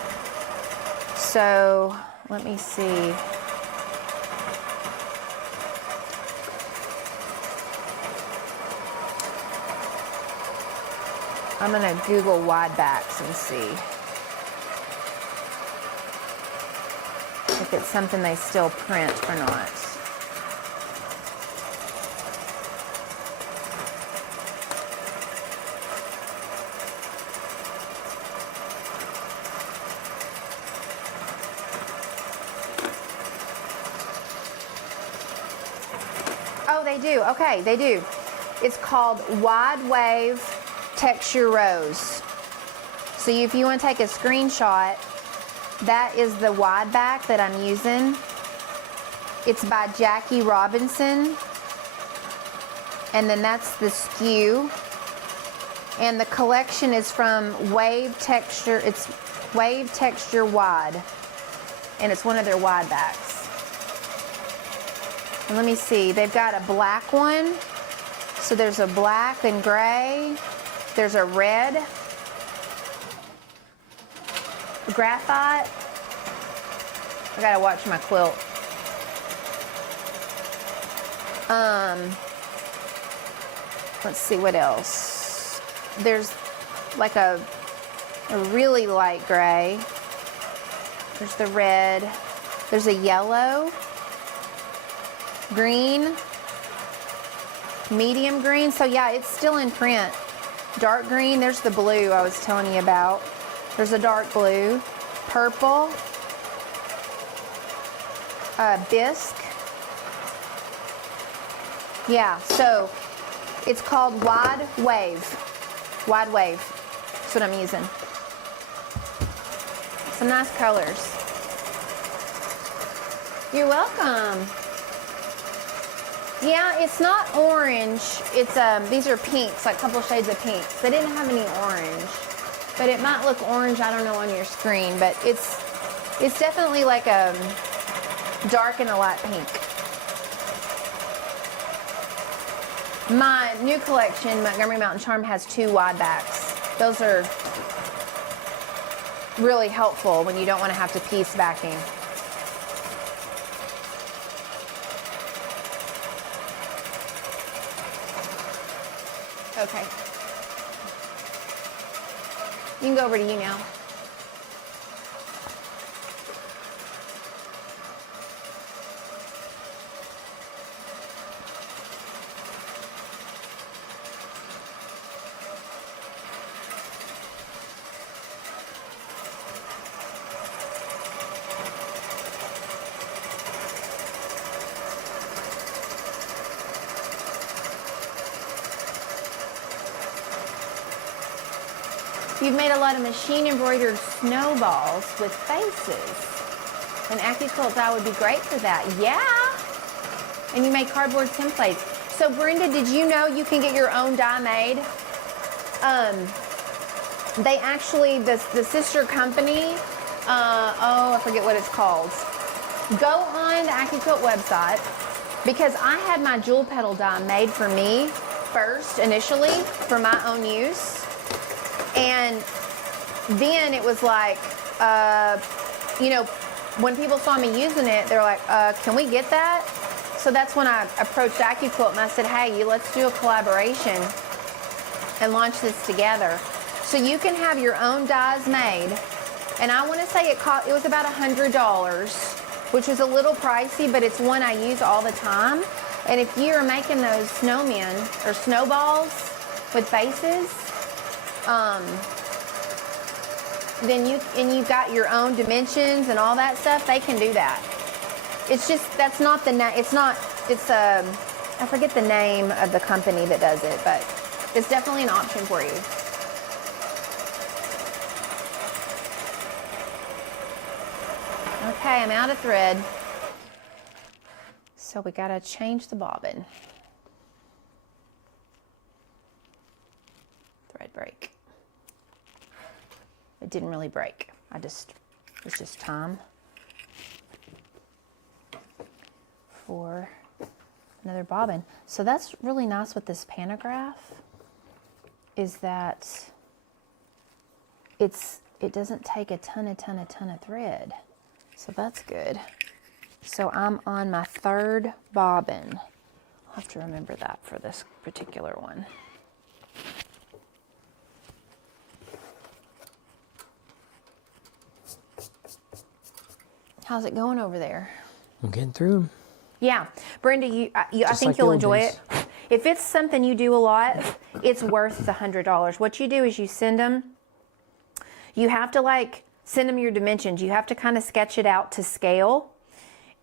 So let me see. I'm gonna Google wide backs and see if it's something they still print or not. Oh, they do. Okay, they do. It's called Wide Wave Texture Rose. So if you want to take a screenshot, that is the wide back that I'm using. It's by Jackie Robinson. And then that's the SKU. And the collection is from Wave Texture. It's Wave Texture Wide. And it's one of their wide backs. And let me see, they've got a black one. So there's a black and gray. There's a red. Graphite. I gotta watch my quilt. Let's see what else. There's like a really light gray. There's the red. There's a yellow. Green, medium green. So yeah, it's still in print. Dark green, there's the blue I was telling you about. There's a dark blue, purple, bisque. Yeah, so it's called Wide Wave. Wide Wave. That's what I'm using. Some nice colors. You're welcome. Yeah, it's not orange. It's these are pinks, like a couple shades of pinks. They didn't have any orange, but it might look orange. I don't know on your screen, but it's definitely like a dark and a light pink. My new collection, Montgomery Mountain Charm, has 2 wide backs. Those are really helpful when you don't want to have to piece backing. Okay. You can go over to you now. You've made a lot of machine embroidered snowballs with faces. An Accuquilt die would be great for that. Yeah. And you make cardboard templates. So Brenda, did you know you can get your own die made? They actually, the sister company, I forget what it's called. Go on the Accuquilt website, because I had my jewel petal die made for me first, initially, for my own use. And then it was like, you know, when people saw me using it, they're like, can we get that? So that's when I approached Accuquilt and I said, hey, let's do a collaboration and launch this together. So you can have your own dies made. And I want to say it was about $100, which was a little pricey, but it's one I use all the time. And if you are making those snowmen or snowballs with faces, then you've got your own dimensions and all that stuff, they can do that. It's just, that's not I forget the name of the company that does it, but it's definitely an option for you. Okay, I'm out of thread. So we gotta change the bobbin. Thread break. It didn't really break. It was just time for another bobbin. So that's really nice with this pantograph, is that it doesn't take a ton of thread. So that's good. So I'm on my 3rd bobbin. I'll have to remember that for this particular one. How's it going over there? I'm getting through them. Yeah, Brenda, I think like you'll the old enjoy days. it. If it's something you do a lot, it's worth the $100. What you do is you send them. You have to like send them your dimensions. You have to kind of sketch it out to scale,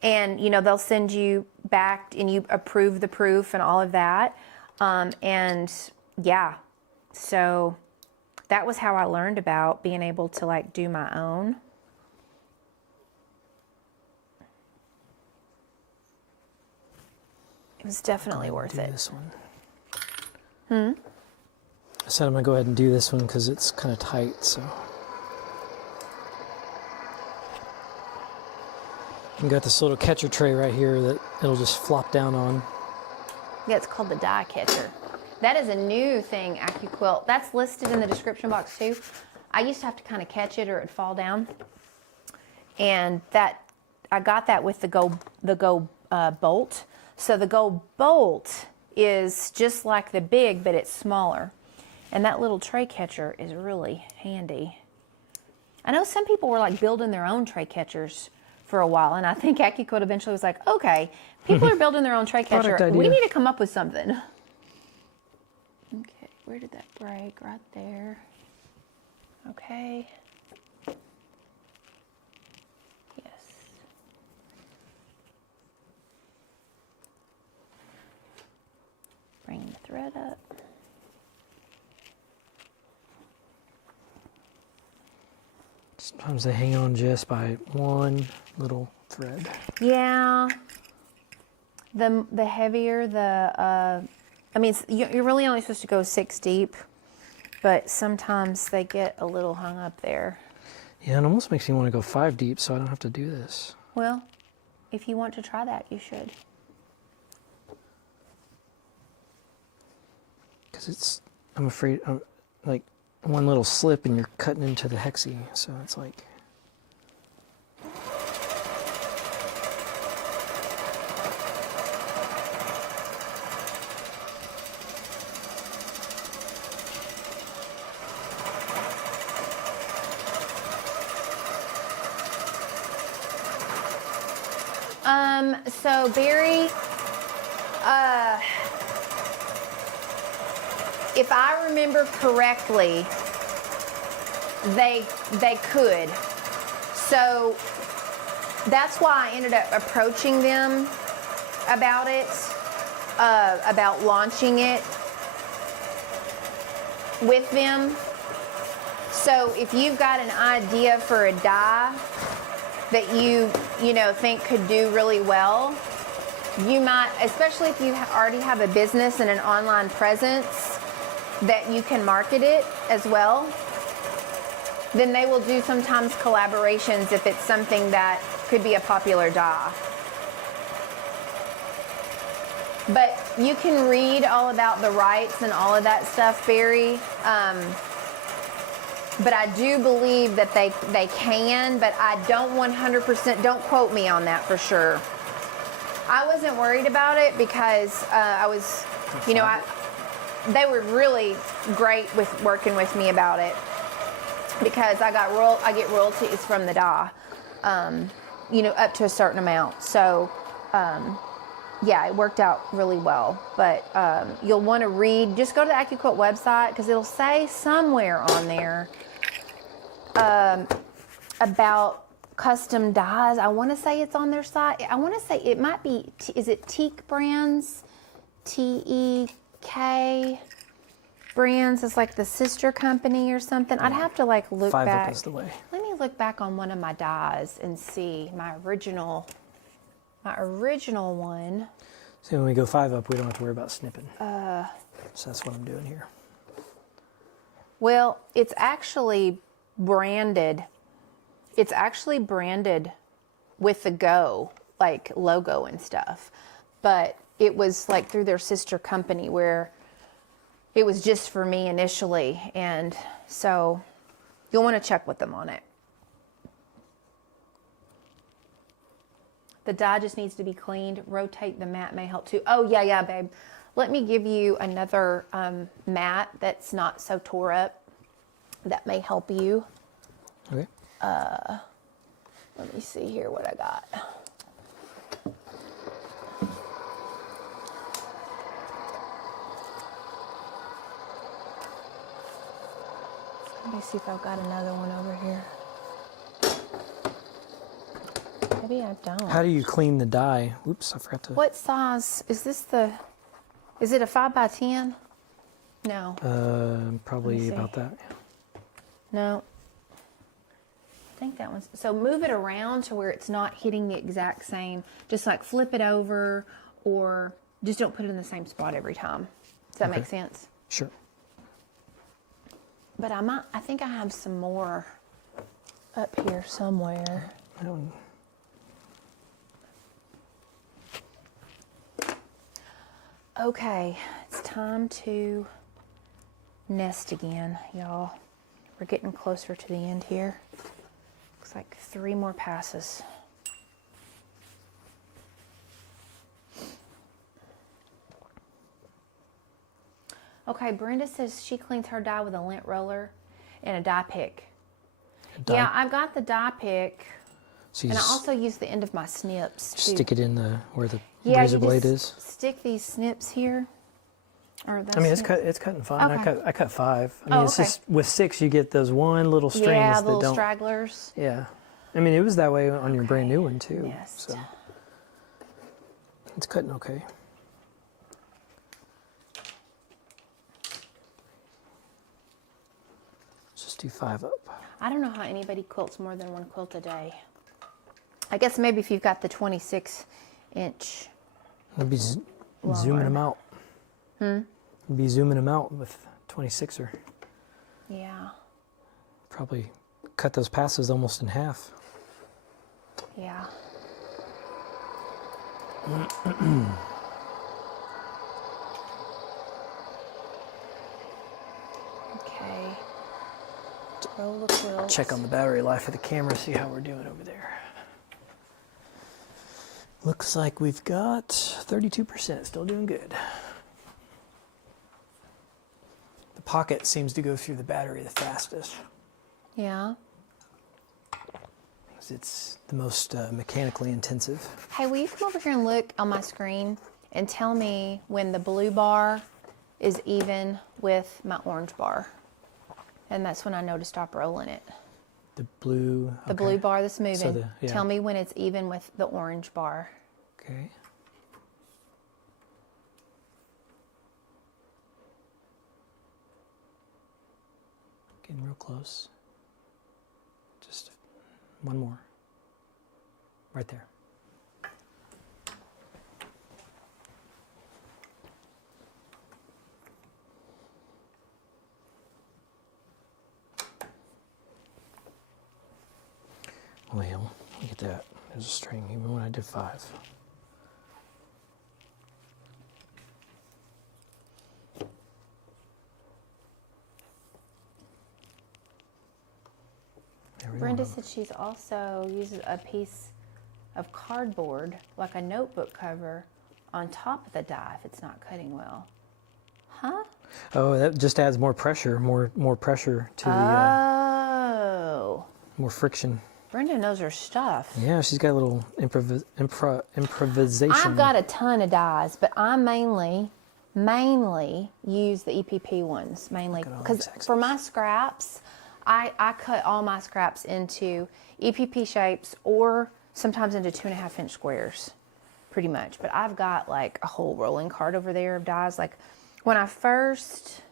and you know they'll send you back, and you approve the proof and all of that. And yeah, so that was how I learned about being able to like do my own. It was definitely worth it. This one. I said I'm gonna go ahead and do this one because it's kind of tight. So you got this little catcher tray right here that it'll just flop down on. Yeah, it's called the die catcher. That is a new thing, Accuquilt. That's listed in the description box too. I used to have to kind of catch it or it'd fall down. And that I got that with the Go bolt. So the Go bolt is just like the big, but it's smaller. And that little tray catcher is really handy. I know some people were like building their own tray catchers for a while, and I think Accuquilt eventually was like, okay, people are building their own tray catcher. We need to come up with something. Okay, where did that break? Right there. Okay. Yes. Bring the thread up. Sometimes they hang on just by one little thread. Yeah. The heavier the, I mean, you're really only supposed to go 6 deep, but sometimes they get a little hung up there. Yeah, it almost makes me want to go 5 deep so I don't have to do this. Well, if you want to try that, you should. Because I'm afraid, like, one little slip and you're cutting into the hexie, so it's like... So Barry, if I remember correctly, they could. So that's why I ended up approaching them about it, about launching it with them. So if you've got an idea for a die that you know think could do really well, you might, especially if you already have a business and an online presence that you can market it as well, then they will do sometimes collaborations if it's something that could be a popular die. But you can read all about the rights and all of that stuff, Barry. But I do believe that they can, but I don't 100%, don't quote me on that for sure. I wasn't worried about it because I was, you know, they were really great with working with me about it because I get royalties from the die, you know, up to a certain amount. So, yeah, it worked out really well. But you'll want to read, just go to the Accuquilt website because it'll say somewhere on there about custom dyes. I want to say it's on their site. I want to say it might be, is it Teak Brands? Teek Brands is like the sister company or something. I'd have to like look 5 back. up is the way. Let me look back on one of my dyes and see my original one. So when we go 5 up, we don't have to worry about snipping. So that's what I'm doing here. Well, it's actually branded. It's actually branded with the Go, like logo and stuff. But it was like through their sister company where it was just for me initially. And so you'll want to check with them on it. The die just needs to be cleaned. Rotate the mat may help too. Oh, yeah, babe. Let me give you another mat that's not so tore up. That may help you. Okay. Let me see here what I got. Let me see if I've got another one over here. Maybe I don't. How do you clean the die? Oops, I forgot to. What size is this? Is it a 5x10? No. Probably see. about that. No. I think that one's. So move it around to where it's not hitting the exact same. Just like flip it over, or just don't put it in the same spot every time. Does that make sense? Sure. But I think I have some more up here somewhere. I don't. Okay, it's time to nest again, y'all. We're getting closer to the end here. Looks like 3 more passes. Okay, Brenda says she cleans her die with a lint roller and a die pick. Yeah, I've got the die pick, So you and I just also use the end of my snips to stick it in where the Yeah, razor you blade just is. stick these snips here. Or I mean, it's snips. cutting fine. Okay. I cut 5. I mean, it's okay. just with 6 you get those one little strings Yeah, that the little don't. stragglers. Yeah, I mean it was that way on your brand new one too. Nest. So it's cutting okay. Let's just do 5 up. I don't know how anybody quilts more than one quilt a day. I guess maybe if you've got the 26-inch. I'll be zooming them out. Be zooming them out with 26er. Yeah, Probably cut those passes almost in half. yeah. Okay. Roll the quilt. Check on the battery life of the camera, see how we're doing over there. Looks like we've got 32%, still doing good. The pocket seems to go through the battery the fastest, Yeah. because it's the most mechanically intensive. Hey, will you come over here and look on my screen and tell me when the blue bar is even with my orange bar? And that's when I know to stop rolling it. The blue. The blue bar that's moving. So yeah. Tell me when it's even with the orange bar. Okay. Getting real close. Just one more. Right there. Well, look at that. There's a string, even when I did 5. There we Brenda go. said she's also uses a piece of cardboard, like a notebook cover, on top of the die if it's not cutting well. Huh? Oh, that just adds more pressure, more pressure to the Oh. more friction. Brenda knows her stuff. Yeah, she's got a little improvisation. I've got a ton of dies, but I mainly use the EPP ones, mainly at all because these for my scraps, I cut all my scraps into EPP shapes or sometimes into 2.5-inch squares, pretty much. But I've got like a whole rolling cart over there of dies. Like when I first,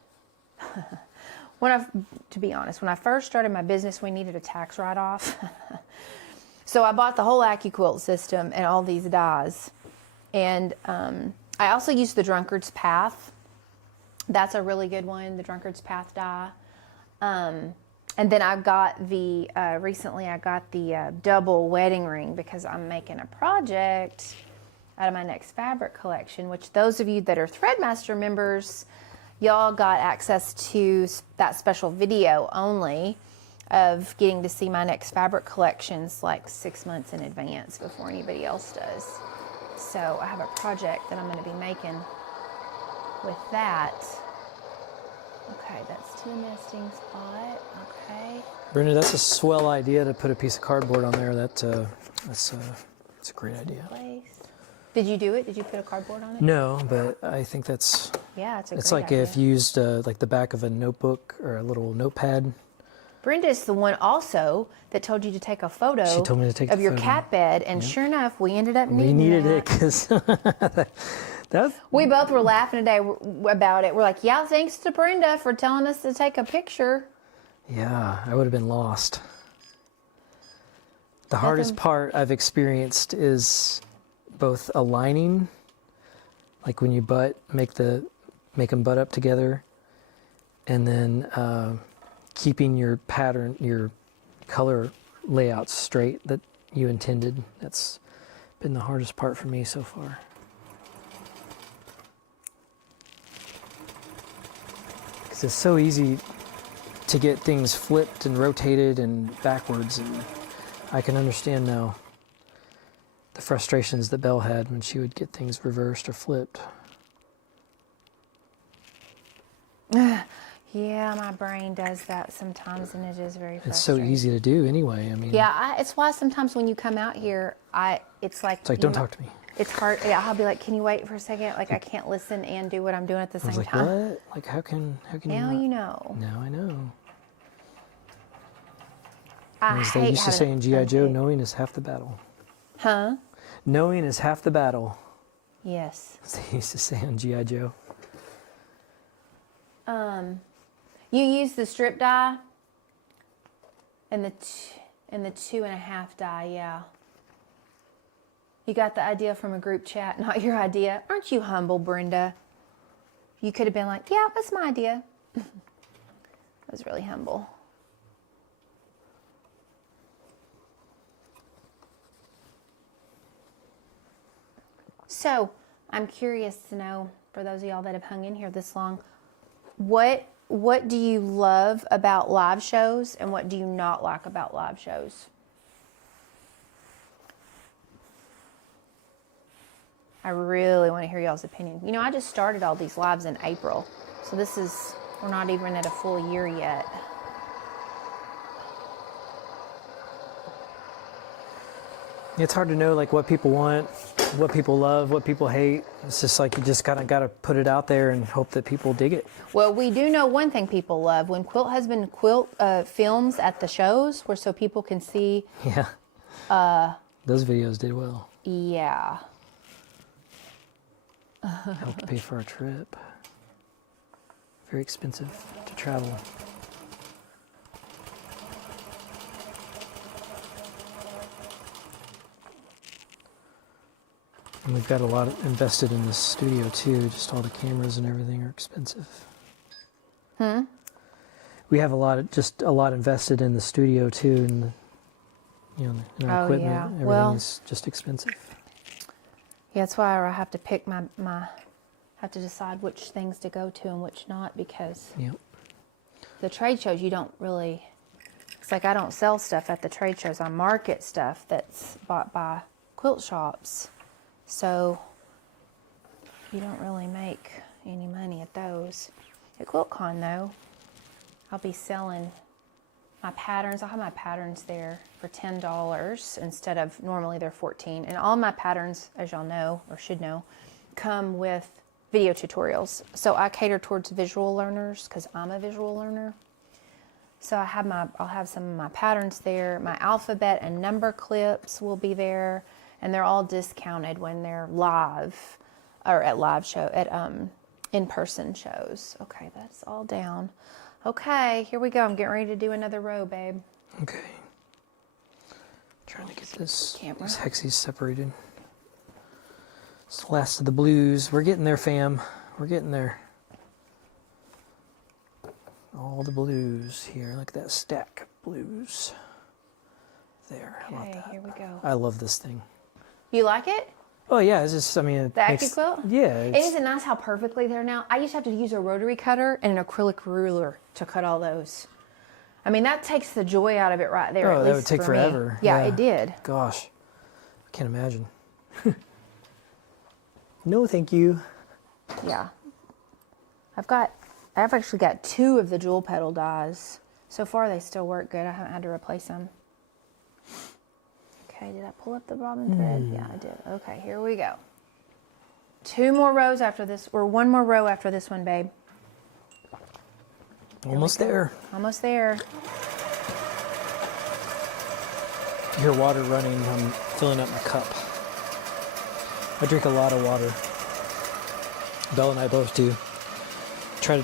to be honest, when I first started my business, we needed a tax write-off. So I bought the whole Accuquilt system and all these dies. And I also used the Drunkard's Path. That's a really good one, the Drunkard's Path die. And then I got the, recently I got the double wedding ring because I'm making a project out of my next fabric collection, which those of you that are Threadmaster members, y'all got access to that special video only of getting to see my next fabric collections like 6 months in advance before anybody else does. So I have a project that I'm going to be making with that. Okay, that's to the nesting spot. Okay. Brenda, that's a swell idea to put a piece of cardboard on there. That's a great idea. Place. Did you do it? Did you put a cardboard on it? No, but I think that's. Yeah, it's a It's great like idea. if you used like the back of a notebook or a little notepad. Brenda's the one also that told you to take a photo She told me to take of the your photo. cat bed, and sure enough, we ended up needing We needed that. it because that. We both were laughing today about it. We're like, yeah, thanks to Brenda for telling us to take a picture. Yeah, I would have been lost. The hardest part I've experienced is both aligning, like when you make them butt up together, and then keeping your pattern, your color layout straight that you intended. That's been the hardest part for me so far. Because it's so easy to get things flipped and rotated and backwards, and I can understand now the frustrations that Belle had when she would get things reversed or flipped. Yeah, my brain does that sometimes, and it is very frustrating. It's so easy to do anyway. I mean, Yeah, it's why sometimes when you come out here, it's like don't talk to me. It's hard. Yeah, I'll be like, can you wait for a second? Like, I can't listen and do what I'm doing at the I was same like, time. what? Like, how can Now you you not? know. Now I know. I As hate they used to having say in G.I. Joe, unpick. knowing is half the battle. Huh? Knowing is half the battle. Yes. As they used to say on G.I. Joe. You use the strip die and the 2.5 die, yeah. You got the idea from a group chat, not your idea. Aren't you humble, Brenda? You could have been like, yeah, that's my idea. I was really humble. So, I'm curious to know, for those of y'all that have hung in here this long, what do you love about live shows and what do you not like about live shows? I really want to hear y'all's opinion. You know, I just started all these lives in April, so we're not even at a full year yet. It's hard to know like what people want, what people love, what people hate. It's just like you just kind of got to put it out there and hope that people dig it. Well, we do know one thing people love. When Quilt Husband films at the shows, where so people can see. Yeah. Those videos did well. Yeah. Helped pay for our trip. Very expensive to travel. And we've got a lot invested in this studio too. Just all the cameras and everything are expensive. We have a lot invested in the studio too, and in our equipment. Yeah. Everything Well, is just expensive. Yeah, that's why I have to pick have to decide which things to go to and which not, because Yep. the trade shows you don't really, it's like I don't sell stuff at the trade shows. I market stuff that's bought by quilt shops. So you don't really make any money at those. At Quilt Con though, I'll be selling my patterns. I'll have my patterns there for $10 instead of normally they're $14. And all my patterns, as y'all know or should know, come with video tutorials. So I cater towards visual learners because I'm a visual learner. So I'll have some of my patterns there. My alphabet and number clips will be there, and they're all discounted when they're live or at in-person shows. Okay, that's all down. Okay, here we go. I'm getting ready to do another row, babe. Okay. Trying to get these Camera. hexies separated. It's the last of the blues. We're getting there, fam. We're getting there. All the blues here. Look at that stack of blues. There. How about Okay, that? here we go. I love this thing. You like it? Oh yeah, it's just, I mean, it The makes, Accuquilt? yeah. Isn't it nice how perfectly they're now? I used to have to use a rotary cutter and an acrylic ruler to cut all those. I mean, that takes the joy out of it right there. Oh, at that least would take for me. forever. Yeah, it did. Gosh, I can't imagine. No, thank you. Yeah. I've got I've actually got 2 of the jewel petal dies. So far they still work good. I haven't had to replace them. Okay, did I pull up the bobbin thread? Yeah, I did. Okay, here we go. 2 more rows after this, or 1 more row after this one, babe. Almost there. Almost there. You hear water running. I'm filling up my cup. I drink a lot of water. Belle and I both do. Try to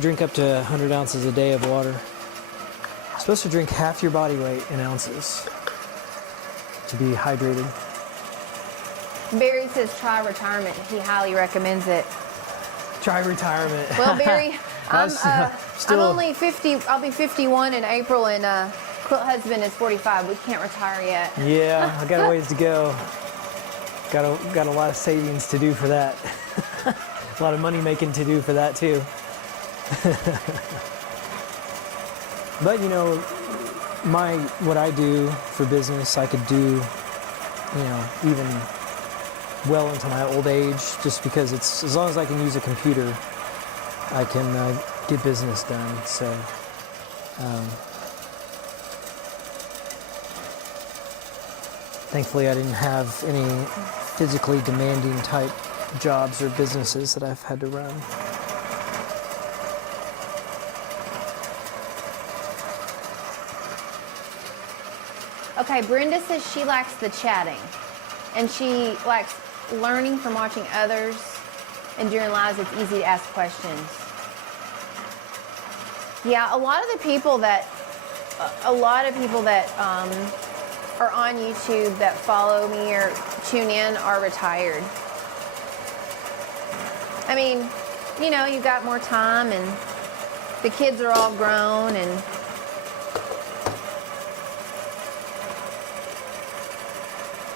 drink up to 100 ounces a day of water. You're supposed to drink half your body weight in ounces to be hydrated. Barry says try retirement. He highly recommends it. Try retirement. Well, Barry, I'm still only 50. I'll be 51 in April, and Quilt Husband is 45. We can't retire yet. Yeah, I got a ways to go. Got a lot of savings to do for that. A lot of money making to do for that too. But you know, what I do for business, I could do, even well into my old age, just because it's, as long as I can use a computer, I can get business done. So thankfully I didn't have any physically demanding type jobs or businesses that I've had to run. Okay, Brenda says she likes the chatting, and she likes learning from watching others, and during lives it's easy to ask questions. Yeah, a lot of people that are on YouTube that follow me or tune in are retired. I mean, you got more time, and the kids are all grown, and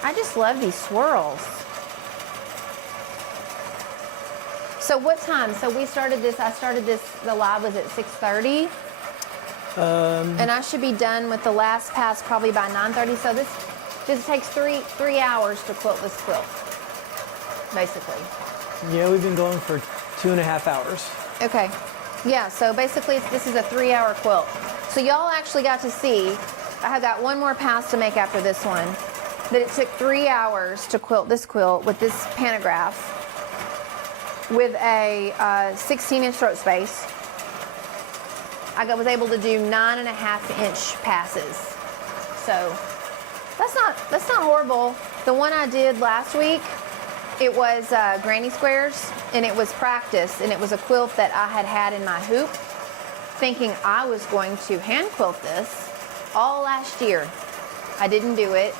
I just love these swirls. So what time? So I started this, the live was at 6:30. And I should be done with the last pass probably by 9:30. So this takes three hours to quilt this quilt, basically. Yeah, we've been going for 2.5 hours. Okay. Yeah, so basically this is a 3-hour quilt. So y'all actually got to see, I have got one more pass to make after this one, that it took 3 hours to quilt this quilt with this pantograph with a 16-inch throat space. I was able to do 9.5-inch passes. So that's not horrible. The one I did last week, it was granny squares, and it was practice, and it was a quilt that I had in my hoop, thinking I was going to hand quilt this all last year. I didn't do it,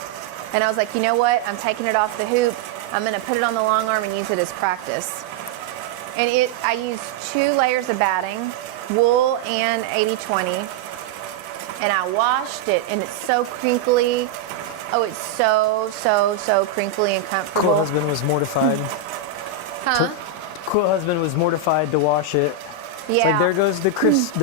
and I was like, you know what? I'm taking it off the hoop. I'm going to put it on the long arm and use it as practice. And I used 2 layers of batting, wool and 80/20, and I washed it, and it's so crinkly. Oh, it's so crinkly and comfortable. Quilt Husband was mortified. Huh? Quilt Husband was mortified to wash it. Yeah. It's like, there goes the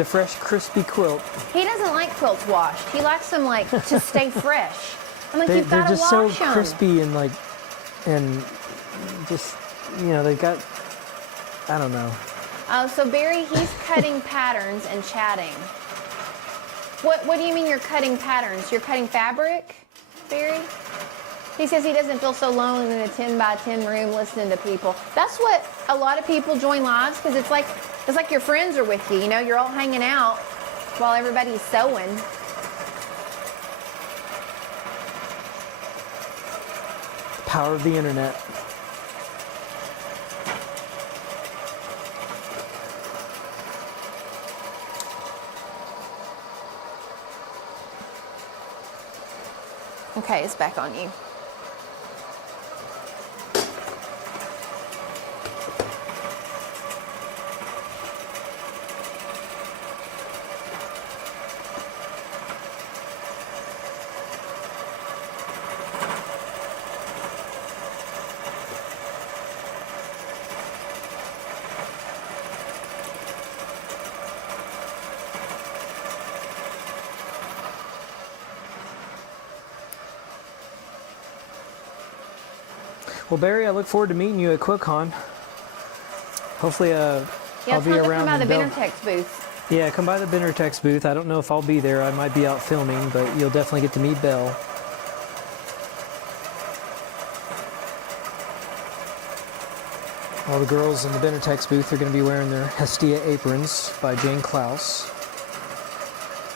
fresh, crispy quilt. He doesn't like quilts washed. He likes them to stay fresh. I'm like, you've got to wash them. They're them. just so crispy and just, they got, I don't know. Oh, so Barry, he's cutting patterns and chatting. What do you mean you're cutting patterns? You're cutting fabric, Barry? He says he doesn't feel so alone in a 10-by-10 room listening to people. That's what a lot of people join lives, because it's like your friends are with you. You're all hanging out while everybody's sewing. Power of the internet. Okay, it's back on you. Well, Barry, I look forward to meeting you at Quilt Con. Hopefully Yeah, I'll be tell them to around come by the in Belle. Benartex booth. Yeah, come by the Benartex booth. I don't know if I'll be there. I might be out filming, but you'll definitely get to meet Belle. All the girls in the Benartex booth are going to be wearing their Hestia aprons by Jane Klaus.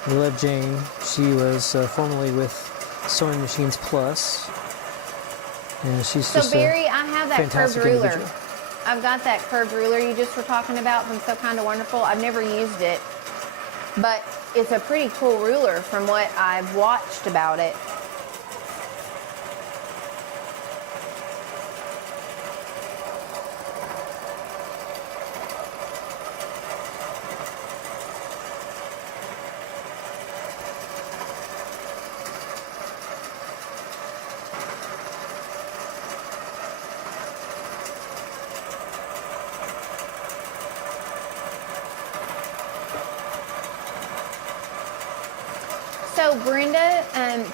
We love Jane. She was formerly with Sewing Machines Plus. And she's So just Barry, I have that curved fantastic ruler. individual. I've got that curved ruler you just were talking about from So Kind of Wonderful. I've never used it, but it's a pretty cool ruler from what I've watched about it. So Brenda,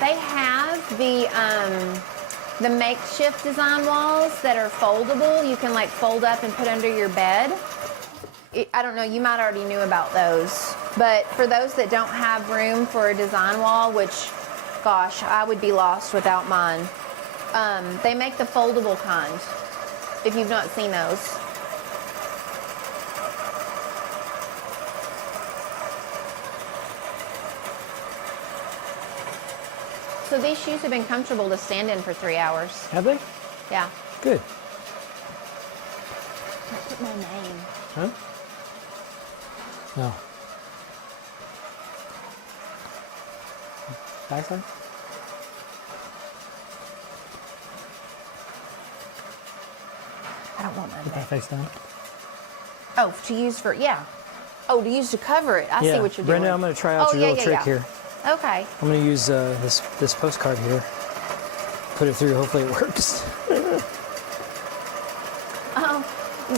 they have the makeshift design walls that are foldable. You can like fold up and put under your bed. I don't know, you might already knew about those. But for those that don't have room for a design wall, which, gosh, I would be lost without mine, they make the foldable kind, if you've not seen those. So these shoes have been comfortable to stand in for 3 hours. Have they? Yeah. Good. I put my name. Huh? No. Backside? I don't want my Put name. that face down. Oh, to use for, yeah. Oh, to use to cover it. I see what you're Brenda, doing. I'm going to try out your little trick here. Okay. I'm going to use this postcard here. Put it through. Hopefully it works.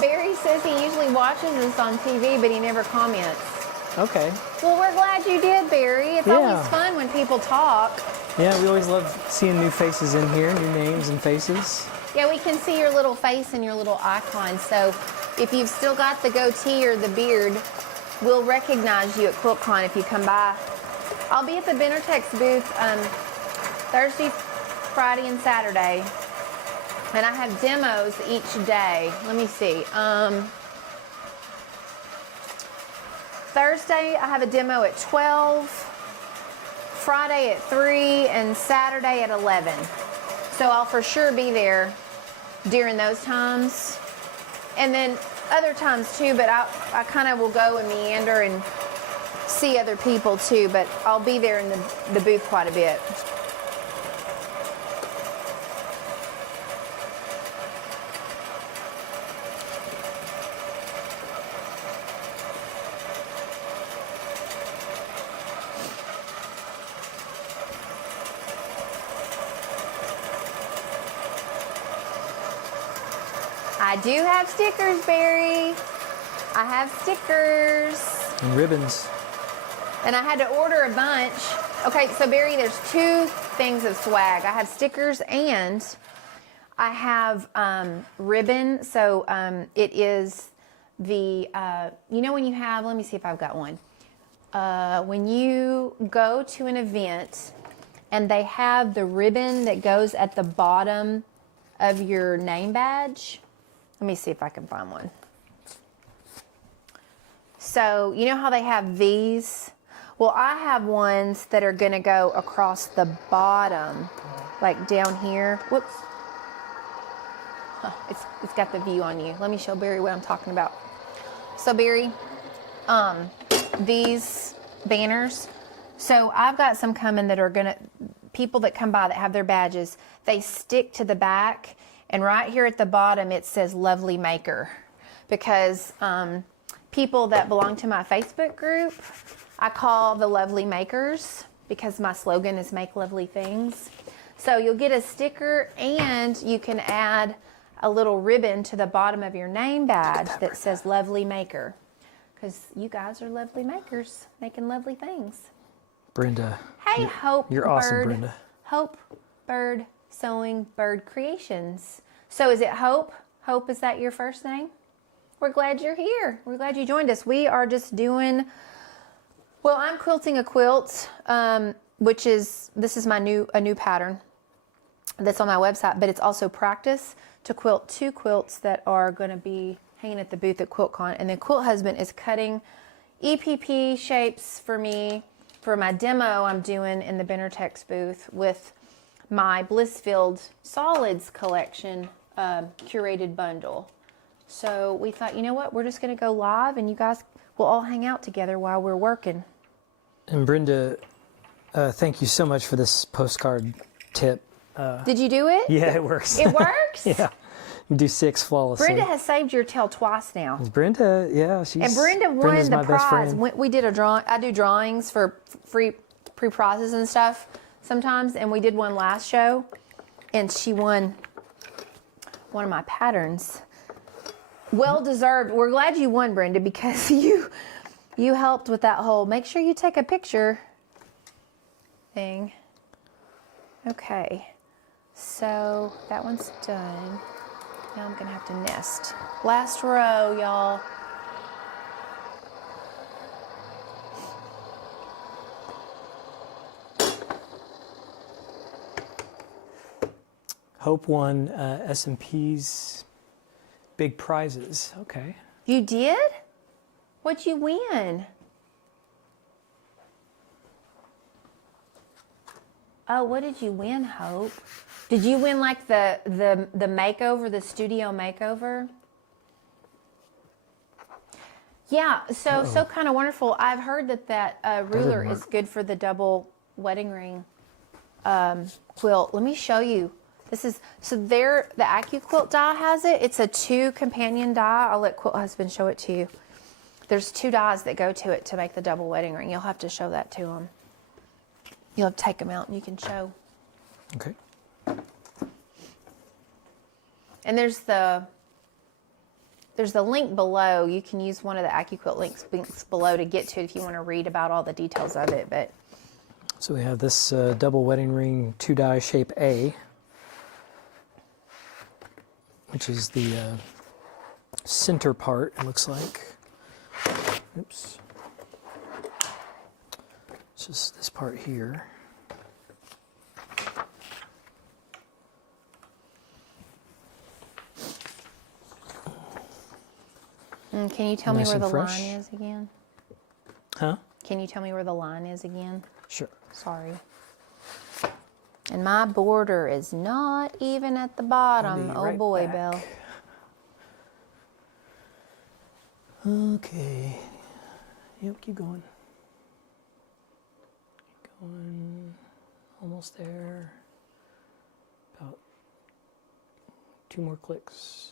Barry says he usually watches us on TV, but he never comments. Okay. Well, we're glad you did, Barry. It's always fun when people talk. Yeah, we always love seeing new faces in here, new names and faces. Yeah, we can see your little face and your little icon. So if you've still got the goatee or the beard, we'll recognize you at Quilt Con if you come by. I'll be at the Benartex booth Thursday, Friday, and Saturday. And I have demos each day. Let me see. Thursday, I have a demo at 12, Friday at 3, and Saturday at 11. So I'll for sure be there during those times. And then other times too, but I kind of will go and meander and see other people too, but I'll be there in the booth quite a bit. I do have stickers, Barry. I have stickers. And ribbons. And I had to order a bunch. Okay, so Barry, there's two things of swag. I have stickers and I have ribbon. So it is the, you know when you have, let me see if I've got one. When you go to an event and they have the ribbon that goes at the bottom of your name badge. Let me see if I can find one. So you know how they have these? Well, I have ones that are going to go across the bottom, like down here. Whoops. It's got the view on you. Let me show Barry what I'm talking about. So Barry, these banners. So I've got some coming that are going to, people that come by that have their badges, they stick to the back. And right here at the bottom, it says Lovely Maker. Because people that belong to my Facebook group, I call the Lovely Makers because my slogan is Make Lovely Things. So you'll get a sticker and you can add a little ribbon to the bottom of your name badge that says Lovely Maker. Because you guys are lovely makers, making lovely things. Brenda. Hey, Hope You're Bird. awesome, Brenda. Hope Bird Sewing Bird Creations. So is it Hope? Hope, is that your first name? We're glad you're here. We're glad you joined us. We are just doing, well, I'm quilting a quilt, this is a new pattern that's on my website, but it's also practice to quilt 2 quilts that are going to be hanging at the booth at Quilt Con. And then Quilt Husband is cutting EPP shapes for me for my demo I'm doing in the Benartex booth with my Blissfield Solids collection curated bundle. So we thought, you know what, we're just going to go live and you guys will all hang out together while we're working. And Brenda, thank you so much for this postcard tip. Did you do it? Yeah, it works. It works? Yeah. You do 6 flawlessly. Brenda has saved your tail twice now. Brenda, yeah, And Brenda won Brenda's the my best prize. friend. We did a drawing. I do drawings for free pre-prizes and stuff sometimes, and we did one last show, and she won one of my patterns. Well deserved. We're glad you won, Brenda, because you helped with that whole make sure you take a picture thing. Okay, so that one's done. Now I'm gonna have to nest. Last row, y'all. Hope won S&P's big prizes. Okay. You did? What'd you win? Oh, what did you win, Hope? Did you win like the makeover, the studio makeover? Yeah, so kind of wonderful. I've heard that ruler is good for the double wedding ring quilt. Let me show you. This is, so there, the Accuquilt die has it. It's a 2 companion die. I'll let Quilt Husband show it to you. There's 2 dies that go to it to make the double wedding ring. You'll have to show that to them. You'll have to take them out and you can show. Okay. And there's the link below. You can use one of the Accuquilt links below to get to it if you want to read about all the details of it. But So we have this double wedding ring 2-die shape A, which is the center part, it looks like. Oops. It's just this part here. can you tell me Nice where and the fresh. line is again? Huh? Can you tell me where the line is again? Sure. Sorry. And my border is not even at the bottom. I'll be Oh right boy, back. Belle. Okay. Yep, keep going. Keep going. Almost there. About 2 more clicks.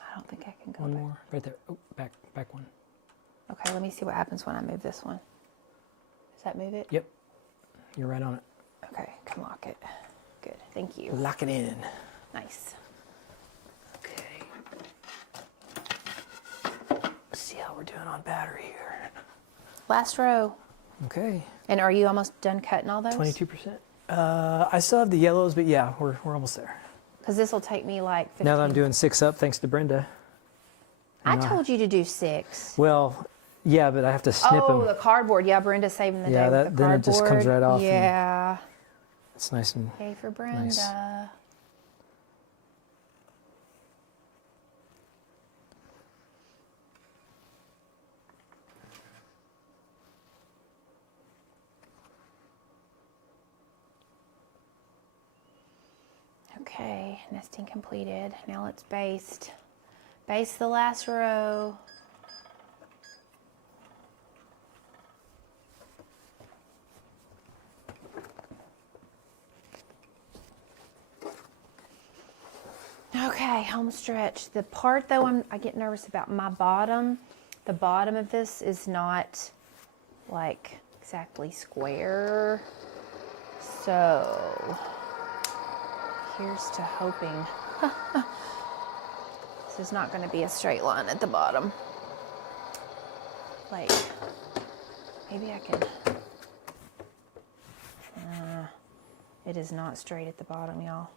I don't think I can go 1 back. more. Right there. Oh, back one. Okay, let me see what happens when I move this one. Does that move it? Yep. You're right on it. Okay, can lock it. Good, thank you. Lock it in. Nice. Okay. Let's see how we're doing on battery here. Last row. Okay. And are you almost done cutting all those? 22%. I still have the yellows, but yeah, we're almost there. Because this will take me like 15. Now that I'm doing 6 up, thanks to Brenda. I told you to do 6. Well, yeah, but I have to snip Oh, them. the cardboard. Yeah, Brenda's saving the Yeah, day that- with the then cardboard. it just comes right off and- Yeah. It's nice and Yay for Brenda. Nice. Okay, nesting completed. Now let's baste. Baste the last row. Okay, home stretch. The part though I get nervous about my bottom. The bottom of this is not like exactly square. So here's to hoping. This is not going to be a straight line at the bottom. Like, maybe I can. It is not straight at the bottom, y'all.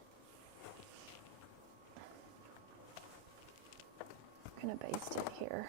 gonna baste it here.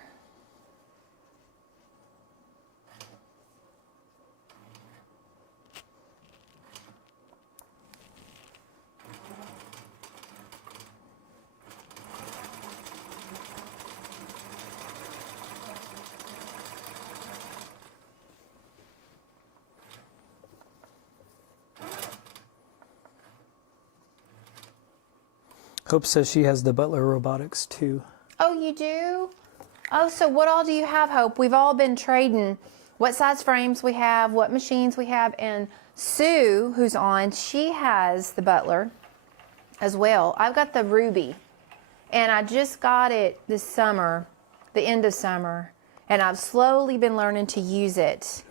Hope says she has the Butler Robotics too. Oh, you do? Oh, so what all do you have, Hope? We've all been trading what size frames we have, what machines we have, and Sue, who's on, she has the Butler as well. I've got the Ruby, and I just got it this summer, the end of summer, and I've slowly been learning to use it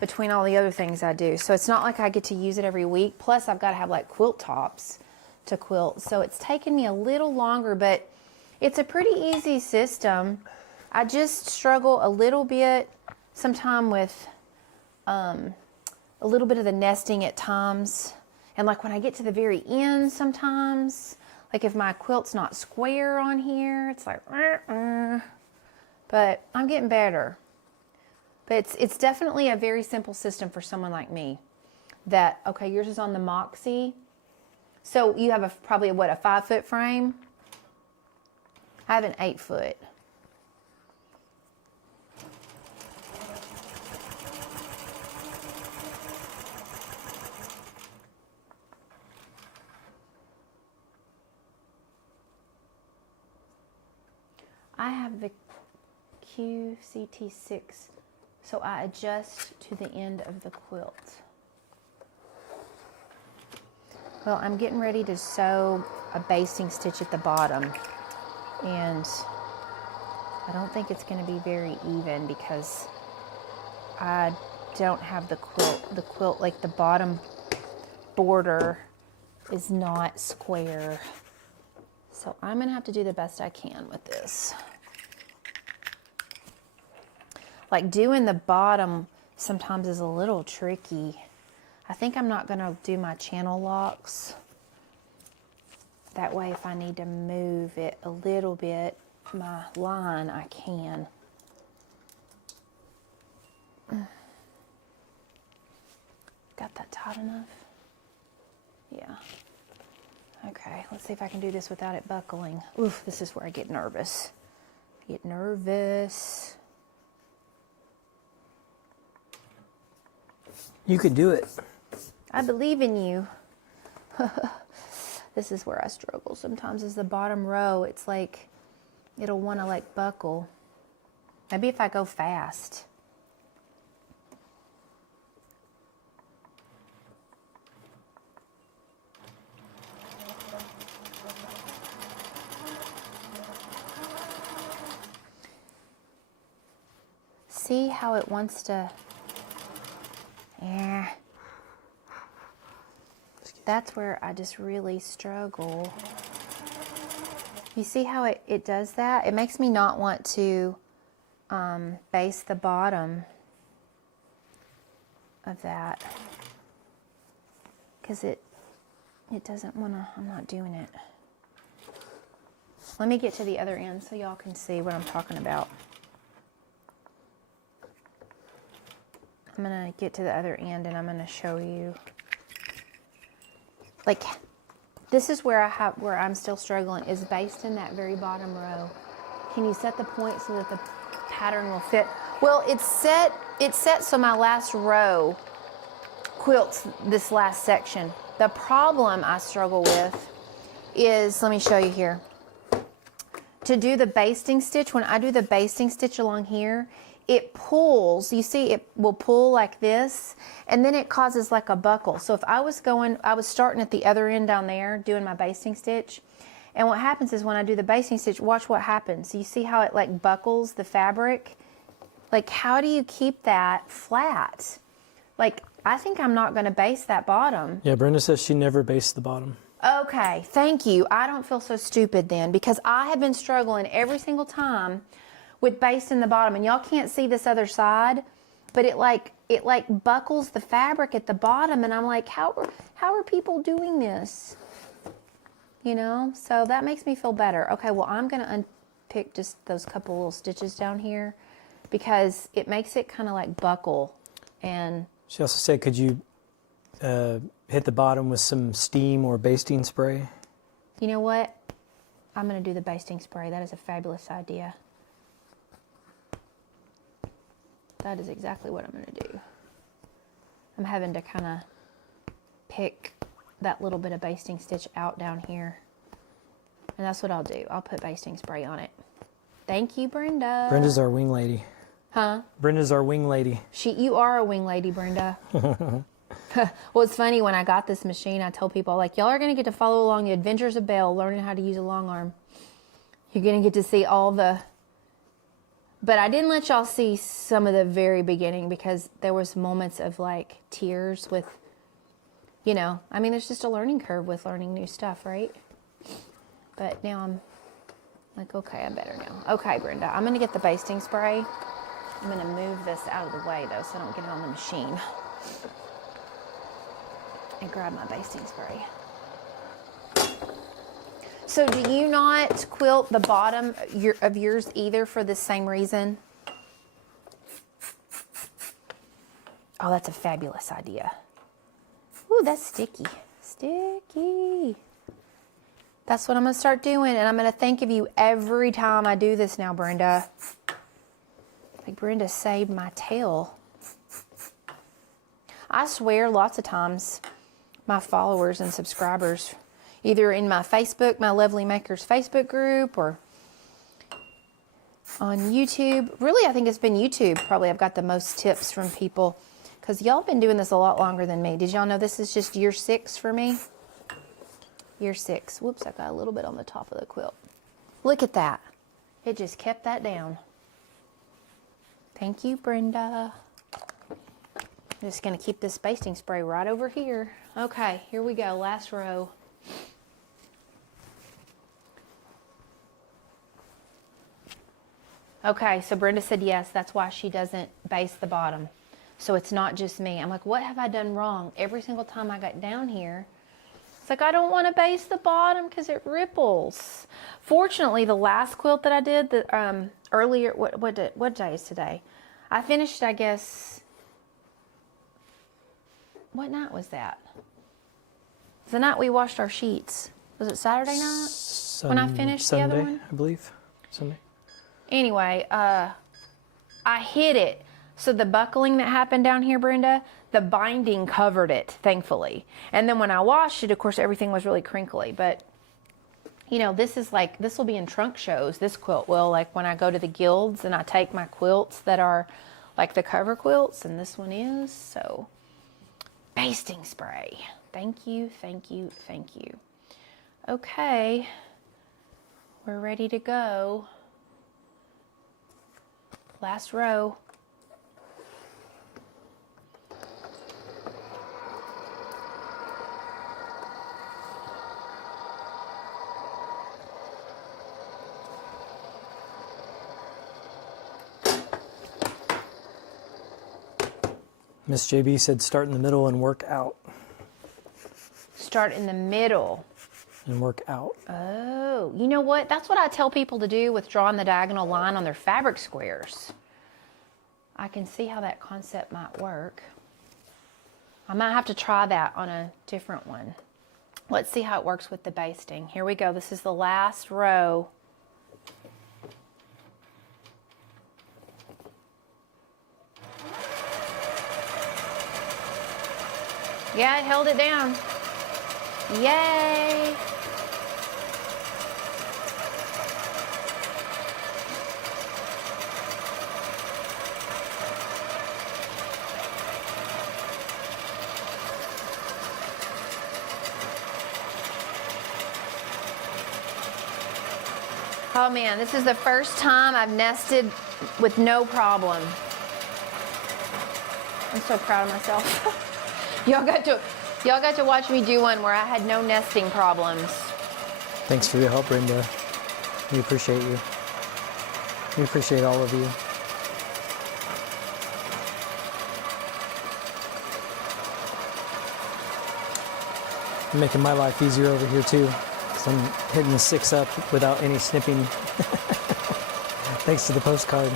between all the other things I do. So it's not like I get to use it every week. Plus, I've got to have like quilt tops to quilt. So it's taken me a little longer, but it's a pretty easy system. I just struggle a little bit sometimes with a little bit of the nesting at times. And like when I get to the very end sometimes, like if my quilt's not square on here, it's like, but I'm getting better. But it's definitely a very simple system for someone like me. That, okay, yours is on the Moxie. So you have probably what, a 5-foot frame? I have an 8-foot. I have the QCT6, so I adjust to the end of the quilt. Well, I'm getting ready to sew a basting stitch at the bottom, and I don't think it's going to be very even because I don't have the quilt, like the bottom border is not square. So I'm going to have to do the best I can with this. Like doing the bottom sometimes is a little tricky. I think I'm not going to do my channel locks. That way if I need to move it a little bit, my line, I can. Got that tight enough? Yeah. Okay, let's see if I can do this without it buckling. Oof, this is where I get nervous. Get nervous. You could do it. I believe in you. This is where I struggle sometimes is the bottom row. It's like, it'll want to like buckle. Maybe if I go fast. See how it wants to, yeah. That's where I just really struggle. You see how it does that? It makes me not want to baste the bottom of that. Because it doesn't want to, I'm not doing it. Let me get to the other end so y'all can see what I'm talking about. I'm going to get to the other end and I'm going to show you. Like, this is where I'm still struggling, is based in that very bottom row. Can you set the point so that the pattern will fit? Well, it's set so my last row quilts this last section. The problem I struggle with is, let me show you here. To do the basting stitch, when I do the basting stitch along here, it pulls, you see it will pull like this, and then it causes like a buckle. So if I was starting at the other end down there doing my basting stitch, and what happens is when I do the basting stitch, watch what happens. You see how it like buckles the fabric? Like, how do you keep that flat? Like, I think I'm not gonna baste that bottom. Yeah, Brenda says she never based the bottom. Okay, thank you. I don't feel so stupid then, because I have been struggling every single time with basting the bottom, and y'all can't see this other side, but it like buckles the fabric at the bottom, and I'm like, how are people doing this? You know, so that makes me feel better. Okay, well, I'm gonna pick just those couple little stitches down here because it makes it kind of like buckle. And she also said, could you hit the bottom with some steam or basting spray? You know what? I'm going to do the basting spray. That is a fabulous idea. That is exactly what I'm going to do. I'm having to kind of pick that little bit of basting stitch out down here. And that's what I'll do. I'll put basting spray on it. Thank you, Brenda. Brenda's our wing lady. Huh? Brenda's our wing lady. You are a wing lady, Brenda. Well, it's funny, when I got this machine, I told people, like, y'all are going to get to follow along the adventures of Belle, learning how to use a long arm. You're going to get to see all the... But I didn't let y'all see some of the very beginning because there was moments of, like, tears with, you know, I mean, there's just a learning curve with learning new stuff, right? But now I'm like, okay, I'm better now. Okay, Brenda, I'm going to get the basting spray. I'm going to move this out of the way, though, so I don't get it on the machine. And grab my basting spray. So do you not quilt the bottom of yours either for the same reason? Oh, that's a fabulous idea. Ooh, that's sticky. Sticky. That's what I'm going to start doing, and I'm going to think of you every time I do this now, Brenda. Like, Brenda saved my tail. I swear lots of times my followers and subscribers, either in my Facebook, my Lovely Makers Facebook group, or on YouTube. Really, I think it's been YouTube. Probably I've got the most tips from people because y'all been doing this a lot longer than me. Did y'all know this is just year 6 for me? Year 6. Whoops, I got a little bit on the top of the quilt. Look at that. It just kept that down. Thank you, Brenda. I'm just going to keep this basting spray right over here. Okay, here we go. Last row. Okay, so Brenda said yes, that's why she doesn't base the bottom. So it's not just me. I'm like, what have I done wrong? Every single time I got down here, it's like, I don't want to base the bottom because it ripples. Fortunately, the last quilt that I did, the earlier, what day is today? I finished, I guess, what night was that? The night we washed our sheets. Was it Saturday night when I finished Sunday, the other one? I believe. Sunday. Anyway, I hit it. So the buckling that happened down here, Brenda, the binding covered it, thankfully. And then when I washed it, of course, everything was really crinkly. But, you know, this is like, this will be in trunk shows. This quilt will, like when I go to the guilds and I take my quilts that are like the cover quilts, and this one is. So, basting spray. Thank you, thank you, thank you. Okay, we're ready to go. Last row. Miss JB said start in the middle and work out. Start in the middle. And work out. Oh, you know what? That's what I tell people to do with drawing the diagonal line on their fabric squares. I can see how that concept might work. I might have to try that on a different one. Let's see how it works with the basting. Here we go. This is the last row. Yeah, it held it down. Yay! Oh man, this is the first time I've nested with no problem. I'm so proud of myself. Y'all got to watch me do one where I had no nesting problems. Thanks for your help, Brenda. We appreciate you. We appreciate all of you. You're making my life easier over here too, because I'm hitting the 6 up without any snipping. Thanks to the postcard.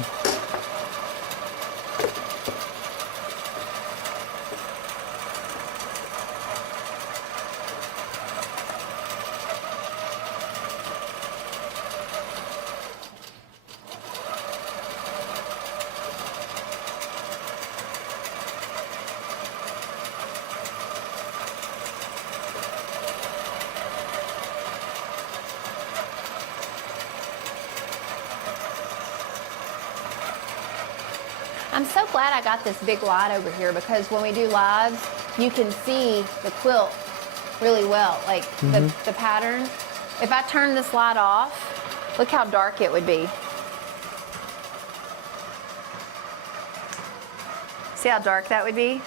I'm so glad I got this big light over here because when we do lives, you can see the quilt really well, like the pattern. If I turn this light off, look how dark it would be. See how dark that would be?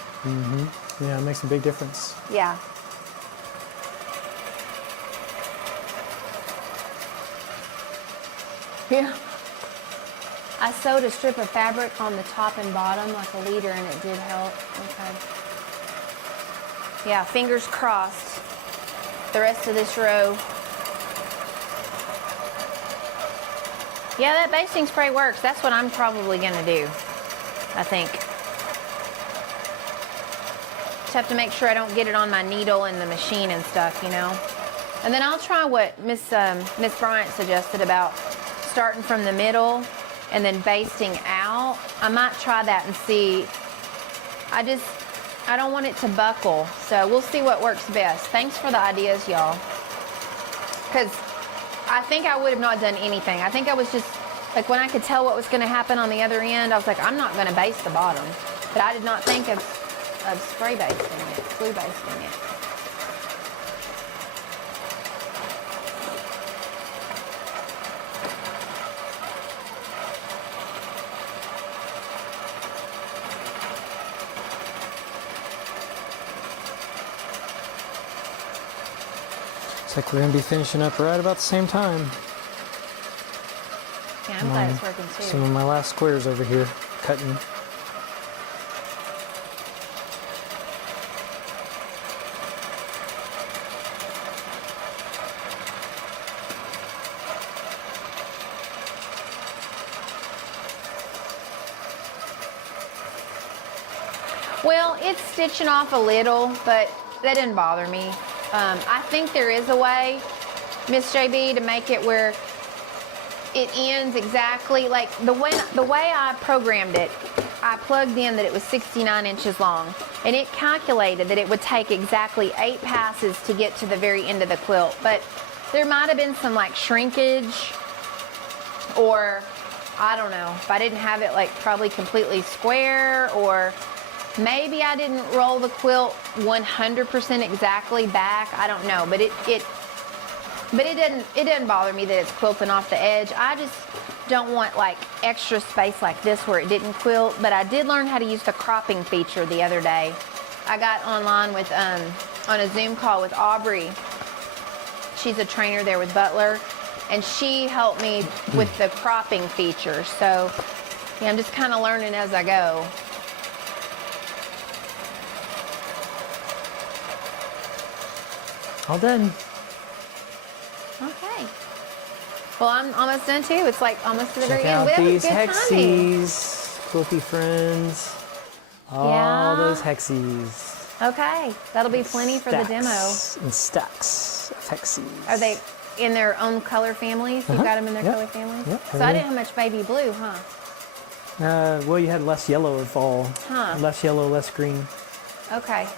Yeah, it makes a big difference. Yeah. Yeah. I sewed a strip of fabric on the top and bottom like a leader and it did help. Okay. Yeah, fingers crossed. The rest of this row. Yeah, that basting spray works. That's what I'm probably gonna do, I think. Just have to make sure I don't get it on my needle and the machine and stuff, you know. And then I'll try what Miss Bryant suggested about starting from the middle and then basting out. I might try that and see. I don't want it to buckle, so we'll see what works best. Thanks for the ideas, y'all. Because I think I would have not done anything. I think I was just, like when I could tell what was gonna happen on the other end, I was like, I'm not gonna baste the bottom. But I did not think of spray basting it, glue basting it. Looks like we're going to be finishing up right about the same time. Yeah, I'm glad it's working too. Some of my last squares over here, cutting. Well, it's stitching off a little, but that didn't bother me. I think there is a way, Miss JB, to make it where it ends exactly like the way I programmed it. I plugged in that it was 69 inches long, and it calculated that it would take exactly 8 passes to get to the very end of the quilt. But there might have been some like shrinkage, or I don't know, if I didn't have it like probably completely square, or maybe I didn't roll the quilt 100% exactly back. I don't know, but it didn't bother me that it's quilting off the edge. I just don't want like extra space like this where it didn't quilt. But I did learn how to use the cropping feature the other day. I got online with on a Zoom call with Aubrey. She's a trainer there with Butler, and she helped me with the cropping feature. So yeah, I'm just kind of learning as I go. All done. Okay. Well, I'm almost done too. It's like almost to the very Check end. out That was these good timing. hexies, quilty friends. All Yeah. those hexies. Okay, that'll be plenty for the demo. And stacks of hexies. Are they in their own color families? You've got them in their Yep. color families? Yep, So I didn't have much baby blue, huh? Well, you had less yellow of all. Huh. Less yellow, less green. Okay.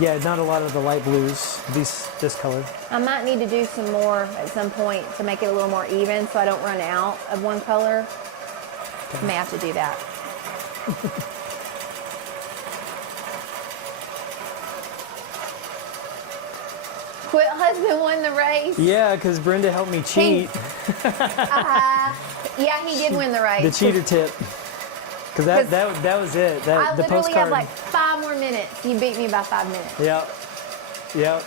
Yeah, not a lot of the light blues. This color. I might need to do some more at some point to make it a little more even so I don't run out of one color. I may have to do that. Quilt Husband won the race. Yeah, because Brenda helped me cheat. Yeah, he did win the race. The cheater tip. Because that was it. I The literally postcard. have like 5 more minutes. You beat me by 5 minutes. Yep.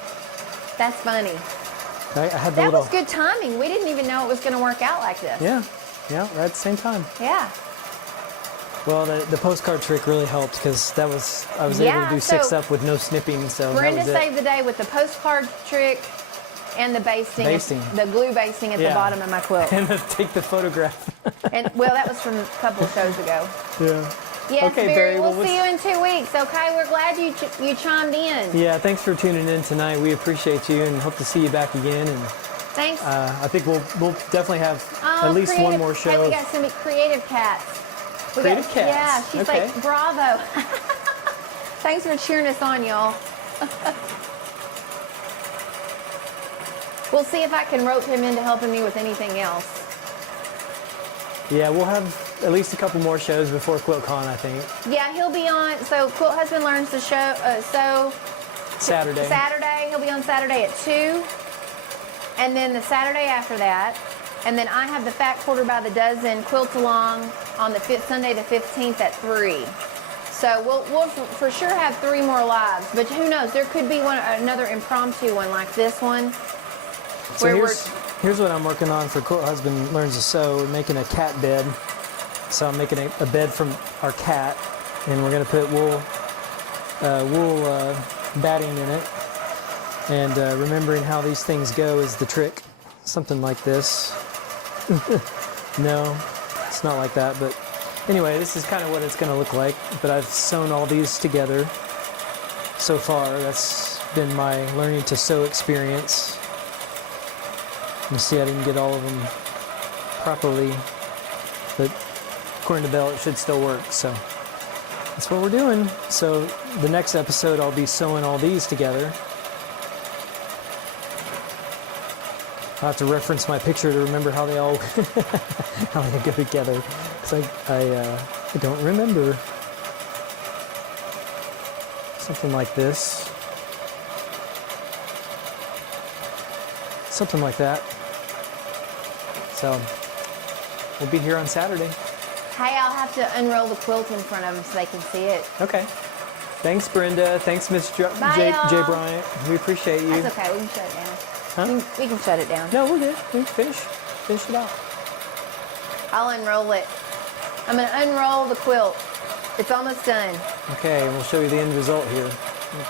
That's funny. I had the That little. was good timing. We didn't even know it was going to work out like this. Yeah, right at the same time. Yeah. Well, the postcard trick really helped because I was able Yeah, to do 6 so up with no snipping. So Brenda that was it. saved the day with the postcard trick. And the basting, Basting. the glue basting at the Yeah. bottom of my quilt. And take the photograph. And well, that was from a couple of shows ago. Yeah. Yes, Okay, Barry, Barry, we'll well, see you in 2 weeks, okay? We're glad you chimed in. Yeah, thanks for tuning in tonight. We appreciate you and hope to see you back again. And Thanks. I think we'll definitely have at least one more show. Hey, we got some creative cats. Creative cats? Yeah, she's Okay. like, bravo. Thanks for cheering us on, y'all. We'll see if I can rope him into helping me with anything else. Yeah, we'll have at least a couple more shows before Quilt Con, I think. Yeah, he'll be on. So Quilt Husband learns to sew Saturday. Saturday. He'll be on Saturday at 2. And then the Saturday after that. And then I have the Fat Quarter by the Dozen quilt along on the Sunday the 15th at 3. So we'll for sure have 3 more lives. But who knows? There could be another impromptu one like this one. So here's what I'm working on for Quilt Husband Learns to Sew. We're making a cat bed. So I'm making a bed from our cat, and we're going to put wool batting in it. And remembering how these things go is the trick. Something like this. No, it's not like that. But anyway, this is kind of what it's going to look like. But I've sewn all these together so far. That's been my learning to sew experience. You see, I didn't get all of them properly, but according to Belle, it should still work. So that's what we're doing. So the next episode, I'll be sewing all these together. I'll have to reference my picture to remember how they all how they go together, because I don't remember. Something like this. Something like that. So we'll be here on Saturday. Hey, I'll have to unroll the quilt in front of them so they can see it. Okay. Thanks, Brenda. Thanks, Miss Bye, y'all. J. Bryant. We appreciate you. That's okay. We can shut it down. Huh? We can shut it down. No, we're good. We can finish it out. I'll unroll it. I'm going to unroll the quilt. It's almost done. Okay, we'll show you the end result here.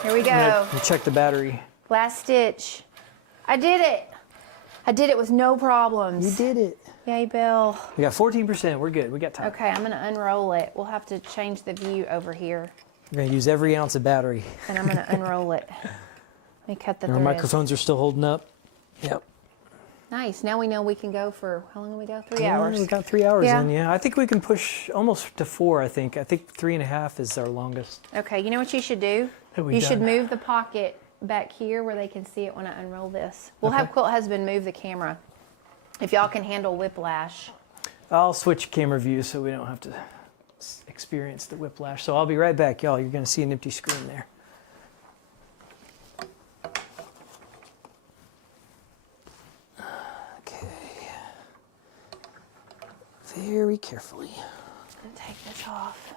Here we go. We'll check the battery. Last stitch. I did it. I did it with no problems. You did it. Yay, Belle. We got 14%. We're good. We got time. Okay, I'm going to unroll it. We'll have to change the view over here. We're going to use every ounce of battery. And I'm going to unroll it. Let me cut the Our thread. microphones are still holding up. Yep. Nice. Now we know we can go for, how long do we go? 3 hours. We got 3 hours Yeah. in, yeah. I think we can push almost to 4, I think. I think 3.5 is our longest. Okay, you know what you should do? What we You should done? move the pocket back here where they can see it when I unroll this. We'll have Quilt Husband move the camera. If y'all can handle whiplash. I'll switch camera view so we don't have to experience the whiplash. So I'll be right back, y'all. You're going to see an empty screen there. Okay. Very carefully. I'm going to take this off.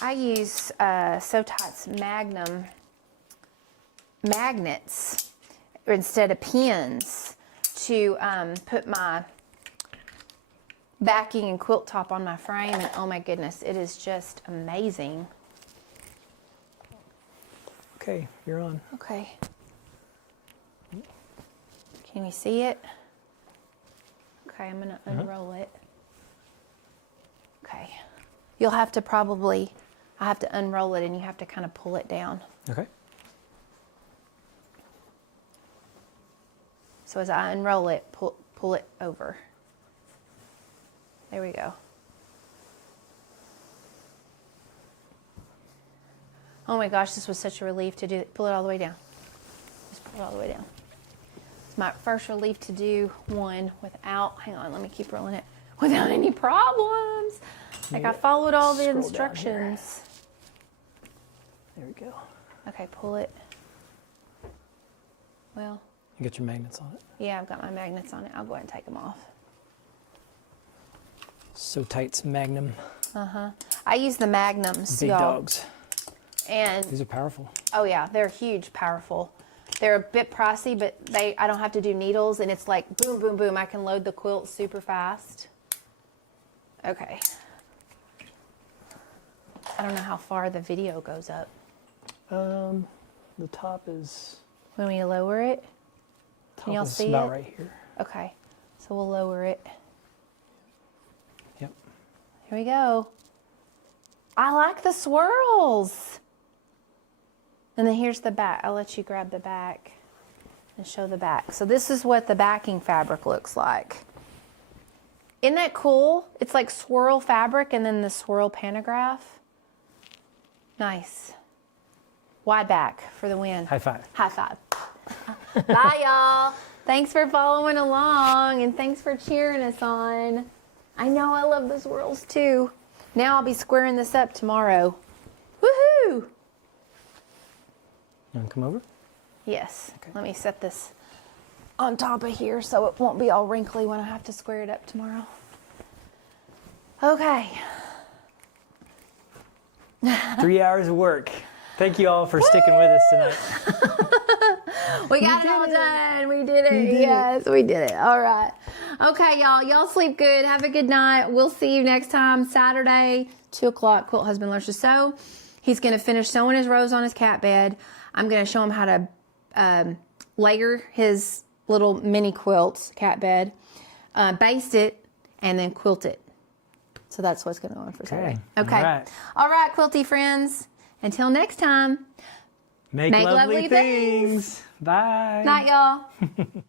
I use So Tight's Magnum magnets instead of pins to put my backing and quilt top on my frame, and oh my goodness, it is just amazing. Okay, you're on. Okay. Can you see it? Okay, I'm gonna unroll it. Okay. You'll have to probably, I have to unroll it and you have to kind of pull it down. Okay. So as I unroll it, pull it over. There we go. Oh my gosh, this was such a relief to do. Pull it all the way down. Just pull it all the way down. It's my first relief to do one without, hang on, let me keep rolling it, without any problems. Like I followed all the Scroll down instructions. There we go. Okay, pull it. Well, You got your magnets on it. yeah, I've got my magnets on it. I'll go ahead and take them off. So Tight's Magnum. I use the Magnums, Big y'all. dogs. And These are powerful. oh yeah, they're huge, powerful. They're a bit pricey, but I don't have to do needles, and it's like boom, boom, boom. I can load the quilt super fast. Okay. I don't know how far the video goes up. Let's The top is. When we lower it, Top y'all is see about it? right here. Okay, so we'll lower it. Yep. Here we go. I like the swirls. And then here's the back. I'll let you grab the back and show the back. So this is what the backing fabric looks like. Isn't that cool? It's like swirl fabric and then the swirl pantograph. Nice. Wide back for the win. High five. High five. Bye, y'all. Thanks for following along and thanks for cheering us on. I know I love the swirls too. Now I'll be squaring this up tomorrow. Woohoo! You want to come over? Yes. Okay. Let me set this on top of here so it won't be all wrinkly when I have to square it up tomorrow. Okay. 3 hours of work. Thank you all for sticking with us tonight. We got it all done. We did it. Yes, we did it. All right. Okay, y'all. Y'all sleep good. Have a good night. We'll see you next time, Saturday, 2 o'clock. Quilt Husband learns to sew. He's going to finish sewing his rows on his cat bed. I'm going to show him how to layer his little mini quilt cat bed, baste it, and then quilt it. So that's what's going to go on for Saturday. Okay. All right, quilty friends. Until next time. Make lovely things. Bye. Night, y'all.